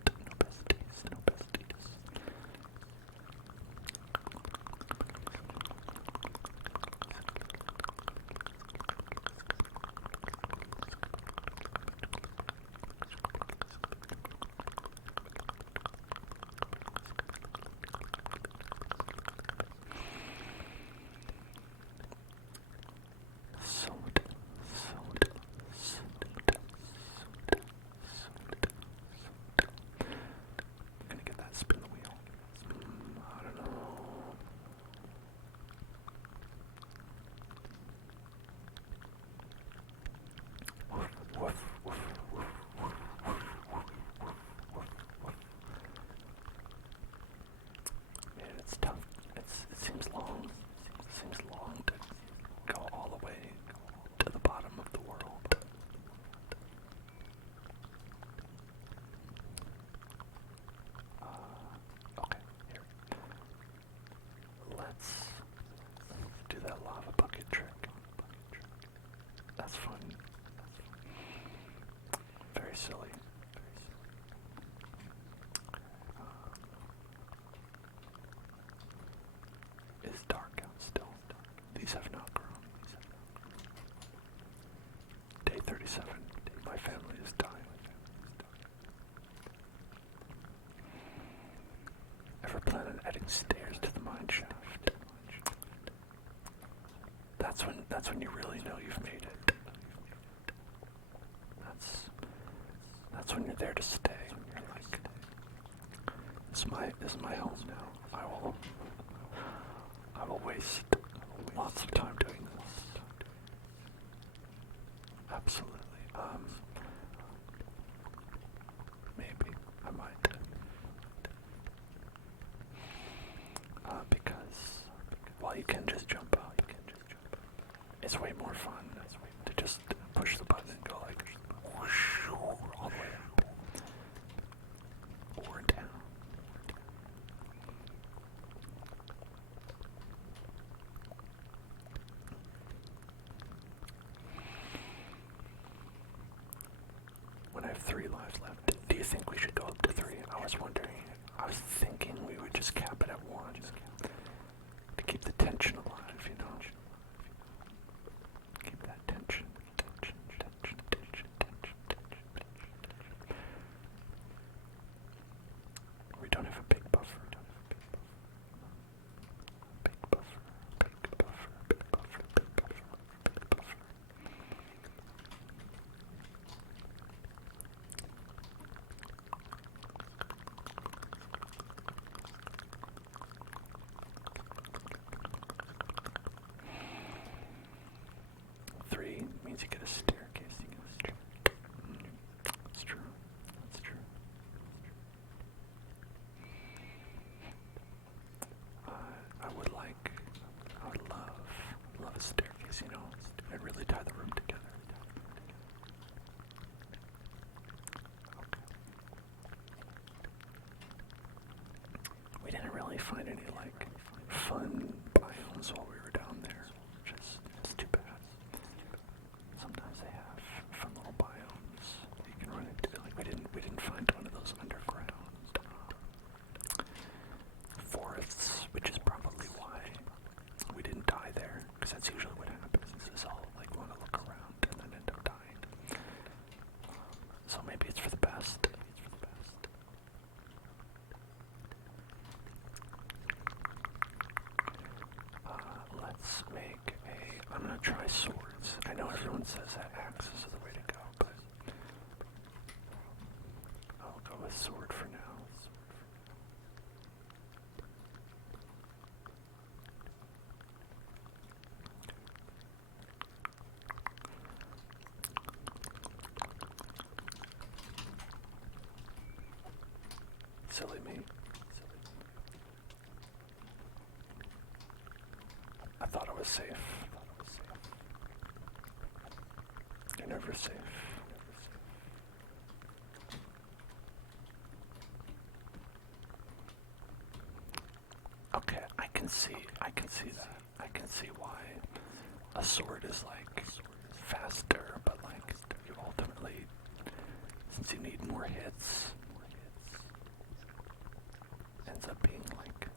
No besties. No besties. Gonna get that spin the wheel. I don't know. Woof, woof, woof, woof, woof, woof, woof, woof, woof. Man, it's tough. It seems long. It seems long to go all the way to the bottom of the world. Okay, here. Let's do that lava bucket trick. That's fun. Very silly. It's dark out still. These have not grown. Day 37. My family is dying. Ever plan on adding stairs to the mine shaft? That's when you really know you've made it. That's when you're there to stay. You're like, this is my home now. I will waste lots of time doing this. Absolutely. Maybe I might. Because, well, you can just jump out. It's way more fun to just push the button and go like whoosh, all the way up. you think we should go up to 3? I was wondering. I was thinking we would just cap it at 1 to keep the tension alive, you know. Keep that tension. We don't have a big buffer. Big buffer. Three means you get a staircase. That's true. That's true. I would love a staircase, you know. I'd really tie the room together. Okay. We didn't really find any, like, fun biomes while we were down there, which is too bad. Sometimes they have fun little biomes you can run into. Like, we didn't find one of those underground forests, which is probably why we didn't die there, because that's usually what happens. Is I'll like want to look around and then end up dying. So maybe it's for the best. Let's make I'm gonna try swords. I know everyone says that axes is the way to go, but I'll go with sword for now. Silly me. I thought I was safe. You're never safe. Okay, I can see that. I can see why a sword is like faster, but like you ultimately, since you need more hits, ends up being like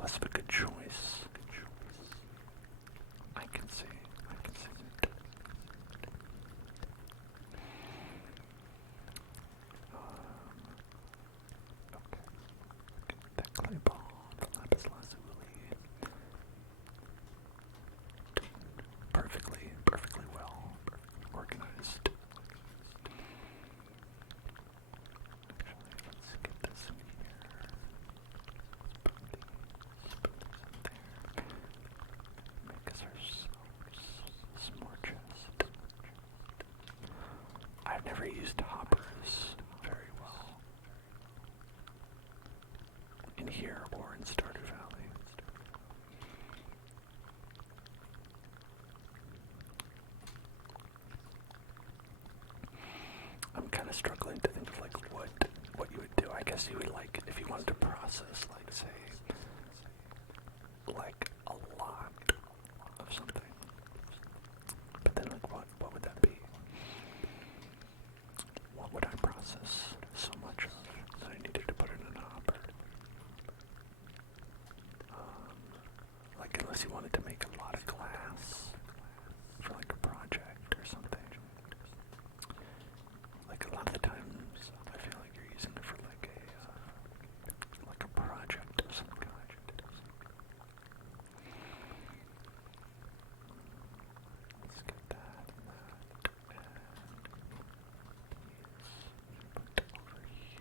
less of a good choice. I can see it. Okay. That clay ball, the lapis lazuli. Perfectly well organized. Actually, let's get this in here. Put these in there. Make us some more chest. I've never used hoppers very well in here or in Stardew Valley. I'm kind of struggling to think of like what you would do. I guess you would like if you wanted to process like say like a lot of something. But then like what would that be? What would I process so much of that I needed to put in an hopper? Like unless you wanted to make a lot of glass for like a project or something. Like a lot of the times I feel like you're using it for like a project of some kind. Let's get that and put over here.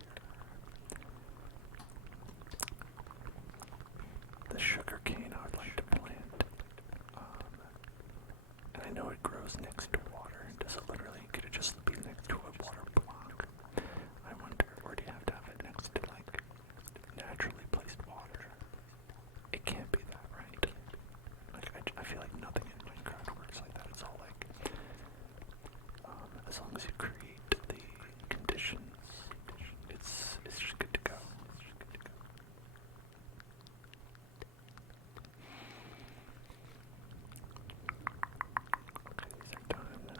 The sugar cane I would like to plant. And I know it grows next to water. Does it literally, could it just be next to a water block? I wonder, or do you have to have it next to like naturally placed water? It can't be that, right? Like I feel like nothing in Minecraft works like that. It's all like, as long as you create the conditions, it's just good to go. Okay, these are done.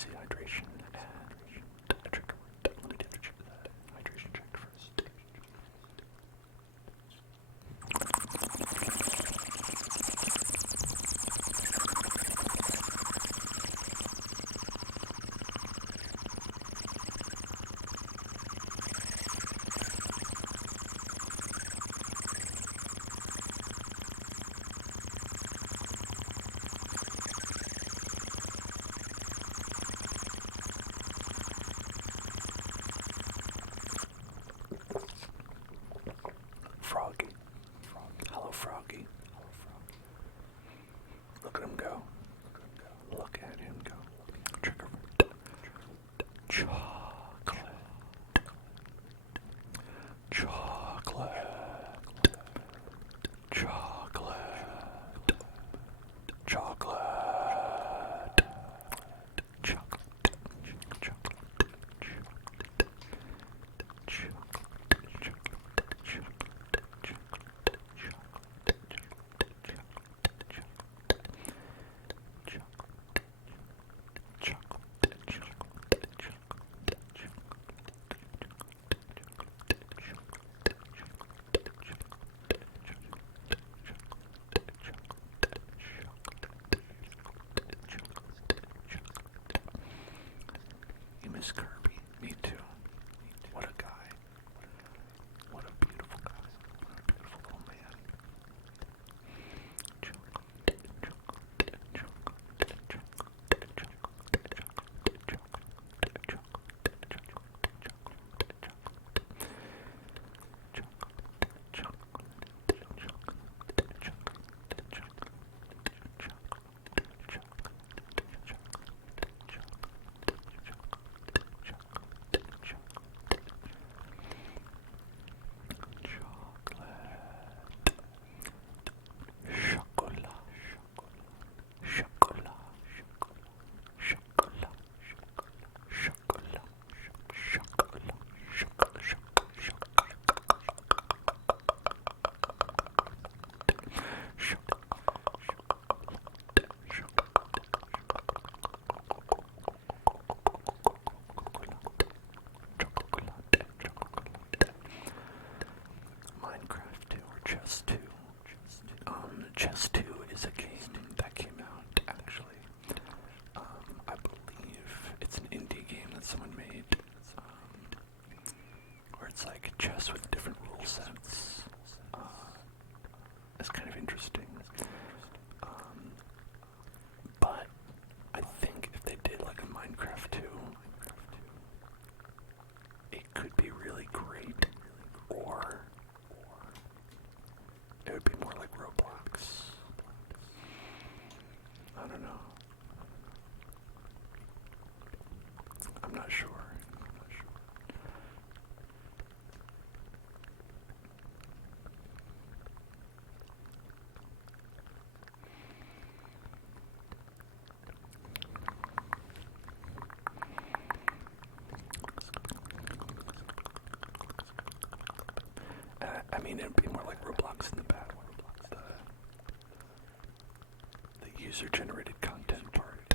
easy hydration and a trigger word. Let me do the hydration check first. Froggy. Hello, Froggy. Look at him go. Look at him go. Trigger word. Chocolate. Chocolate. Chocolate. Chocolate. You miss Kirby? Me too. What a guy. What a beautiful guy. What a beautiful little man. Chess 2 is a game that came out, actually. I believe it's an indie game that someone made, where it's like chess with different rule sets. It's kind of interesting. But I think if they did like a Minecraft 2, it could be really great, or it would be more like Roblox. I don't know. I'm not sure. I mean, it'd be more like Roblox in the bad one. The user-generated content part.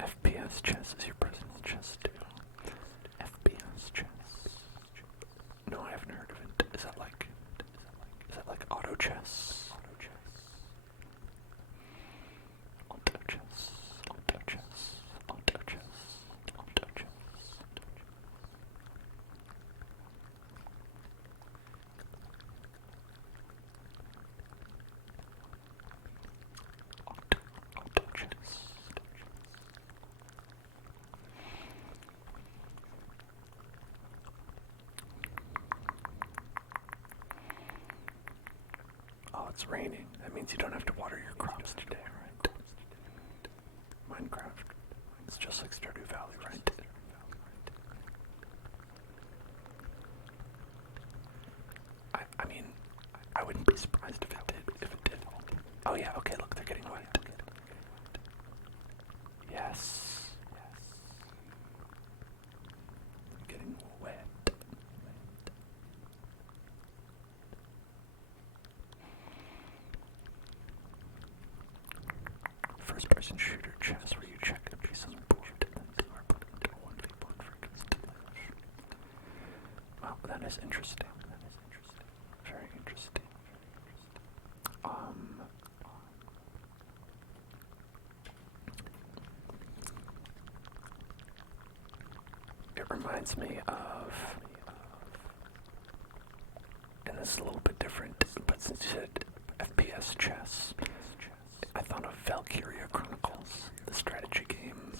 FPS chess is your personal chess too. FPS chess. No, I haven't heard of it. Is that like auto chess? Auto chess. Auto chess. Auto chess. Auto chess. Auto chess. Oh, it's raining. That means you don't have to water your crops today, right? Minecraft. It's just like Stardew Valley, right? I mean, I wouldn't be surprised if it did. Oh yeah, okay, look, they're getting wet. Yes. They're getting wet. first-person shooter chess where you check a piece on the board and then two are put into a 1v1 for against to live. Wow, that is interesting. Very interesting. It reminds me of, and this is a little bit different, but since you said FPS chess, I thought of Valkyria Chronicles, the strategy game,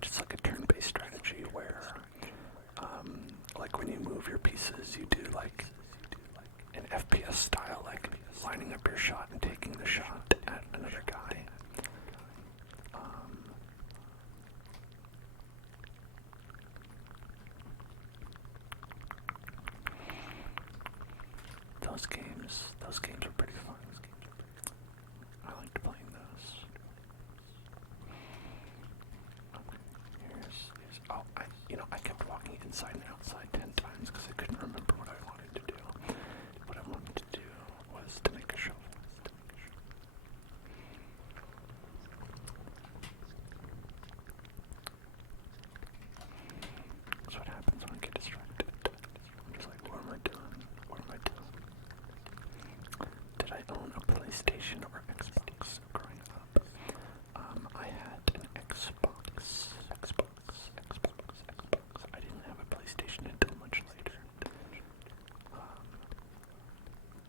just like a turn-based strategy where, like when you move your pieces, you do like an FPS style, like lining up your shot and taking the shot at another guy. Those games are pretty fun. I liked playing those. I kept walking inside and outside 10 times because I couldn't remember what I wanted to do. What I wanted to do was to make a shovel. That's what happens when I get distracted. I'm just like, what am I doing? What am I doing? Did I own a PlayStation or Xbox growing up? I had an Xbox. I didn't have a PlayStation until much later.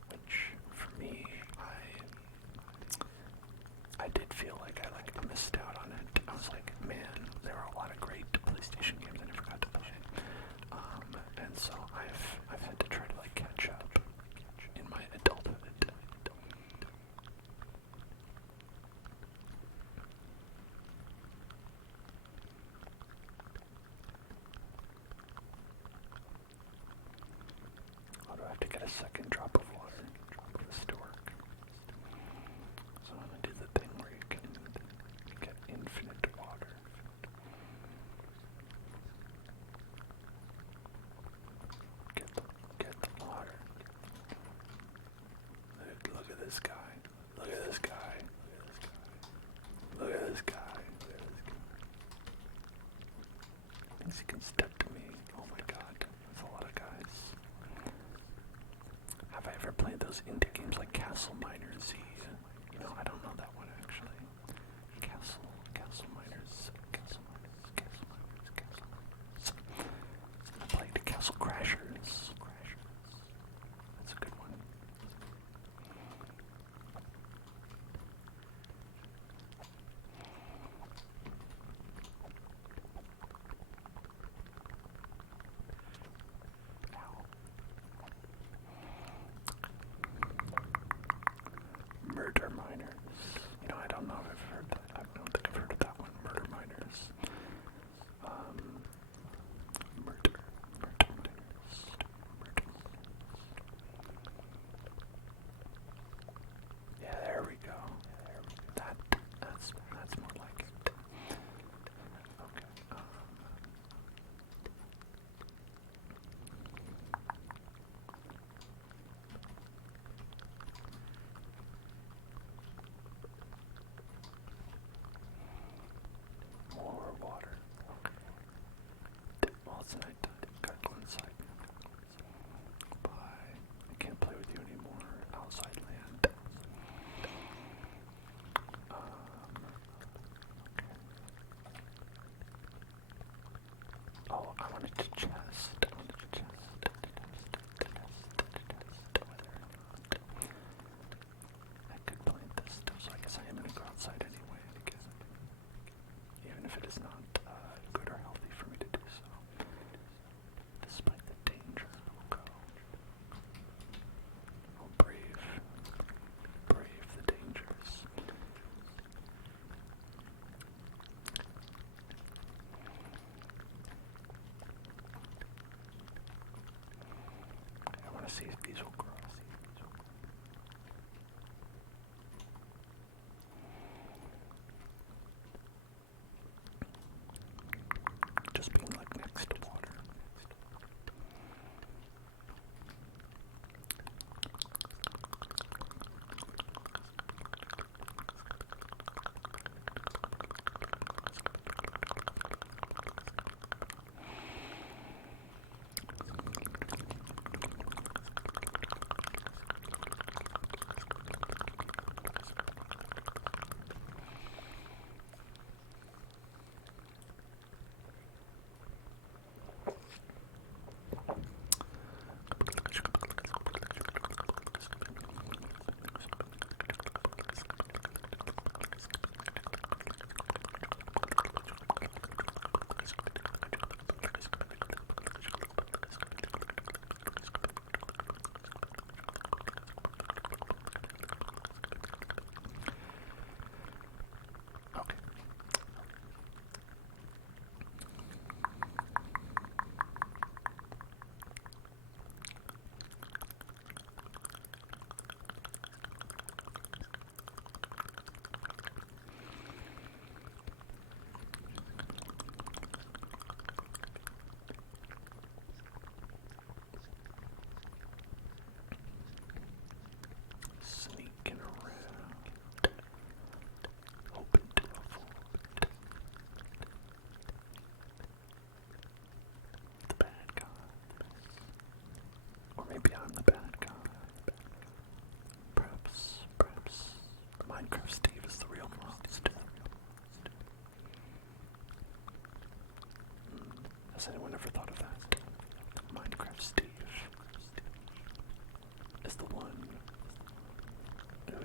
Which, for me, I did feel like I missed out on it. I was like, man, there are a lot of great PlayStation games I never got to play. And so I've had to try to catch up in my adulthood. Oh, do I have to get a second drop of water for this to work? So I'm gonna do the thing where you can get infinite water. Get the water. Look at this guy. Look at this guy. Look at this guy. Thinks he can step to me. Oh my god, that's a lot of guys. Have I ever played those indie games like Castle Miner Z? I don't know that one actually. Castle Miners. I played Castle Crashers. That's a good one. Murder Miners. I don't know if I've heard that. I don't think I've heard of that one. Murder Miners. Murder Miners. Yeah, there we go. That's more like it. Okay. More water. Okay. Well, it's nighttime. Gotta go inside. Bye. I can't play with you anymore. Outside land. Oh, I wanted to test whether or not I could plant this stuff, so I guess I am going to go outside anyway again, even if it is not good or healthy for me to do so. Despite the danger, I'll go. I'll brave the dangers. I want to see if these will grow. Just being next to water.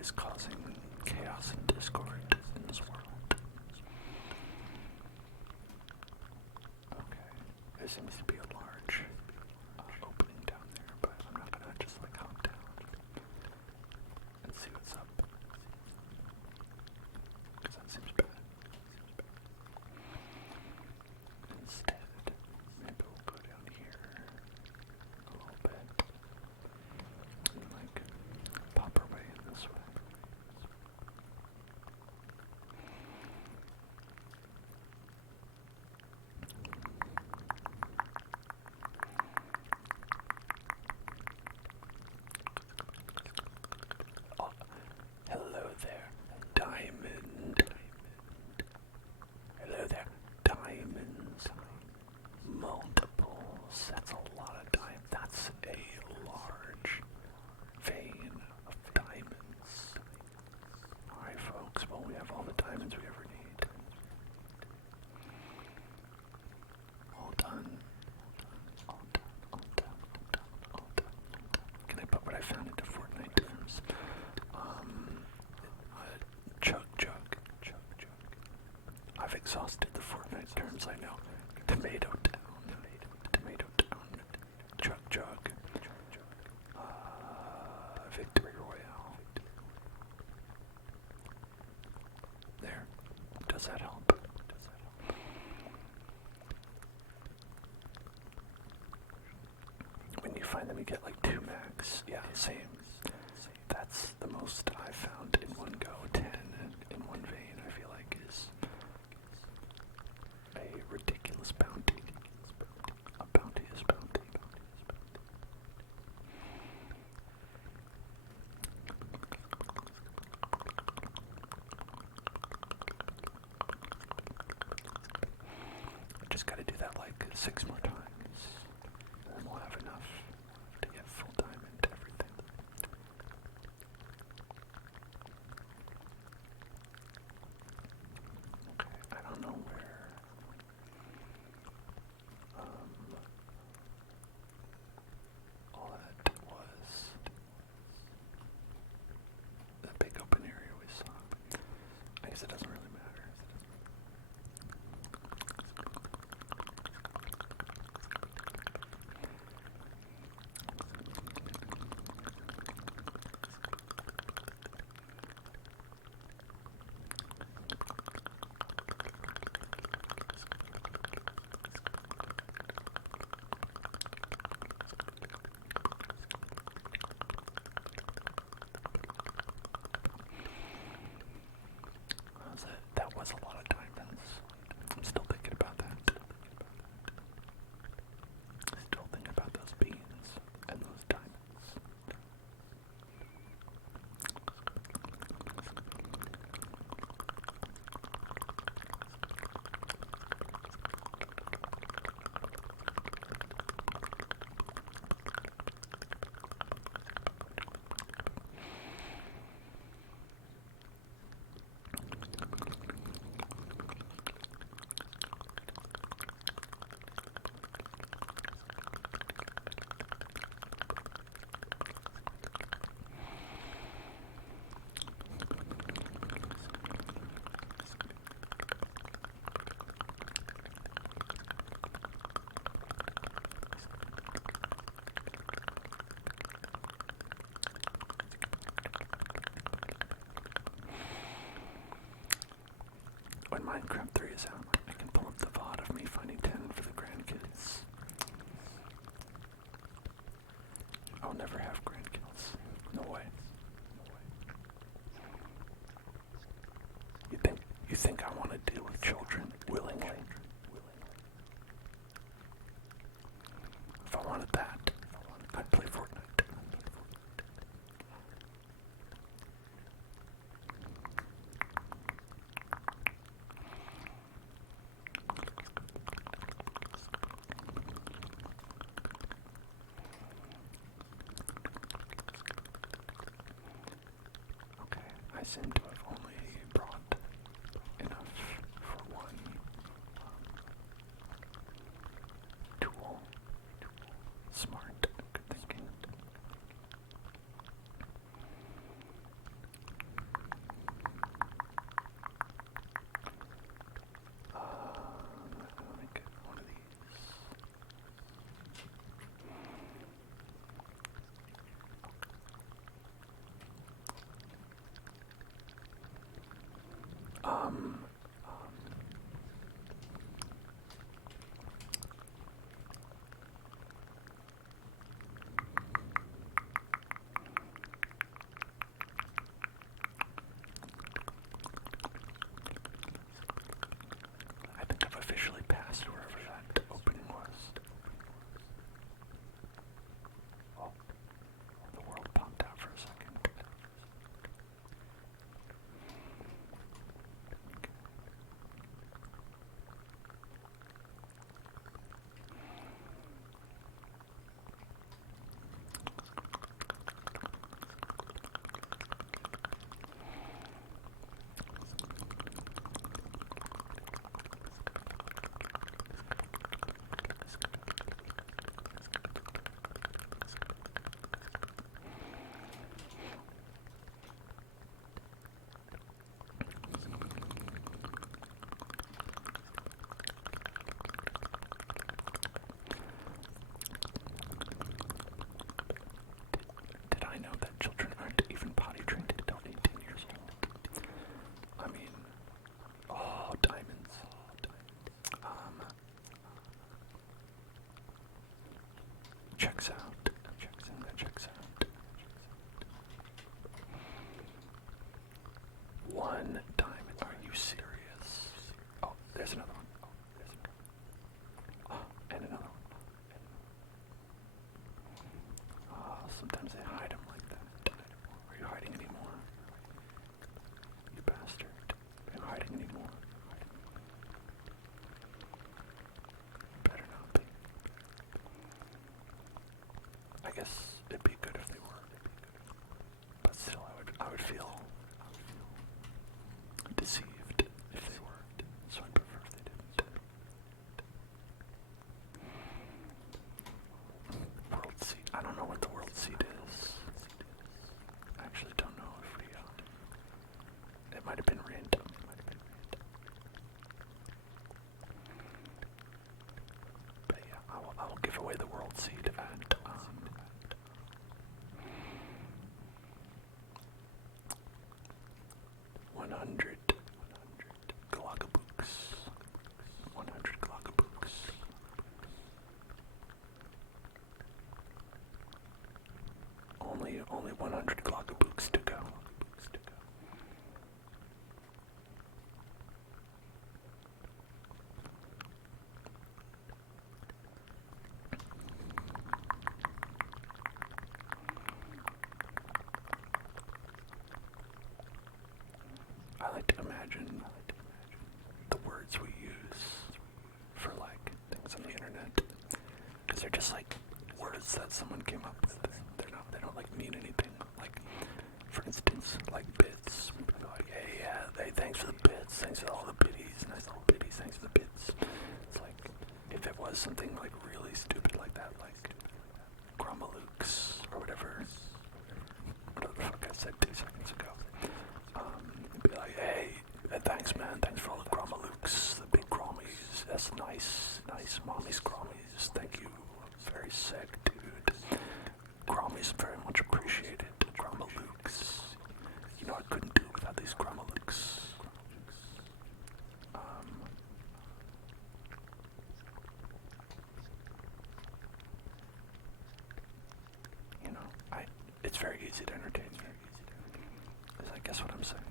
is causing chaos and discord in this world. Okay, there seems to be a large opening down there, but I'm not gonna just like hop down and see what's up, because that seems bad. Instead, maybe we'll go down here a little bit and like pop our way in this way. Oh, hello there, diamond. Hello there, diamonds. Multiples. That's a lot of diamonds. That's a large vein of diamonds. Alright, folks. Well, we have all the diamonds we ever need. All done. All done. All done. All done. All done. Can I put what I found into Fortnite terms? Chug jug. Chug jug. I've exhausted the Fortnite terms I know. Tomato town. Tomato town. Chug jug. Victory Royale. There. Does that help? When you find them, you get like 2 max. Yeah, same. That's the most I've found in one go. 10 in one vein, I feel like, is a ridiculous bounty. A bounty is bounty. I just gotta do that like 6 more times, and then we'll have enough to get full diamond everything. Okay, I don't know where all that was. The big open area we saw. I guess it doesn't really matter. That was a lot of diamonds. I'm still thinking about that. Still thinking about those beans and those diamonds. When Minecraft 3 is out, I can pull up the VOD of me finding 10 for the grandkids. I'll never have grandkids. No way. You think I want to deal with children willingly? If I wanted that, I'd play Fortnite. Okay, I seem to have only brought enough for one tool. Smart, good thinking. checks out. That checks out. One diamond. Are you serious? Oh, there's another one. Oh, and another one. Sometimes they hide them like that. Are you hiding anymore? You bastard. Are you hiding anymore? Better not be. I guess it'd be good if they were. But still, I would feel deceived if they were. So I'd prefer if they didn't. World seed. I don't know what the world seed is. I actually don't know if we, it might have been random. But yeah, I will give away the world seed at 100 glogabooks. 100 glogabooks. Only 100 glogabooks to go. I like to imagine the words we use for like things on the internet, because they're just like words that someone came up with. They don't like mean anything. Like, for instance, like bits. People go like, hey, yeah, hey, thanks for the bits, thanks for all the biddies, nice little biddies, thanks for the bits. It's like, if it was something like really stupid like that, like Gromalukes or whatever the fuck I said 2 seconds ago. Be like, hey, thanks man, thanks for all the Gromalukes, the big Grommies, that's nice, mommy's Grommies, thank you, very sick, dude. Grommies very much appreciated, Gromalukes, you know I couldn't do without these Gromalukes. You know, it's very easy to entertain me, is I guess what I'm saying.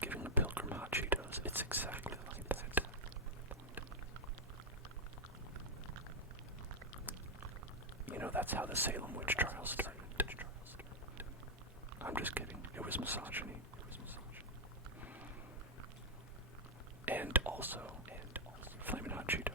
Giving a pilgrim hot Cheetos, it's exactly like that. You know, that's how the Salem witch trials started. I'm just kidding. It was misogyny. And also, Flamin' Hot Cheetos.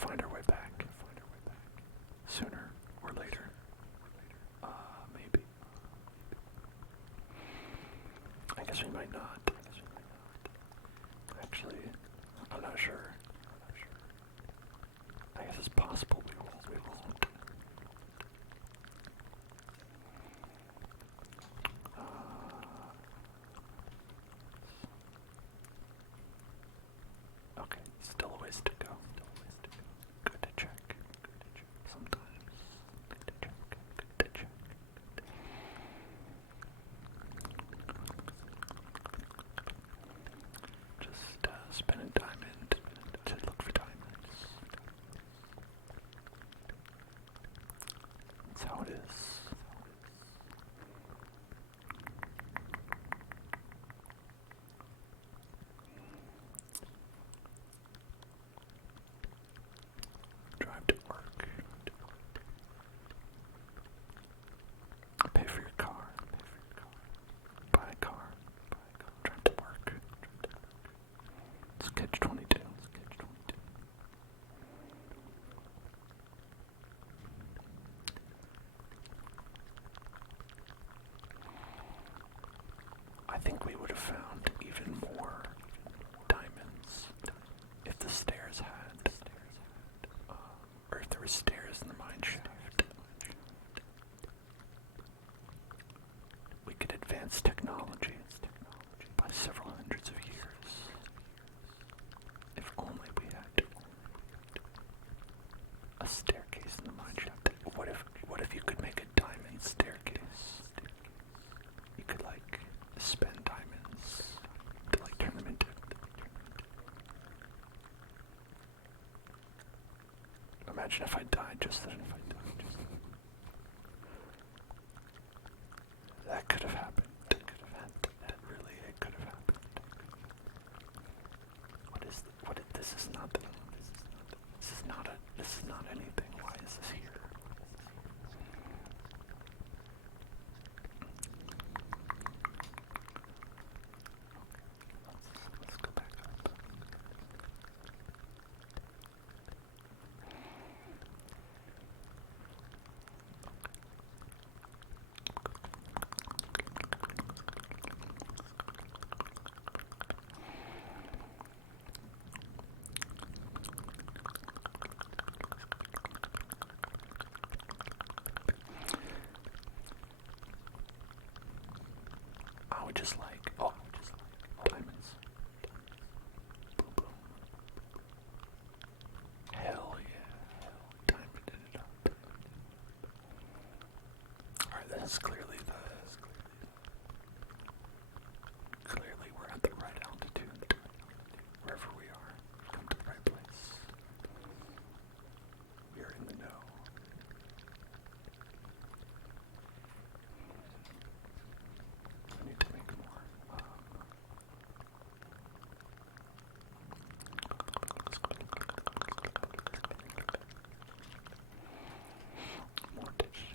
find our way back. Sooner or later. Maybe. I guess we might not. Actually, I'm not sure. I guess it's possible we won't. Okay, still a ways to go. Good to check. Sometimes. Good to check. Just spin a diamond to look for diamonds. That's how it is. Drive to work. Pay for your car. Buy a car. Drive to work. It's catch-22. I think we would have found even more diamonds if the stairs had, or if there were stairs in the mine shaft. We could advance technology by several hundreds of years if only we had a staircase in the mine shaft. What if you could make a diamond staircase? You could spend diamonds to turn them into. Imagine if I died just then. That could have happened. It could have happened. This is not anything. Why is this here? Let's go back up. Just diamonds. Boom, boom. Hell yeah. Diamonded it up. Alright, this is clearly we're at the right altitude. Wherever we are, we've come to the right place. We are in the know. I need to make more. More ditches.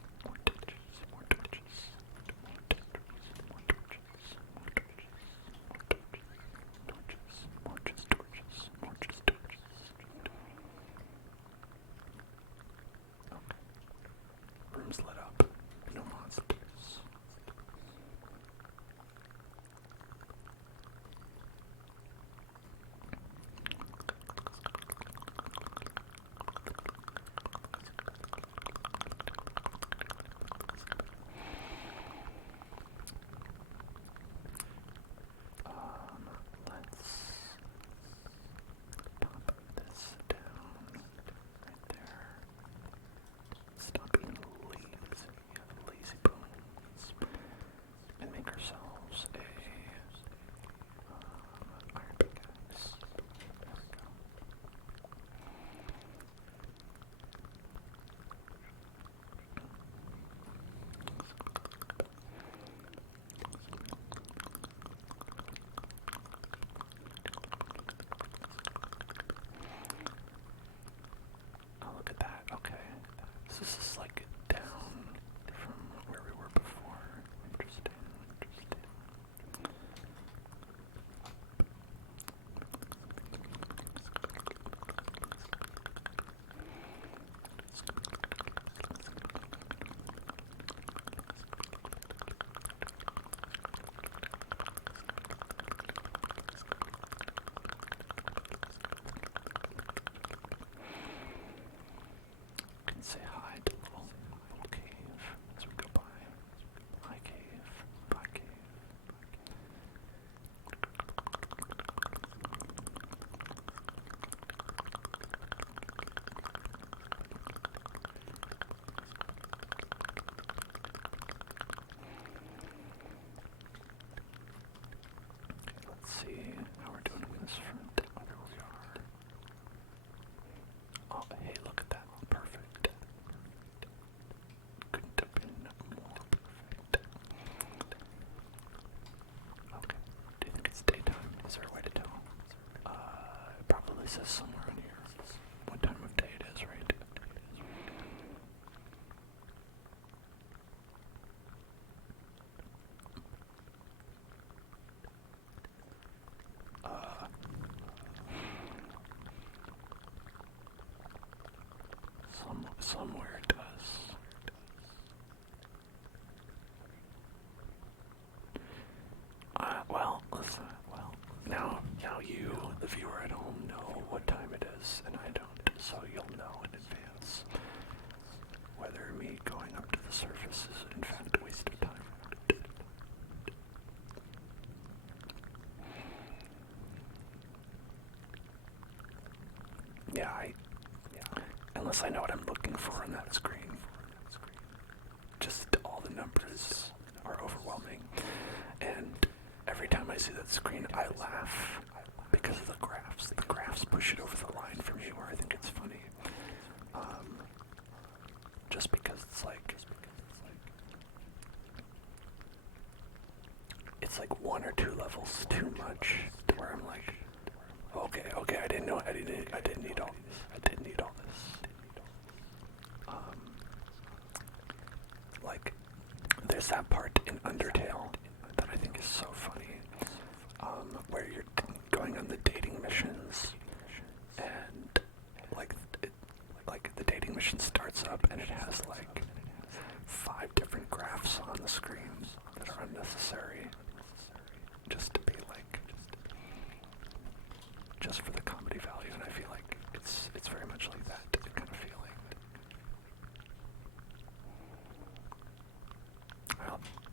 Somewhere it does. Now you, the viewer at home, know what time it is, and I don't, so you'll know in advance whether me going up to the surface is in fact a waste of time. Unless I know what I'm looking for on that screen. Just all the numbers are overwhelming. And every time I see that screen, I laugh because of the graphs. The graphs push it over the line for me where I think it's funny. Just because it's like one or two levels too much to where I'm like, okay, I didn't need all this. Like, there's that part in Undertale that I think is so funny, where you're going on the dating missions, and like the dating mission starts up and it has like 5 different graphs on the screen that are unnecessary, just to be like, just for the comedy value, and I feel like it's very much like that kind of feeling.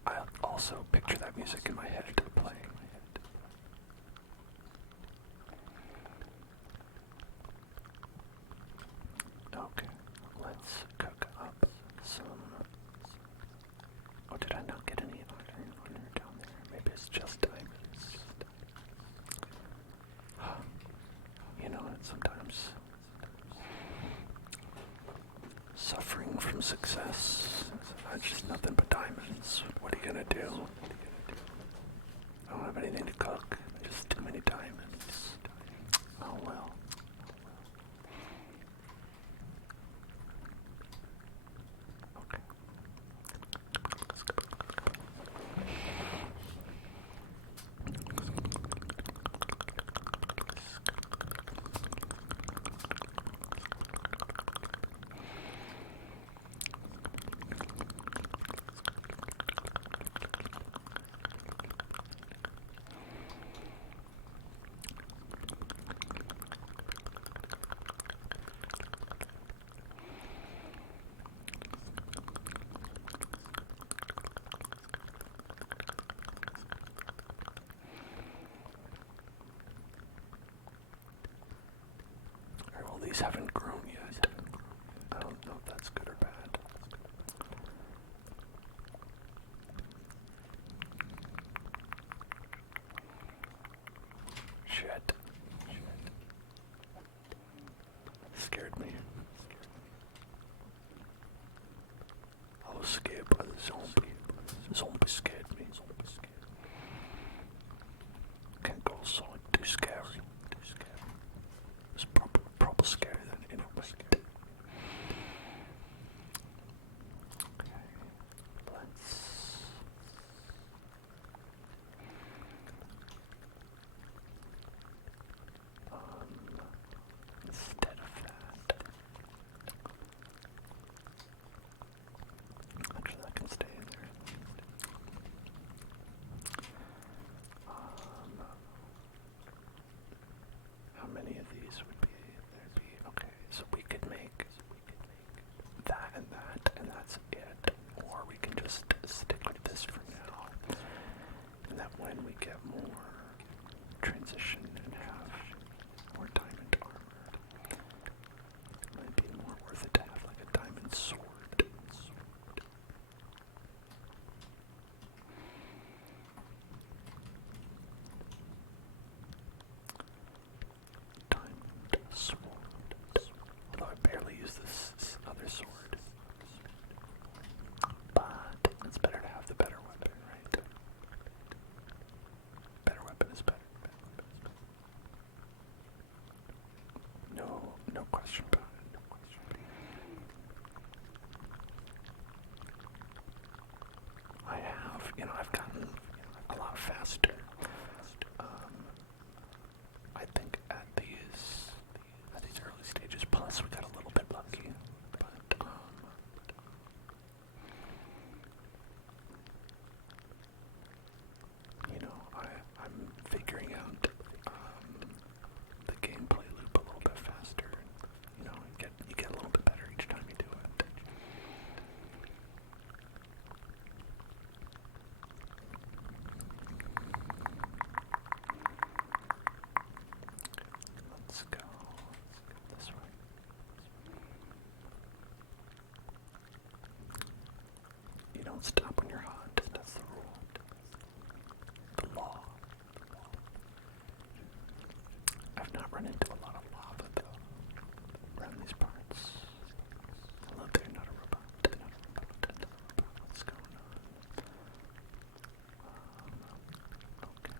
I'll also picture that music in my head playing. Okay, let's cook up some. Oh, did I not get any honor down there? Maybe it's just diamonds. You know, sometimes suffering from success, it's just nothing but diamonds. What are you gonna do? I don't have anything to cook, just too many diamonds. Oh well. Okay. Well, these haven't grown yet. I don't know if that's good or bad. Shit. Scared me. I was scared by the zombie. The zombie scared me. Can't go outside. Too scary. It's proper scary then, you know. Okay, let's. Instead of that, actually, that can stay in there. How many of these would be? There'd be, okay, so we could make that, and that's it. Or we can just stick with this for now. And that when we get more transition and have more diamond armor, it might be more worth it to have like a diamond sword. Diamond sword. Although I barely use this other sword. But it's better to have the better weapon, right? Better weapon is better. No question about it. I've gotten a lot faster. I think at these early stages. Plus, we got a little bit lucky, but Don't stop when you're hot. That's the rule. The law. I've not run into a lot of lava though around these parts. Hello there, not a robot. Not a robot. What's going on? Okay.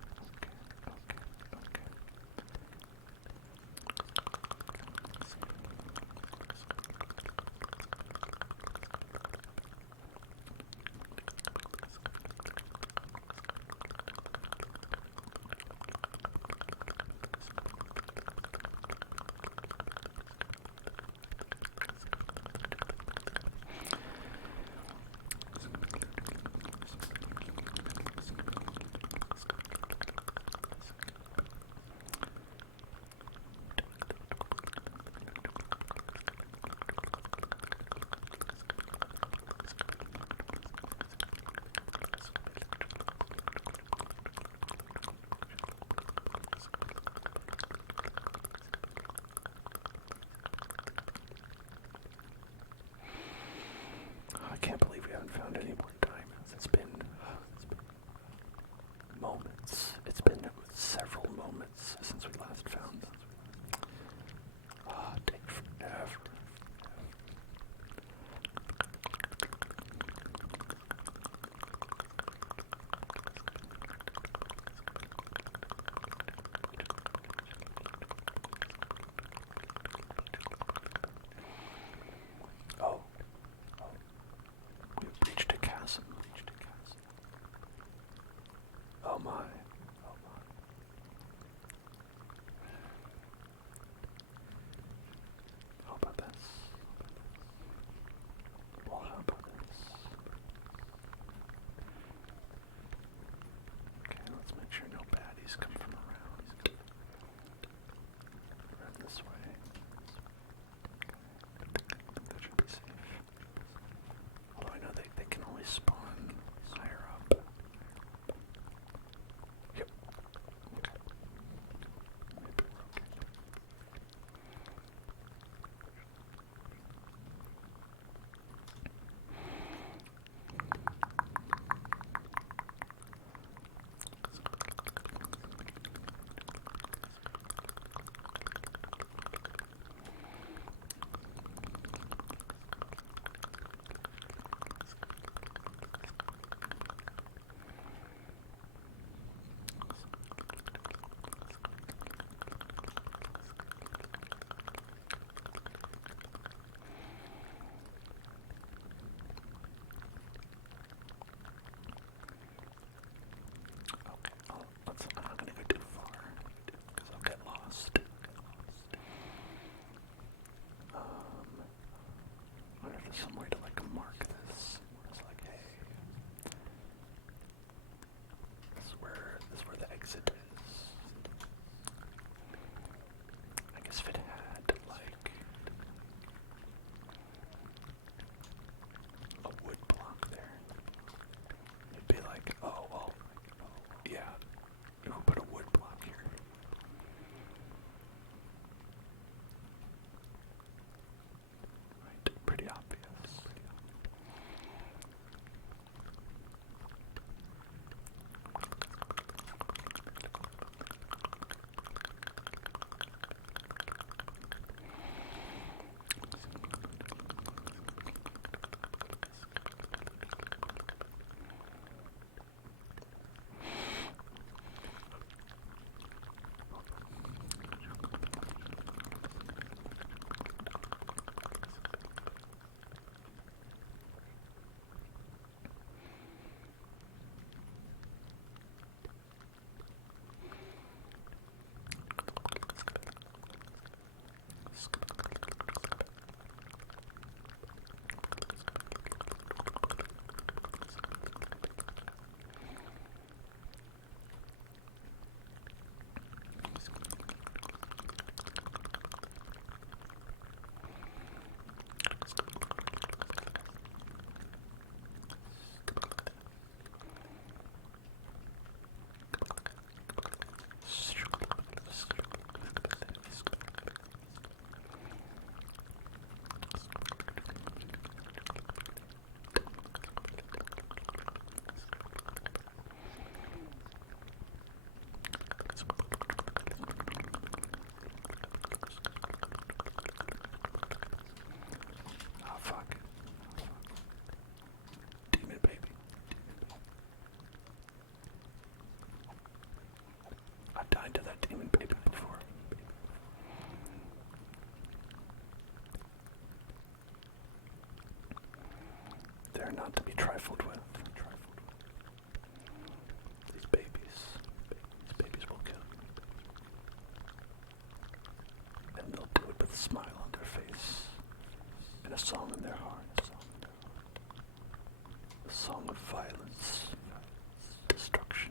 They are not to be trifled with. These babies will kill you. And they'll do it with a smile on their face and a song in their heart. A song of violence, destruction,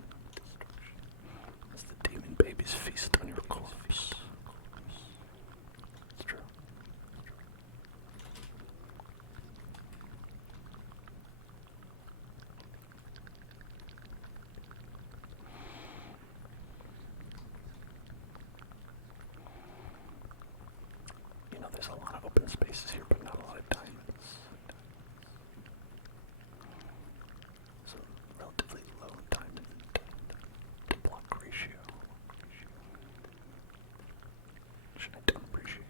as the demon babies feast on your corpse. It's true. You know, there's a lot of open spaces here, but not a lot of diamonds. So, relatively low diamond to block ratio. Which I don't appreciate.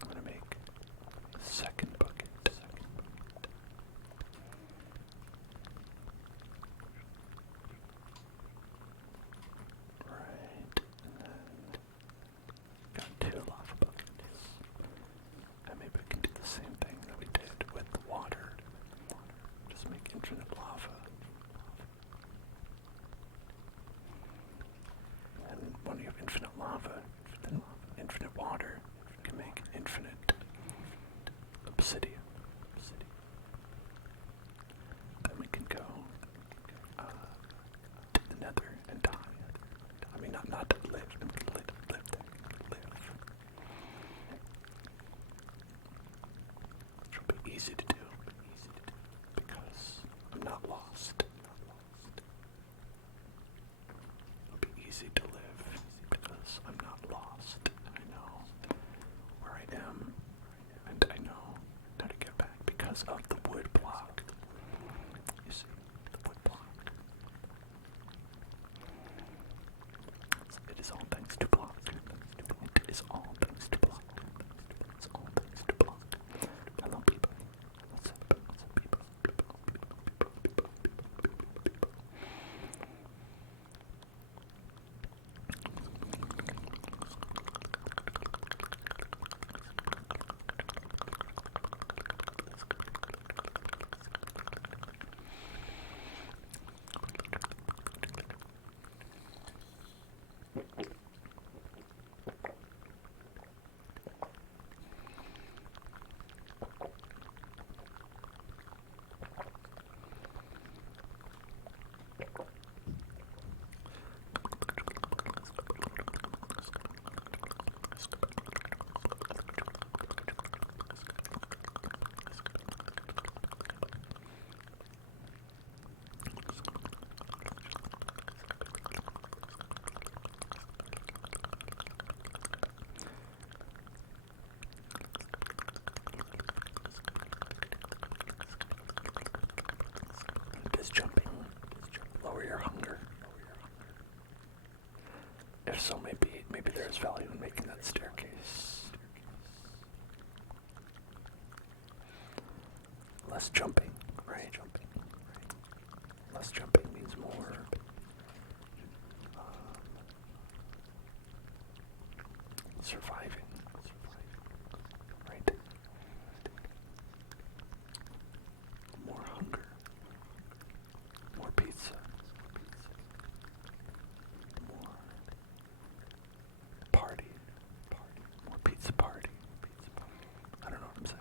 I'm gonna make a second bucket. Right, and then got 2 lava buckets. And maybe we can do the same thing that we did with the water. Just make infinite lava. And when you have infinite lava, then infinite water, you can make infinite obsidian. Then we can go to the nether and die. I mean, not live, live there, live. Which will be easy to do, because I'm not lost. It'll be easy to live, because I'm not lost. I know where I am, and I know how to get back because of the wood block. You see, the wood block. It is all thanks to block. It is all thanks to block. It's all thanks to block. Hello, people. What's up, people? Is jumping lower your hunger? If so, maybe there's value in making that staircase. Less jumping, right? Less jumping means more surviving, right? More hunger. More pizza. More party. More pizza party. I don't know what I'm saying.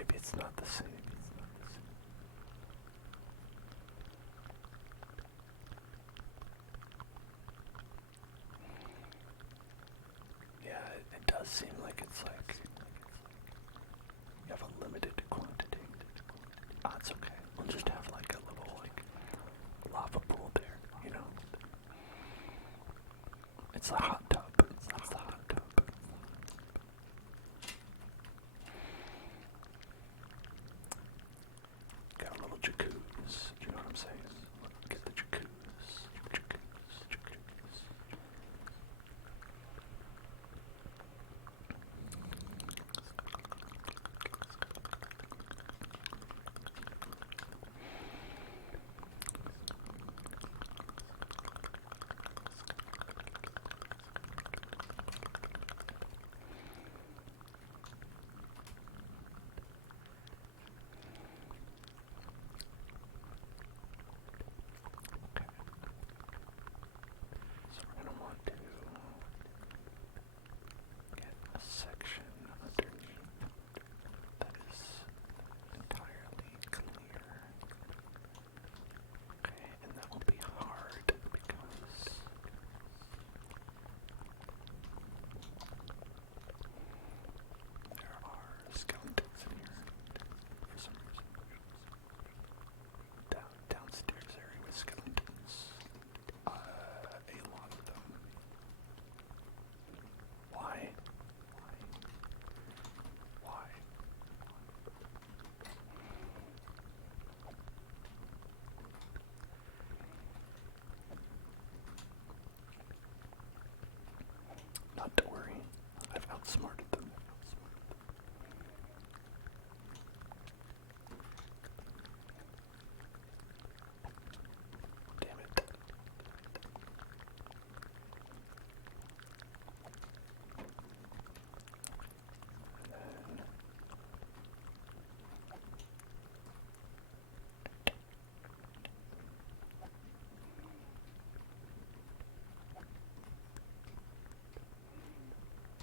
Maybe it's not the same. Yeah, it does seem like it's like you have a limited quantity. Ah, it's okay. We'll just have like a little like lava pool there, you know? It's a hot tub. That's the hot tub. Got a little jacuzzi. You know what I'm saying? Get the jacuzzi. So we're going to want to get a section underneath that is entirely clear. Okay, and that will be hard because there are skeletons in here for some reason. Downstairs area with skeletons. A lot of them. Why? Why? Not to worry. I've outsmarted them. Damn it. And then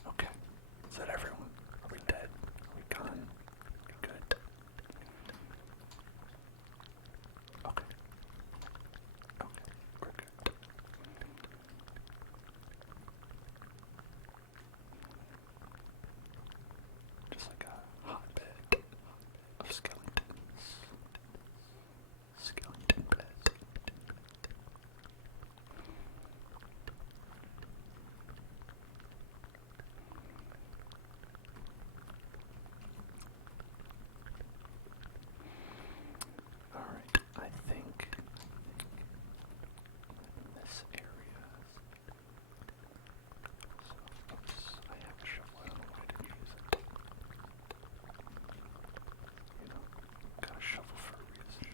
okay. Is that everyone? Are we dead? Are we gone? Good. Okay. Okay. We're good. Just like a hotbed of skeletons. Skeleton bed. Alright, I think in this area. So, oops, I have a shovel. I don't know why I didn't use it. You know, got a shovel for a reason.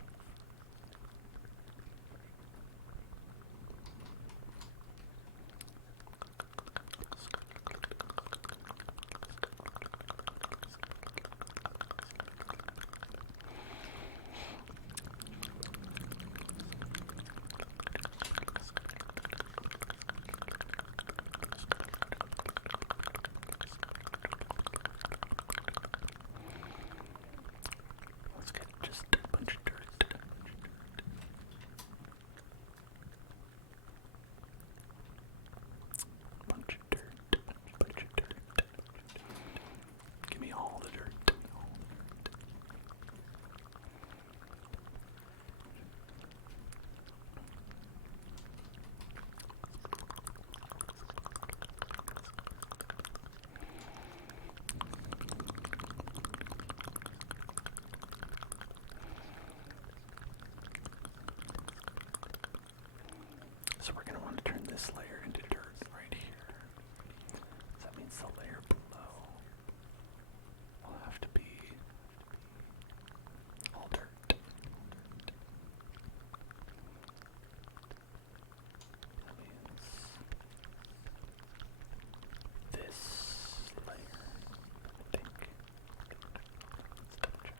Let's get just a bunch of dirt. Bunch of dirt. Bunch of dirt. Give me all the dirt. So we're going to want to turn this layer into dirt right here. So that means the layer below will have to be all dirt. That means this layer, I think. Let's double check.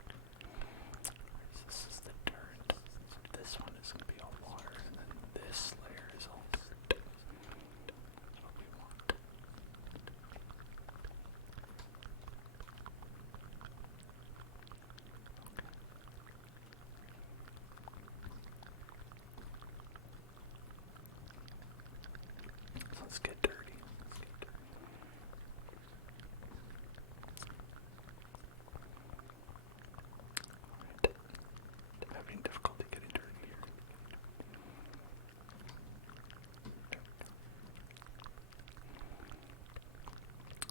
This is the dirt. So this one is going to be all water, and then this layer is all dirt. Let's get dirty. Alright. I'm having difficulty getting dirty here.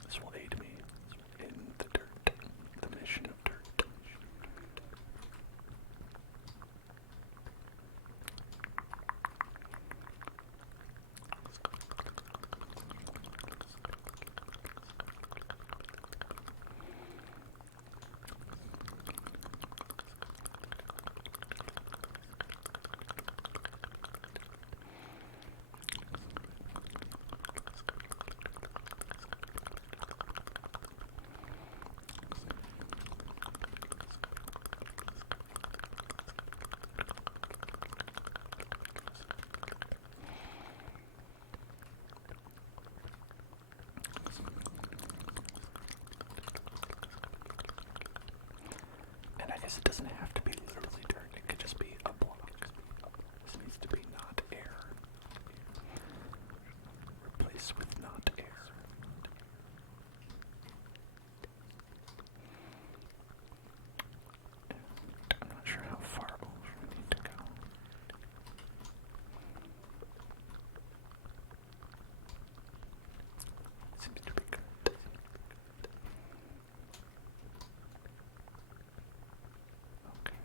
This will aid me in the dirt, the mission of dirt. And I guess it doesn't have to be literally dirt, it could just be a block. This needs to be not air. Replace with not air. I'm not sure how far over we need to go. Seems to be good. Okay.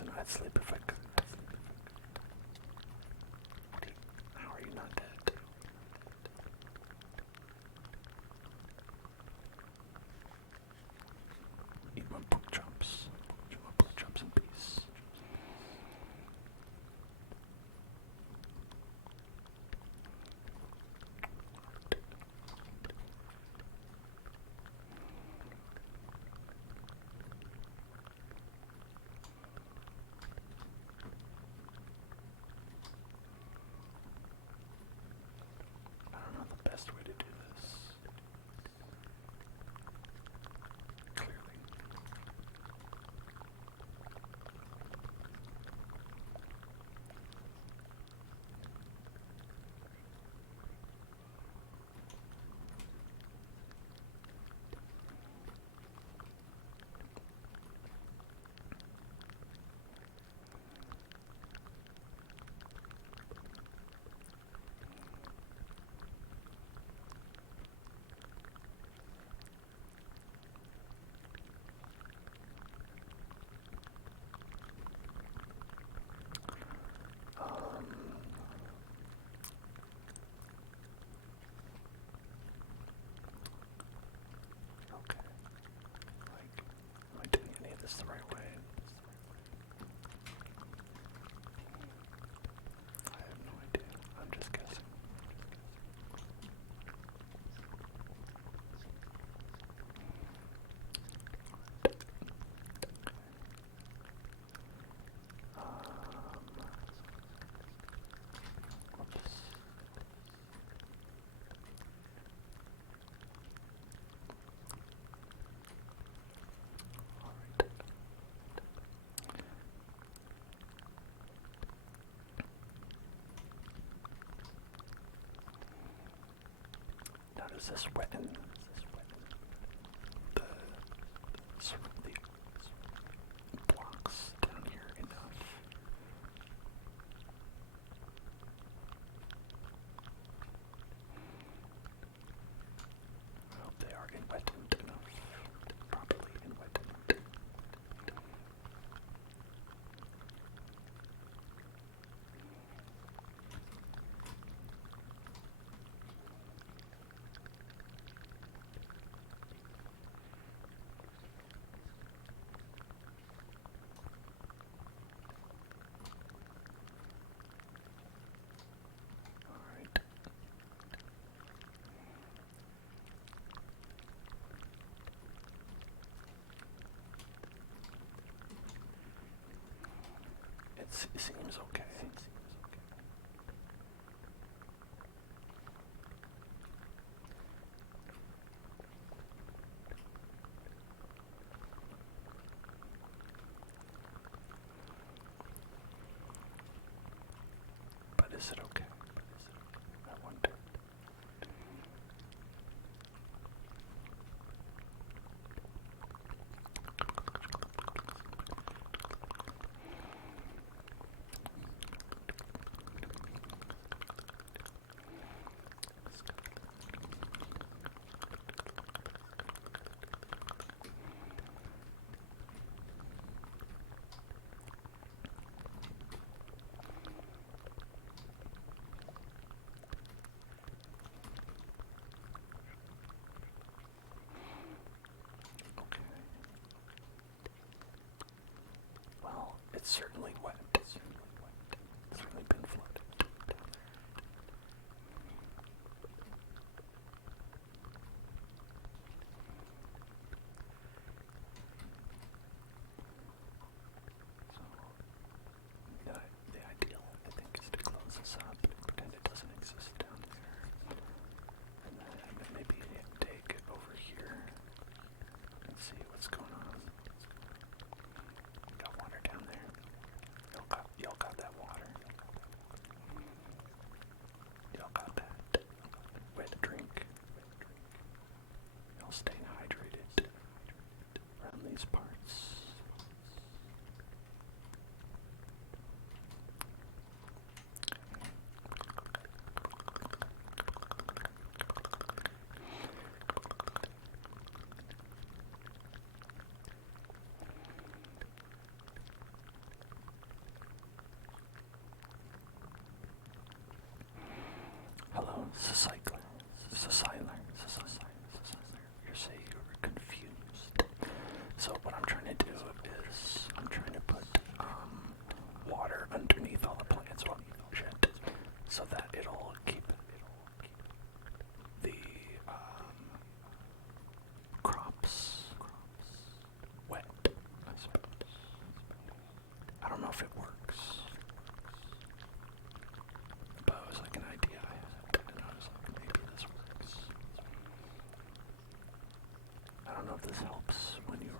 Listen, I'd sleep if I could. How are you not dead? Eat my pork chops. Eat my pork chops in peace. I don't know the best way to do this. Clearly. Okay. Like, am I doing any of this the right way? I have no idea. I'm just guessing. Whoops. Alright. Now does this weten the sort of the blocks down here enough? I hope they are wetted enough. Properly wetted. Alright. It seems okay. But is it okay? I wonder. Okay. Well, it's certainly wet. It's certainly been flooded down there. So, the ideal, I think, is to close this up and pretend it doesn't exist down there. And then maybe take over here and see what's going on. Got water down there. Y'all got that water. Y'all got that way to drink. Y'all staying hydrated around these parts. know if this helps when you're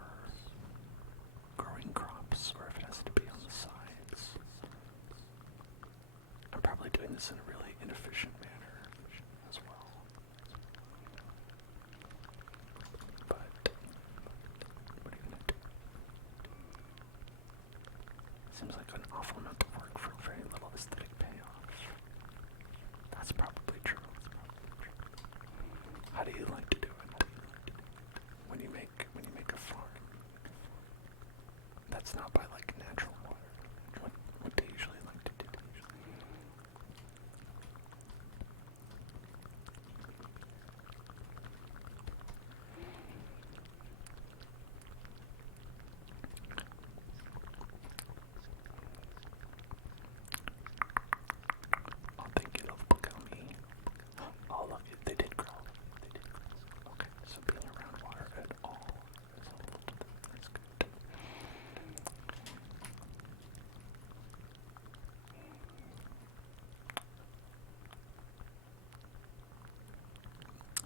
growing crops or if it has to be on the sides. I'm probably doing this in a really inefficient manner as well. But what are you gonna do? Seems like an awful amount of work for very little aesthetic payoff. That's probably true. How do you like to do it? When you make a farm? That's not by like natural water. What do you usually like to do? Oh, thank you, love gummy. Oh, look, they did grow. Okay, so being around water at all is helpful to them. That's good.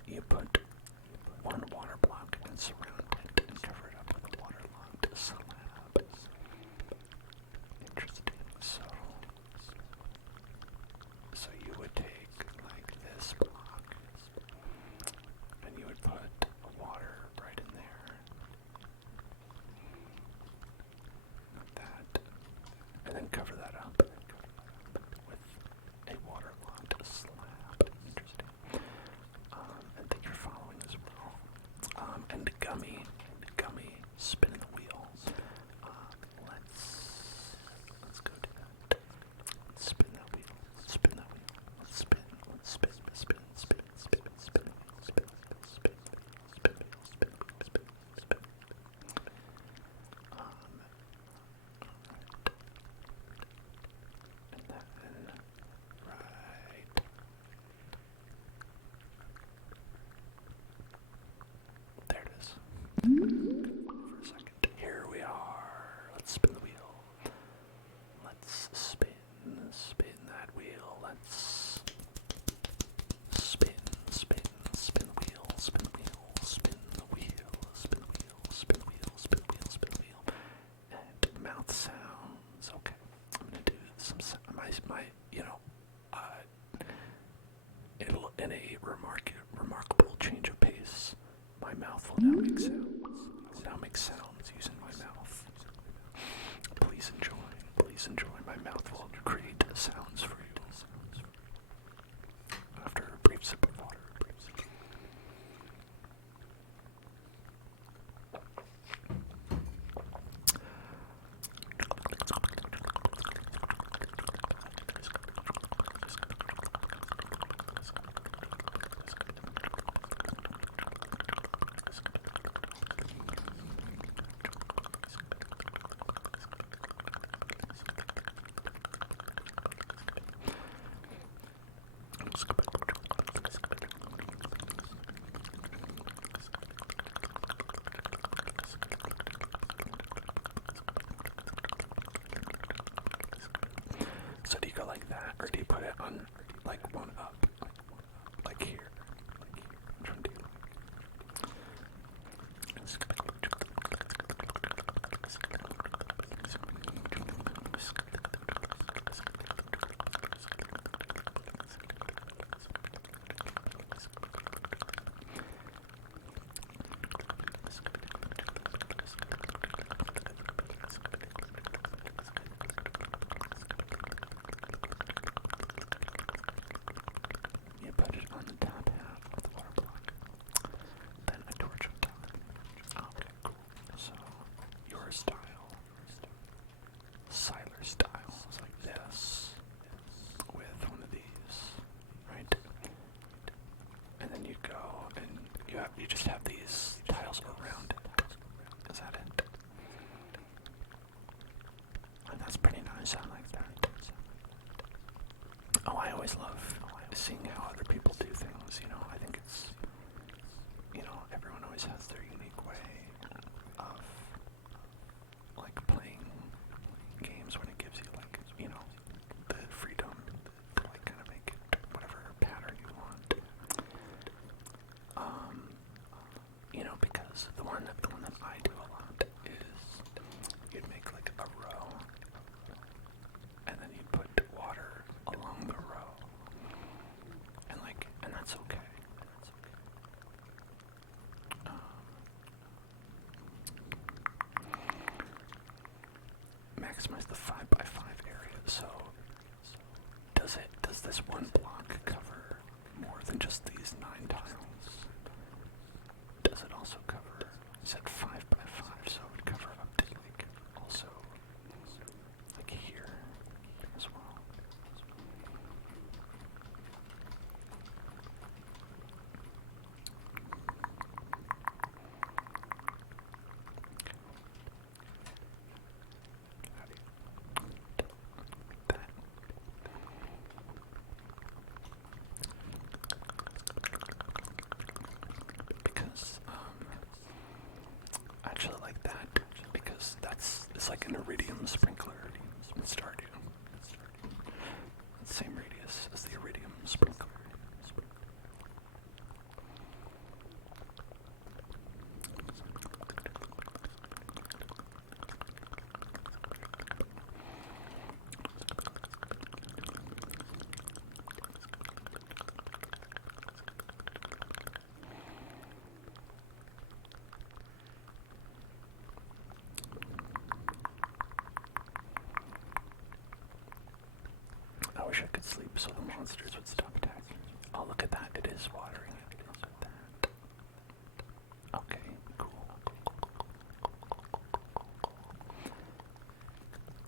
You put one water block and surround it and cover it up with a waterlogged slab. Interesting. So you would take like this block and you would put water right in there. Like that. And then cover that up with a waterlogged slab. Interesting. And think you're following as well. And gummy, spinning the wheel. Let's go do that. Spin that wheel. Let's spin. And then, right. There it is. For a second. Here we are. Let's spin the wheel. Let's spin that wheel. Let's spin the wheel, spin the wheel, spin the wheel, spin the wheel, spin the wheel, spin the wheel, spin the wheel. And mouth sounds. Okay. I'm gonna do some in a remarkable change of pace, my mouth will now make sounds. I will now make sounds using my mouth. Please enjoy. My mouth will create sounds for you. After a brief sip of water. So do you go like that, or do you put it on like one up, like here? Which one do you like? You put it on the top half of the water block, then a torch on top. Okay, cool. So your style, Siler style, is like this, with one of these, right? And then you go and you just have these tiles around it. Is that it? And that's pretty nice. I like that. Oh, I always love seeing how other people do things. I think it's, everyone always has their unique way of like playing games when it gives you like, the freedom to like kind of make it whatever pattern you want. Because was the one that I do a lot is you'd make like a row, and then you put water along the row, and that's okay. Maximize the 5x5 area. So does this one block cover more than just these 9 tiles? Does it also cover? Is it 5x5? So it would cover up to also here as well. Because I actually like that because it's like an iridium sprinkler in Stardew. Same radius as the iridium sprinkler. I wish I could sleep so the monsters would stop attacking. Oh, look at that. It is watering it. Okay, cool.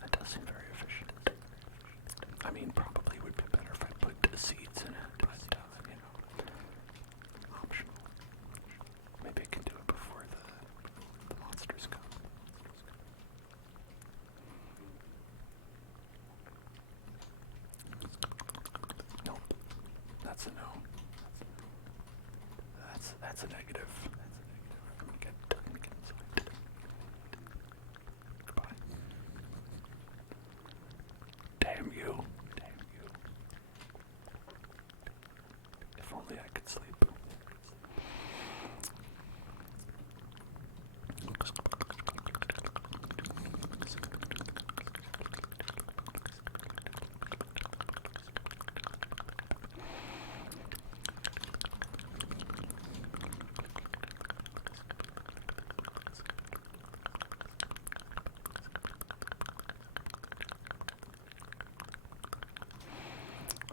That does seem very efficient. I mean, probably would be better if I put the seeds in it, but, optional. Maybe I can do it before the monsters come. Nope. That's a no. That's a negative. I'm gonna get inside. Goodbye. Damn you. If only I could sleep.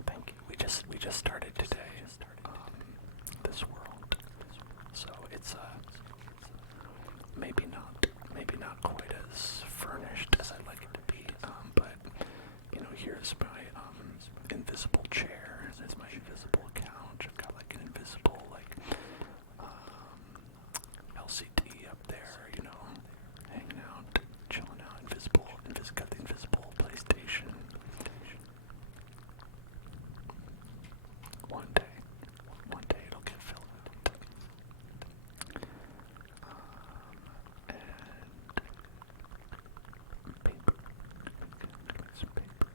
Thank you. We just started today. This world. So it's maybe not quite as furnished as I'd like it to be. But here's my invisible chair. There's my invisible couch. I've got like an invisible LCD up there. Hanging out, chilling out. Got the invisible PlayStation. One day it'll get filled. And paper. Some paper.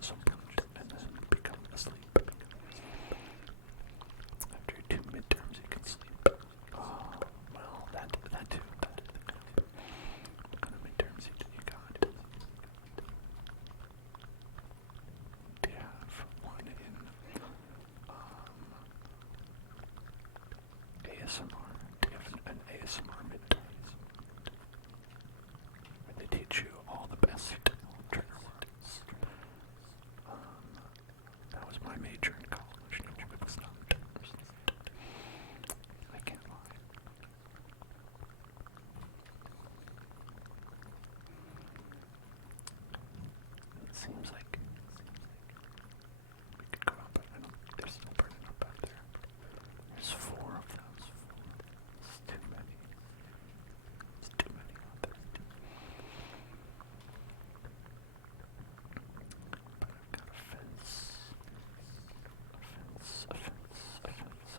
some punch, and then become asleep. After 2 midterms, you can sleep. Well, that too. What kind of midterms you got? Do you have one in ASMR? Do you have an ASMR midterm? Where they teach you all the best trigger words. That was my major in college. No, it was not. I can't lie. It seems like we could go up, but I don't think they're still burning up out there. There's 4 of them. It's too many. It's too many out there. But I've got a fence.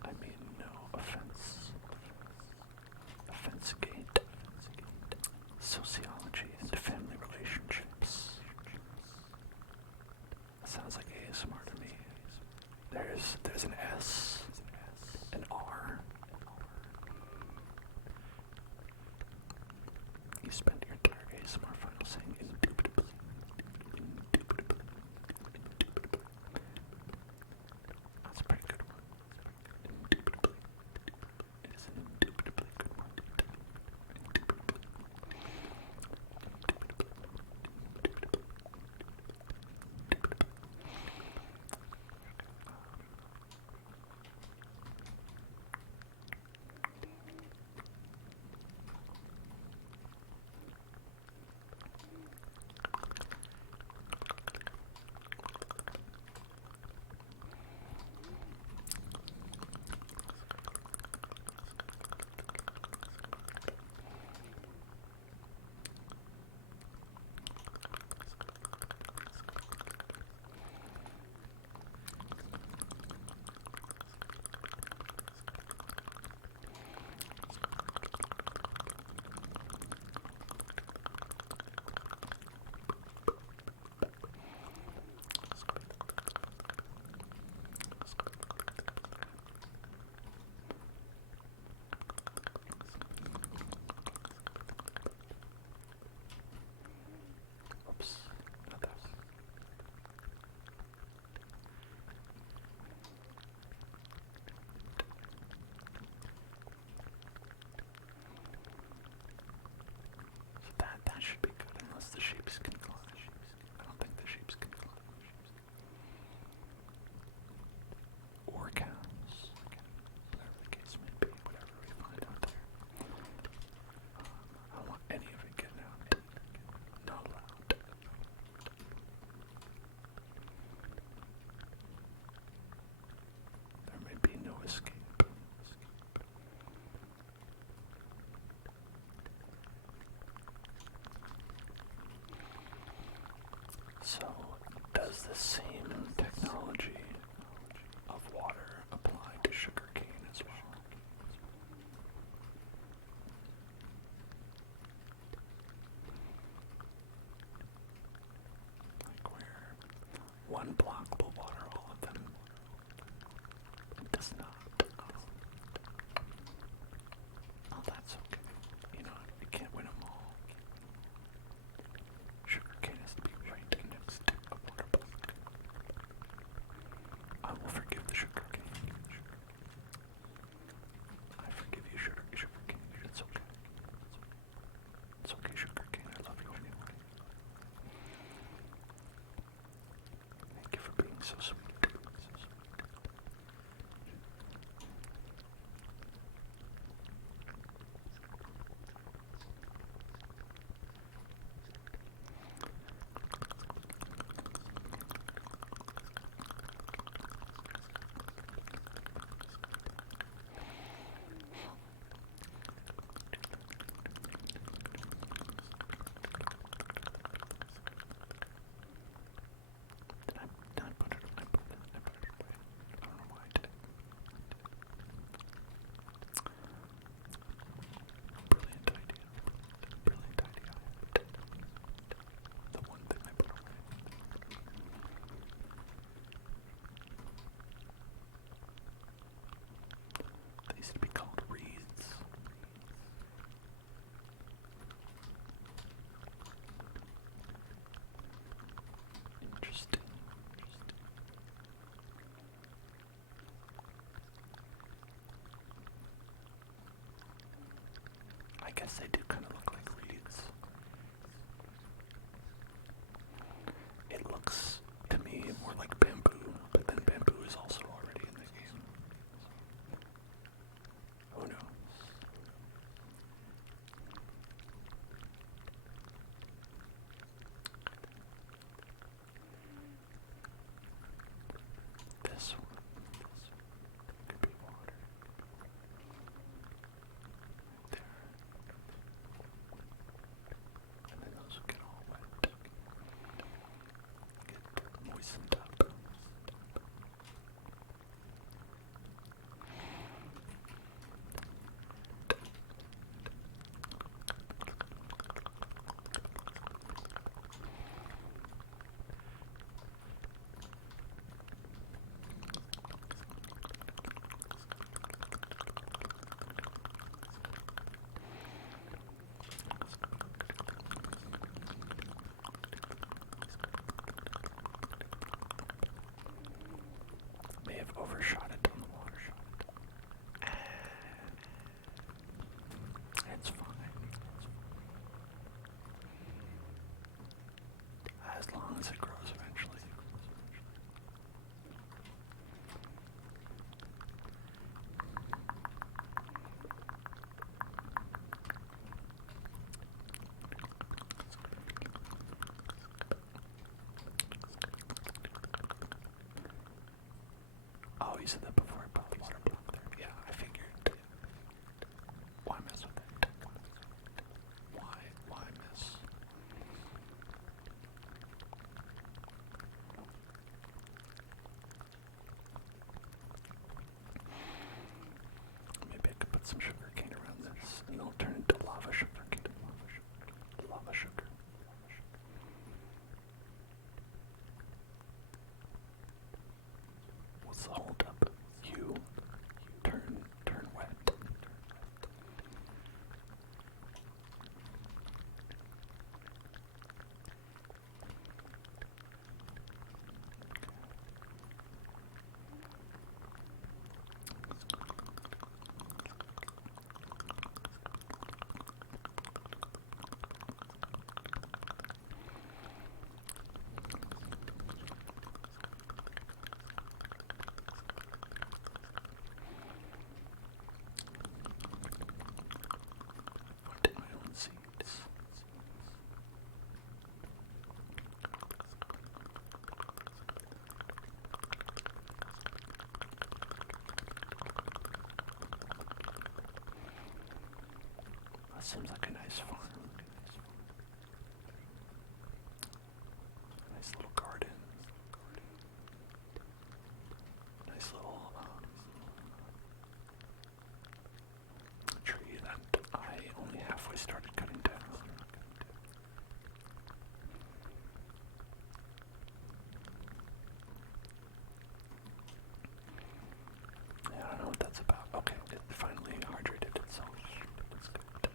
I mean, no offense. Offense gate. Sociology and family relationships. That sounds like ASMR to me. There's an S, an R. You spend your entire ASMR file saying indubitably. That's a pretty good one. Indubitably. It is an indubitably good one. Oops, not that one. So that should be good, unless the sheeps can climb. I don't think the sheeps can climb. Or cows. Whatever the case may be, whatever we find out there. I don't want any of it getting out. Not allowed. There may be no escape. So, does the same technology of water apply to sugarcane as well? Like where one block will water all of them? It does not. Oh, that's okay. You know, you can't win them all. Sugarcane has to be right next to a water block. I will forgive the sugarcane. I forgive you, sugarcane. It's okay. It's okay, sugarcane. I love you anyway. Thank you for being so sweet. Did I put it? I put guess they do kind of look like reeds. It looks to me more like bamboo, but then bamboo is also already in the game. Who knows? This one could be water. Right there. And then those will get all wet. Get moistened up. May have overshot it on the water. It's fine. As long as it grows eventually. Oh, you said that before I put the water block there. Yeah, I figured. Why mess with it? Why mess? Maybe I could put some sugar cane around this, and it'll turn into lava sugar cane. Lava sugar. What's the hold up? You turn wet. I did my own seeds. That seems like a nice farm. Nice little garden. Nice little tree that I only halfway started cutting down. Yeah, I don't know what that's about. Okay, it finally hydrated itself. That's good.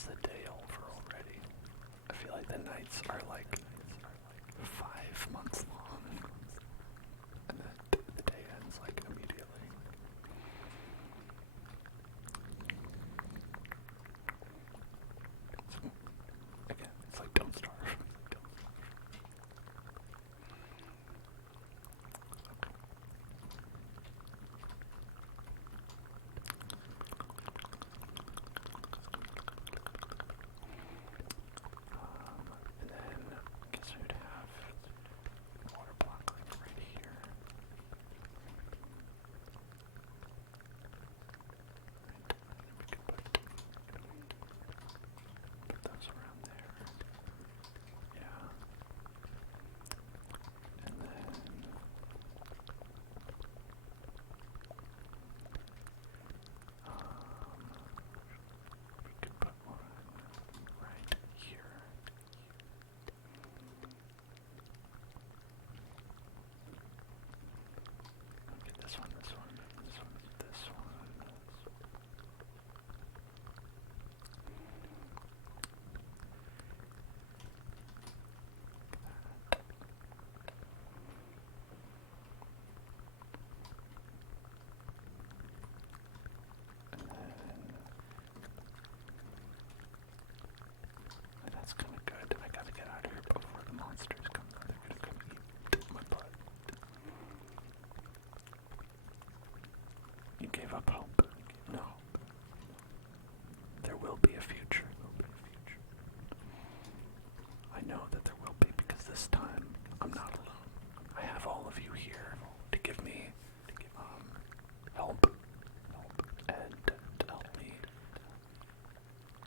almost the day over already. I feel like the nights are like 5 months long, and the day ends like immediately. Again, it's like don't starve. And then I guess we would have water block like right here. We could put those around there. Yeah. And then we could put one right here. Okay, this one, this one, this one, this one. And then that's kind of good. I gotta get out of here before the monsters come. They're gonna come eat my butt. You gave up hope? No. There will be a future. I know that there will be because this time I'm not alone. I have all of you here to give me help and to help me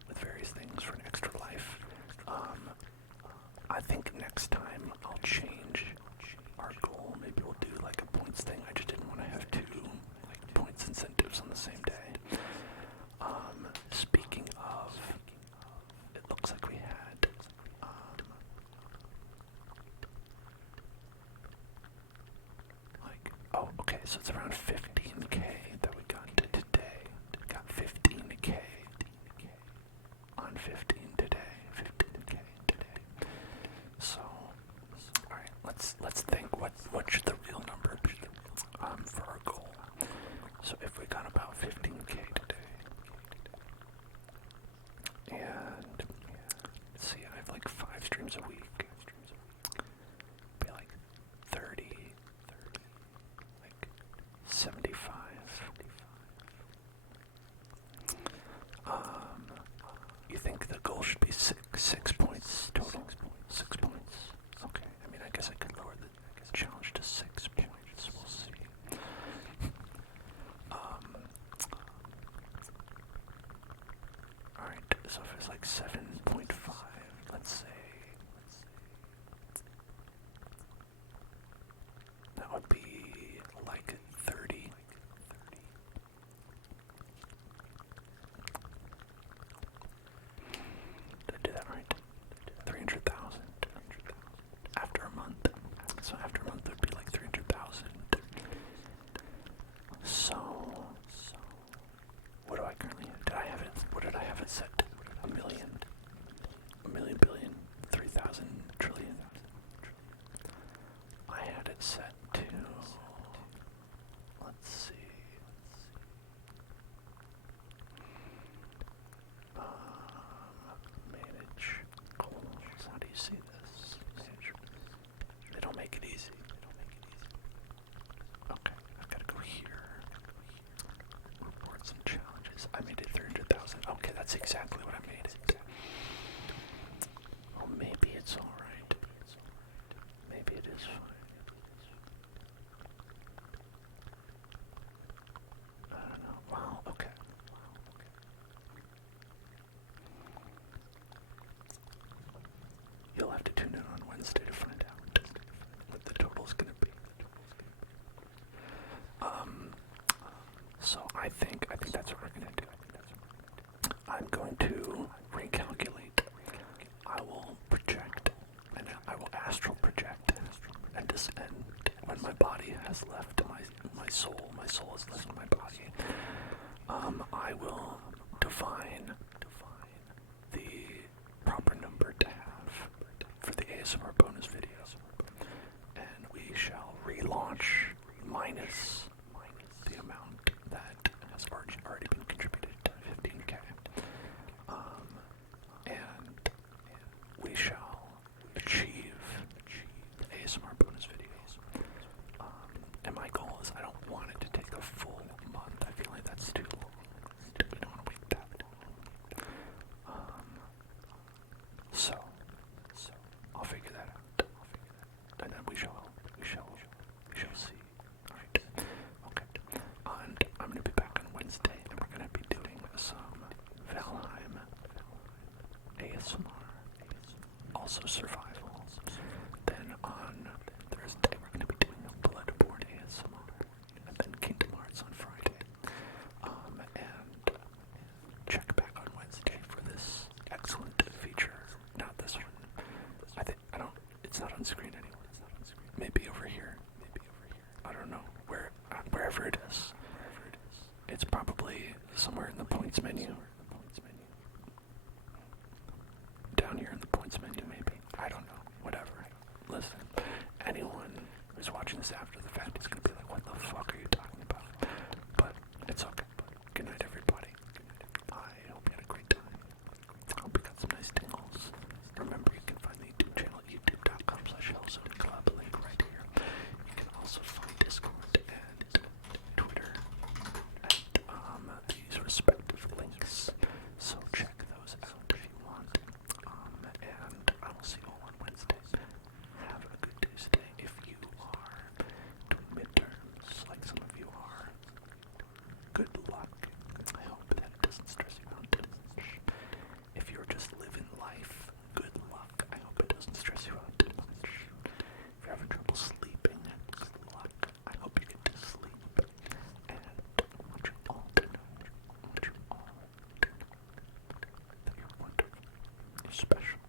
with various things for an extra life. I think next time I'll change our goal. Maybe we'll do like a points thing. I just didn't want to have two like points incentives on the same day. Speaking of, it looks like we had oh, okay, so it's around 15k that we got today. Got 15k on 15 today. 15k today. So, all right, let's think. What should the real number be for our goal? So if we got about 15k today, and let's see, I have like 5 streams a week. Be like 30, like 75. You think the goal should be six points total? 6 points. Okay. I mean, I guess I could lower the challenge to 6 points. We'll see. All right. So if it's like 7.5, let's say. That would be like 30. Did I do that right? 300,000 after a month. So after a month it would be like 300,000. So what do I currently have? What did I have it set to? A million billion, 3,000 trillion. I had it set to, let's see, manage goals. How do you see this? Manage. They don't make it easy. Okay, I've got to go here. Reports and challenges. I made it 300,000. Okay, that's exactly what I made it. Well, maybe it's alright. Maybe it is fine. I don't know. Wow, okay. You'll have to tune in on Wednesday to find out what the total's gonna be. So I think that's what we're gonna do. I'm going to recalculate. I will project, and I will astral project, and when my body has left my soul has left my body. I will divine minus the amount that has already been contributed to 15K. And we shall achieve ASMR bonus videos. And my goal is I don't want it to take a full month. I feel like that's too long. We don't want to wait that long. So I'll figure that out. And then we shall see. Alright. Okay. And I'm gonna be back on Wednesday and we're gonna be doing some Valheim ASMR. Also survival. Then on Thursday we're gonna be doing a Bloodborne ASMR. And then Kingdom Hearts on Friday. And check back on Wednesday for this excellent feature. Not this one. It's not on screen anymore. Maybe over here. I don't know. Wherever it is. It's probably somewhere in the points menu. Down here in the points menu, maybe. I don't know. Whatever. Listen, anyone who's watching this after the fact is going to be like, what the fuck are you talking about? But it's okay. Good night, everybody. I hope you had a great time. I hope you got some nice tingles. Remember, you can find the YouTube channel at youtube.com/hellzoneclub, link right here. You can also find Discord and Twitter at these respective links. So check those out if you want. And I will see you all on Wednesday. Have a good Tuesday. If you are doing midterms, like some of you are, good luck. I hope that it doesn't stress you out too much. If you're just living life, good luck. I hope it doesn't stress you out too much. If you're having trouble sleeping, good luck. I hope you get to sleep. And I want you all to know, that you're wonderful. You're special.